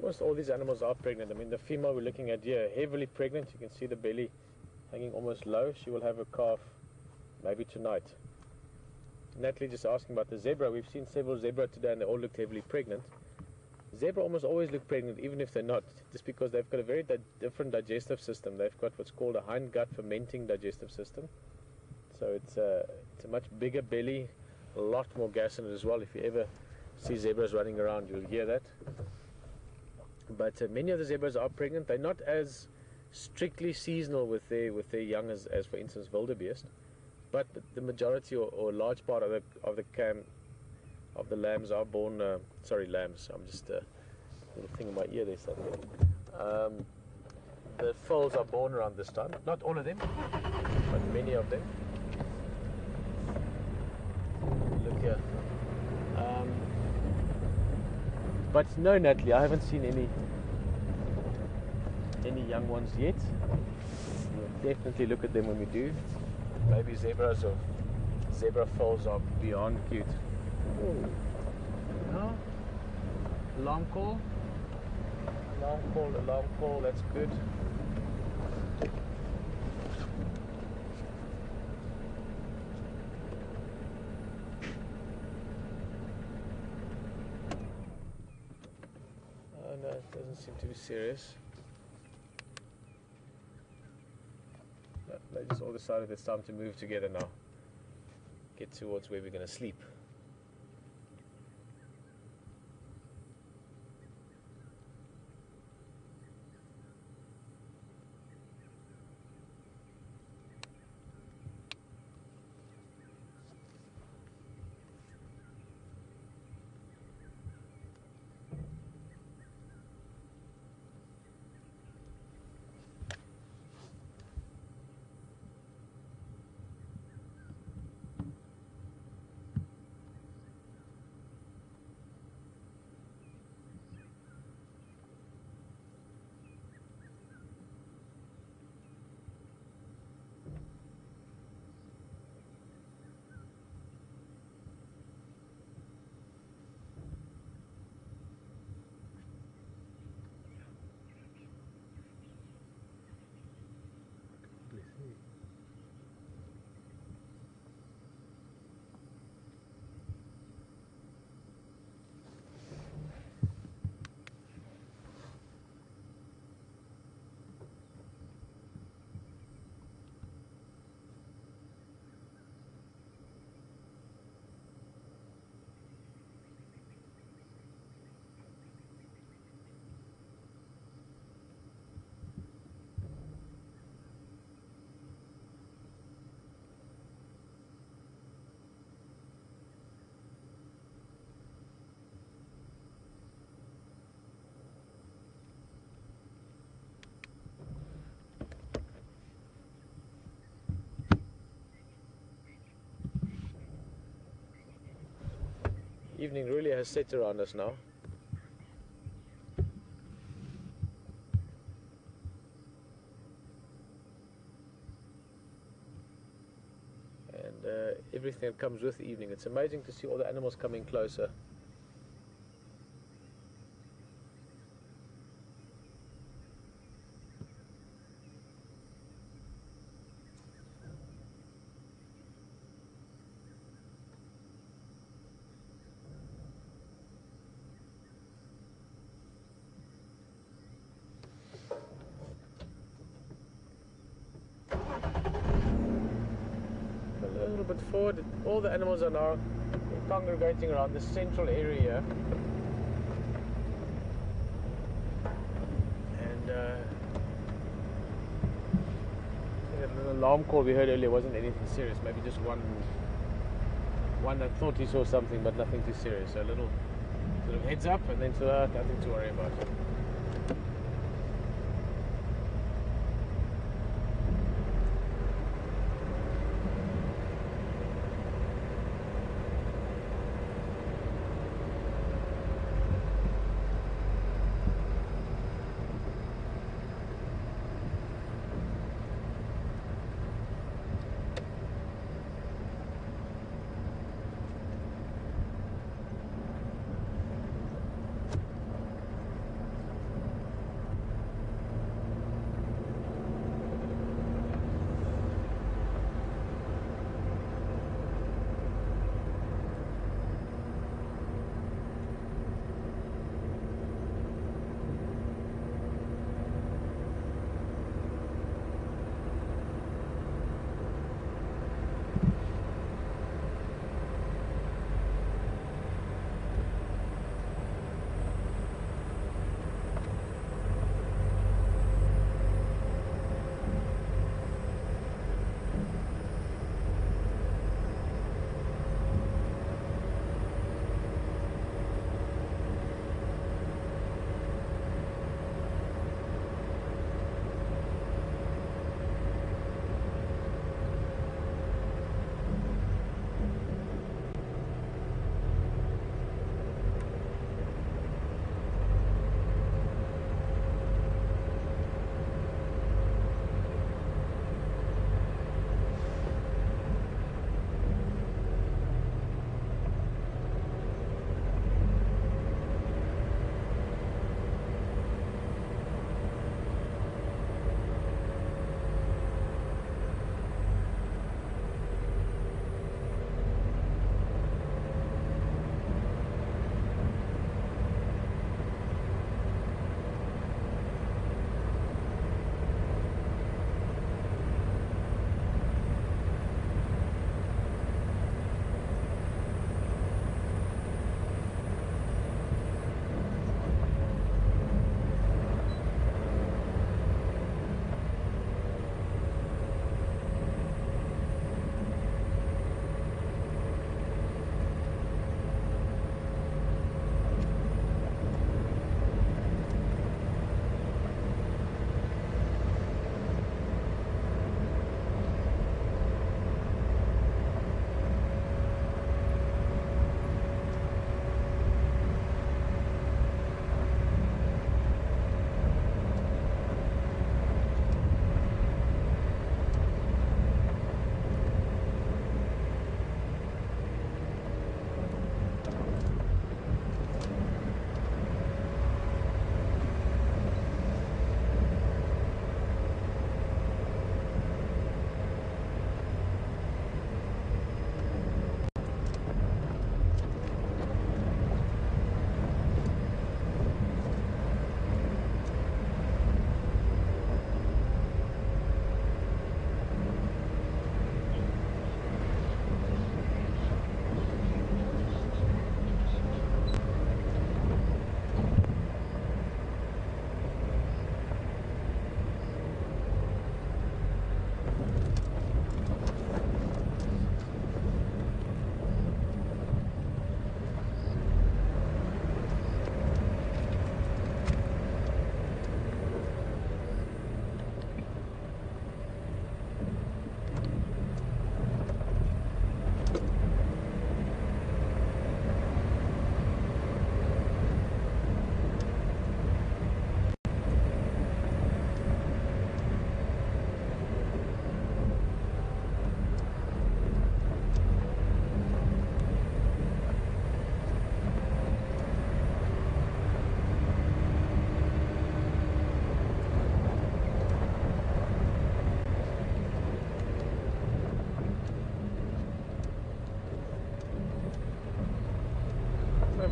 Almost all these animals are pregnant. I mean, the female we're looking at here, heavily pregnant. You can see the belly hanging almost low. She will have a calf maybe tonight. Natalie just asking about the zebra. We've seen several zebra today and they all looked heavily pregnant. Zebra almost always look pregnant even if they're not, just because they've got a very different digestive system. They've got what's called a hindgut fermenting digestive system. So it's a much bigger belly, a lot more gas in it as well. If you ever see zebras running around, you'll hear that. But many of the zebras are pregnant. They're not as strictly seasonal with their young as for instance wildebeest, but the majority or a large part of the lambs are born. Sorry, lambs. I'm just a little thing in my ear there suddenly. The foals are born around this time. Not all of them, but many of them. Look here. But no, Natalie, I haven't seen any young ones yet. We'll definitely look at them when we do. Baby zebras or zebra foals are beyond cute. No? Alarm call. Alarm call, that's good. Oh no, it doesn't seem to be serious. No, they just all decided it's time to move together now. Get towards where we're going to sleep. Evening really has set around us now. And everything that comes with the evening. It's amazing to see all the animals coming closer. A little bit forward, all the animals are now congregating around the central area, and that little alarm call we heard earlier wasn't anything serious, maybe just one that thought he saw something, but nothing too serious. So a little sort of heads up, and then nothing to worry about.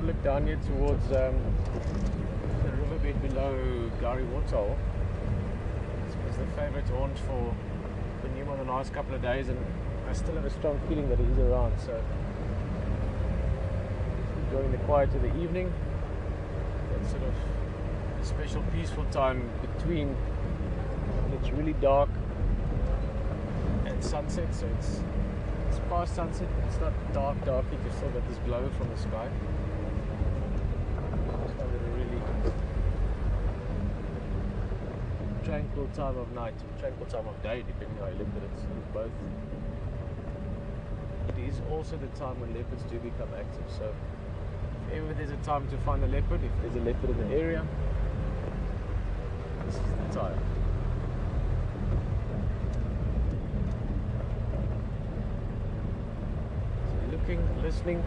a look down here towards the riverbed below Gari Waterhole. This was the favourite haunt for the Djuma the last couple of days, and I still have a strong feeling that he's around. So enjoying the quiet of the evening, that sort of special peaceful time between when it's really dark and sunset. So it's past sunset, but it's not dark, you've still got this glow from the sky. It's a really tranquil time of night, or tranquil time of day, depending how you look at it. It's both. It is also the time when leopards do become active, so if ever there's a time to find a leopard, if there's a leopard in the area, this is the time. Listening.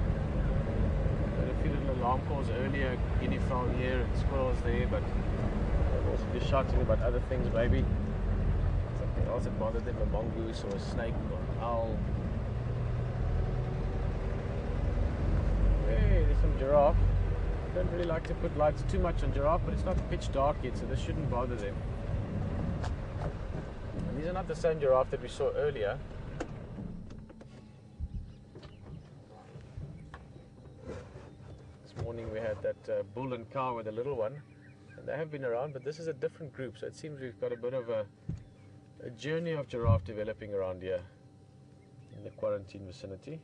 Had a few little alarm calls earlier, guinea fowl here and squirrels there, but they've also just shouting about other things, maybe something else that bothered them, a mongoose or a snake or an owl. Hey, there's some giraffe. I don't really like to put lights too much on giraffe, but it's not pitch dark yet, so this shouldn't bother them. And these are not the same giraffe that we saw earlier. Morning we had that bull and cow with a little one, and they have been around, but this is a different group, so it seems we've got a bit of a journey of giraffe developing around here in the quarantine vicinity.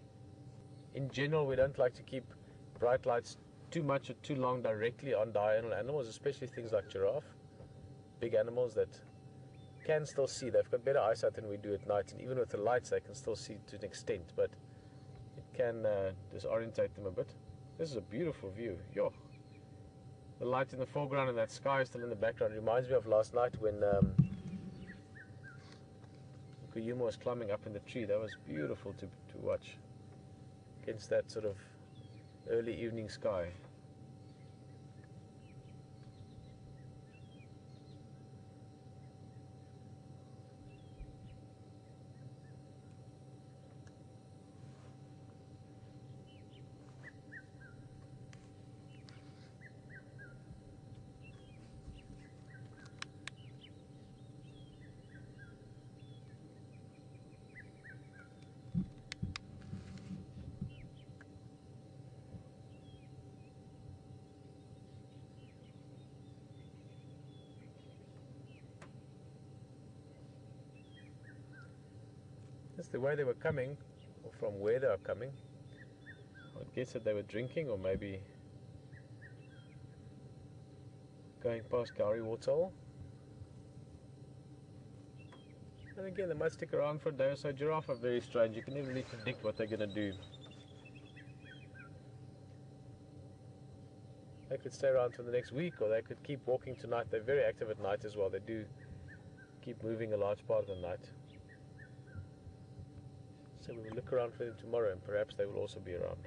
In general, we don't like to keep bright lights too much or too long directly on diurnal animals, especially things like giraffe, big animals that can still see. They've got better eyesight than we do at night, and even with the lights they can still see to an extent, but it can disorientate them a bit. This is a beautiful view. Yo, the light in the foreground and that sky is still in the background. It reminds me of last night when Djuma was climbing up in the tree. That was beautiful to watch against that sort of early evening sky. The way they were coming, or from where they are coming, I would guess that they were drinking, or maybe going past Gari Waterhole. And again, they might stick around for a day or so. Giraffe are very strange. You can never really predict what they're going to do. They could stay around for the next week, or they could keep walking tonight. They're very active at night as well. They do keep moving a large part of the night. So we will look around for them tomorrow, and perhaps they will also be around.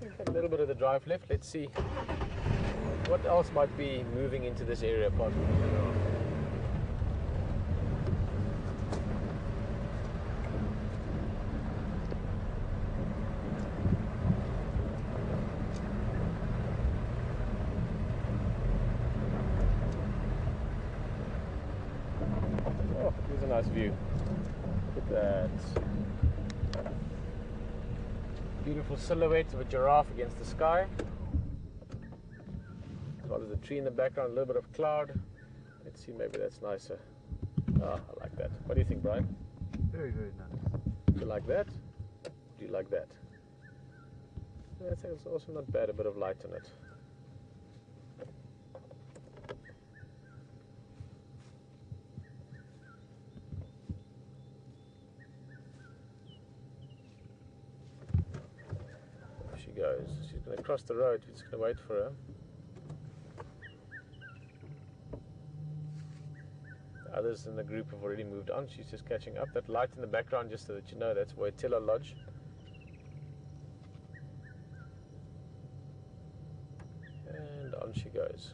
We've got a little bit of the drive left. Let's see what else might be moving into this area apart from the giraffe. Oh, here's a nice view. Look at that. Beautiful silhouette of a giraffe against the sky, as well as a tree in the background, a little bit of cloud. Let's see, maybe that's nicer. Ah, I like that. What do you think, Brian? Very, very nice. Do you like that? Do you like that? I think it's also not bad, a bit of light on it. There she goes. She's going to cross the road. We're just going to wait for her. The others in the group have already moved on. She's just catching up. That light in the background, just so that you know, that's Waitilā Lodge. And on she goes.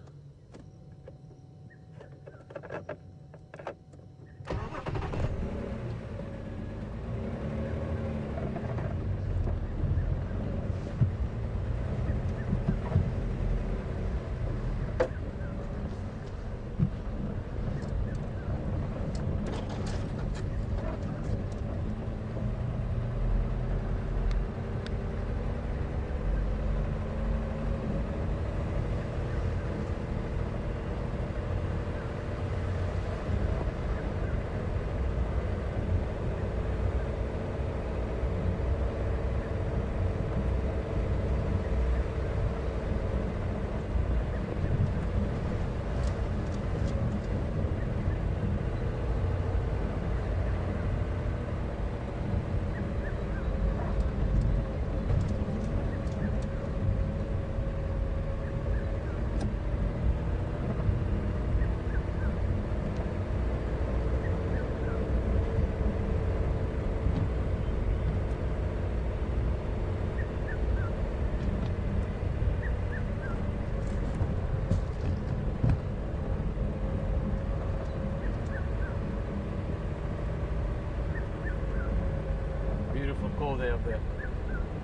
Call there of the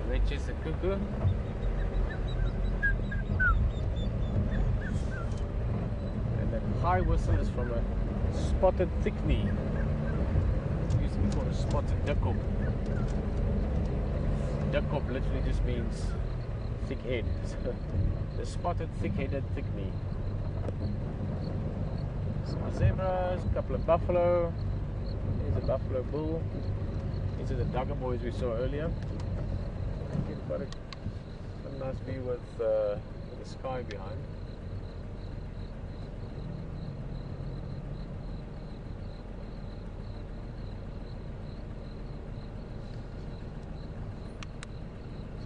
red-chested cuckoo. And that high whistle is from a spotted thickney. It used to be called a spotted duckkop. Duckkop literally just means thick head. So the spotted thick-headed thickney. Some zebras, a couple of buffalo. There's a buffalo bull. These are the duggar boys we saw earlier. You've got a nice view with the sky behind.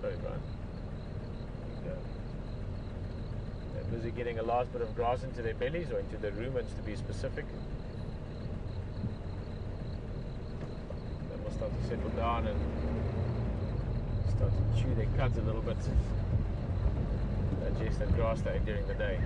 Sorry, Brian. They're busy getting a last bit of grass into their bellies, or into their rumens to be specific. Start to settle down and start to chew their cuds a little bit, digest that grass they ate during the day.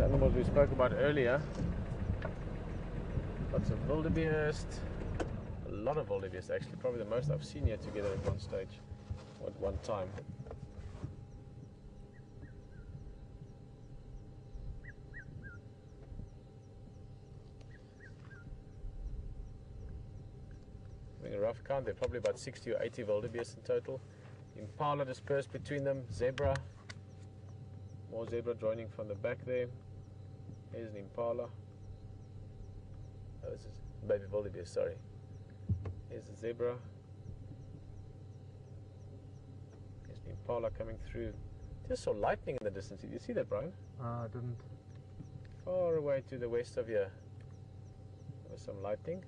Animals we spoke about earlier. Lots of wildebeest, a lot of wildebeest actually, probably the most I've seen here together at one stage, or at one time. Having a rough count, there are probably about 60 or 80 wildebeest in total. Impala dispersed between them, zebra, more zebra joining from the back there. Here's an impala. Oh, this is baby wildebeest, sorry. Here's the zebra. There's the impala coming through. Just saw lightning in the distance. Did you see that, Brian? I didn't. Far away to the west of here. There was some lightning.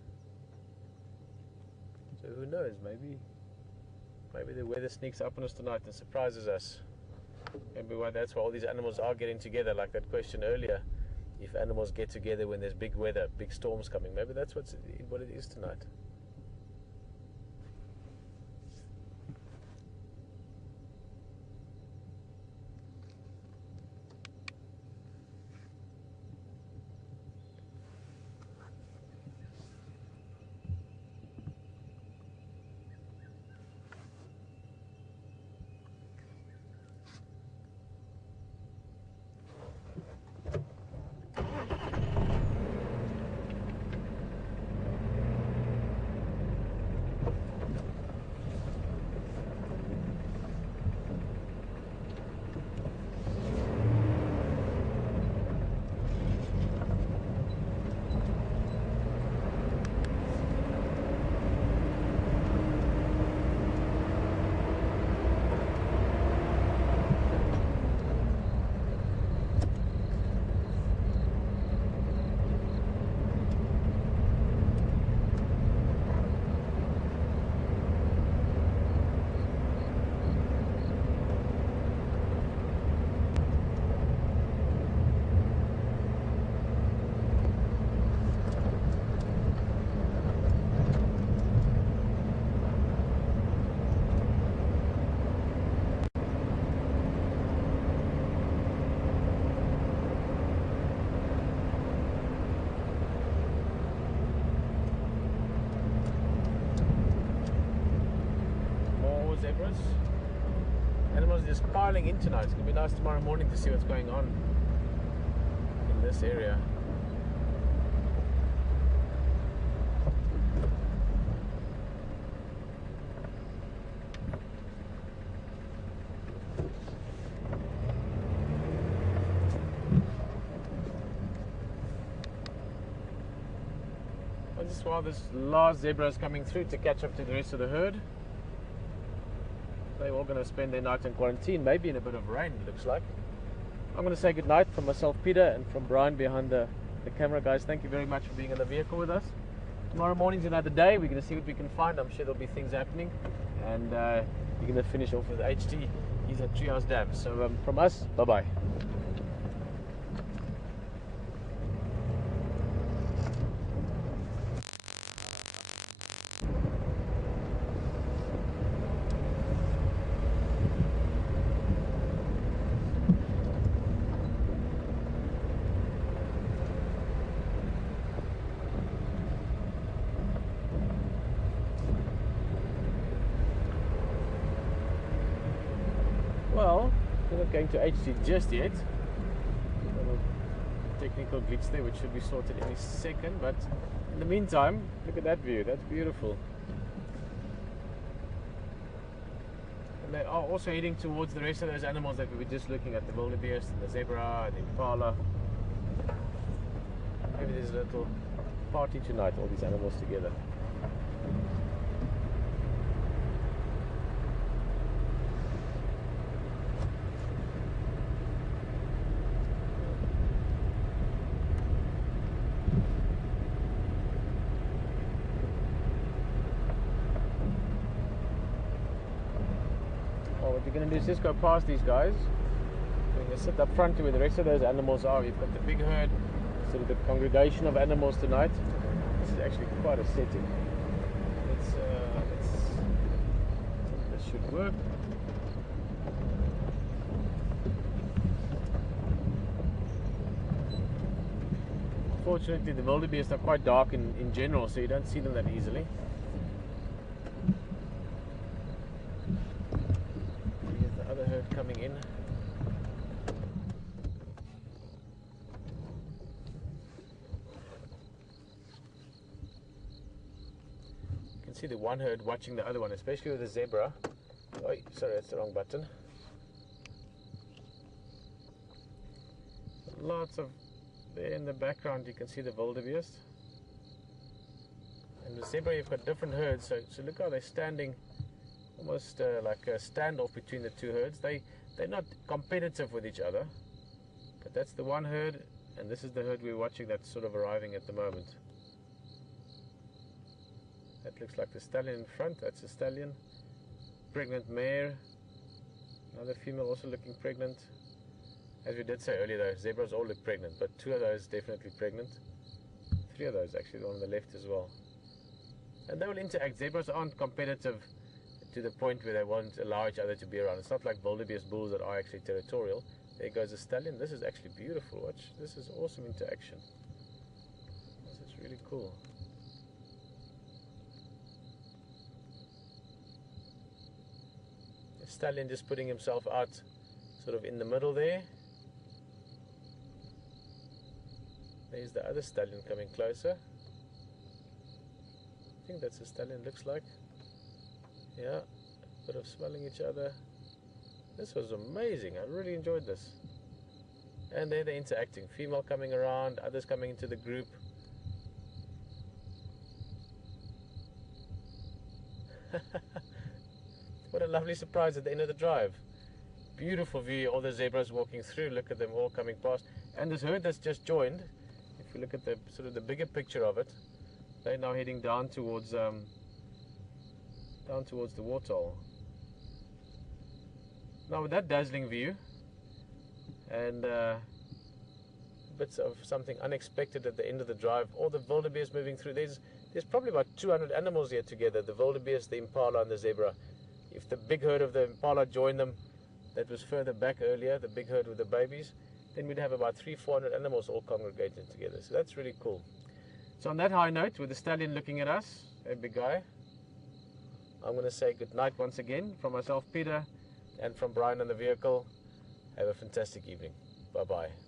So who knows, maybe the weather sneaks up on us tonight and surprises us. Maybe that's why all these animals are getting together, like that question earlier. If animals get together when there's big weather, big storms coming, maybe that's what it is tonight. Zebras. Animals are just piling in tonight. It's going to be nice tomorrow morning to see what's going on in this area. And just while this last zebra is coming through to catch up to the rest of the herd. They're all going to spend their night in quarantine, maybe in a bit of rain, it looks like. I'm going to say good night from myself, Peter, and from Brian behind the camera. Guys, thank you very much for being in the vehicle with us. Tomorrow morning's another day. We're going to see what we can find. I'm sure there'll be things happening. And we're going to finish off with HT. He's at Treehouse Dam. So from us, bye-bye. Well, we're not going to HT just yet. A technical glitch there which should be sorted any second, but in the meantime, look at that view, that's beautiful. And they are also heading towards the rest of those animals that we were just looking at, the wildebeest and the zebra and the impala. Maybe there's a little party tonight, all these animals together. What we're going to do is just go past these guys. We're going to sit up front to where the rest of those animals are. We've got the big herd, sort of the congregation of animals tonight. This is actually quite a setting. Let's this should work. Fortunately, the wildebeest are quite dark in general, so you don't see them that easily. Other herd coming in. You can see the one herd watching the other one, especially with the zebra. Oh, sorry, that's the wrong button. Lots of, there in the background you can see the wildebeest. And the zebra, you've got different herds, so look how they're standing almost like a standoff between the two herds. They're not competitive with each other, but that's the one herd, and this is the herd we're watching that's sort of arriving at the moment. That looks like the stallion in front. That's a stallion. Pregnant mare. Another female also looking pregnant. As we did say earlier though, zebras all look pregnant, but 2 of those definitely pregnant. 3 of those actually, the one on the left as well. And they will interact. Zebras aren't competitive to the point where they won't allow each other to be around. It's not like wildebeest bulls that are actually territorial. There goes a stallion. This is actually beautiful. Watch. This is awesome interaction. This is really cool. The stallion just putting himself out sort of in the middle there. There's the other stallion coming closer. I think that's a stallion, looks like. Yeah, a bit of smelling each other. This was amazing. I really enjoyed this. And there they're interacting. Female coming around, others coming into the group. What a lovely surprise at the end of the drive. Beautiful view, all the zebras walking through. Look at them all coming past. And this herd that's just joined, if you look at the sort of the bigger picture of it, they're now heading down towards the waterhole. Now with that dazzling view and bits of something unexpected at the end of the drive, all the wildebeest moving through. There's probably about 200 animals here together, the wildebeest, the impala and the zebra. If the big herd of the impala joined them, that was further back earlier, the big herd with the babies, then we'd have about 300-400 animals all congregated together. So that's really cool. So on that high note, with the stallion looking at us, a big guy, I'm going to say good night once again from myself, Peter, and from Brian in the vehicle. Have a fantastic evening. Bye-bye.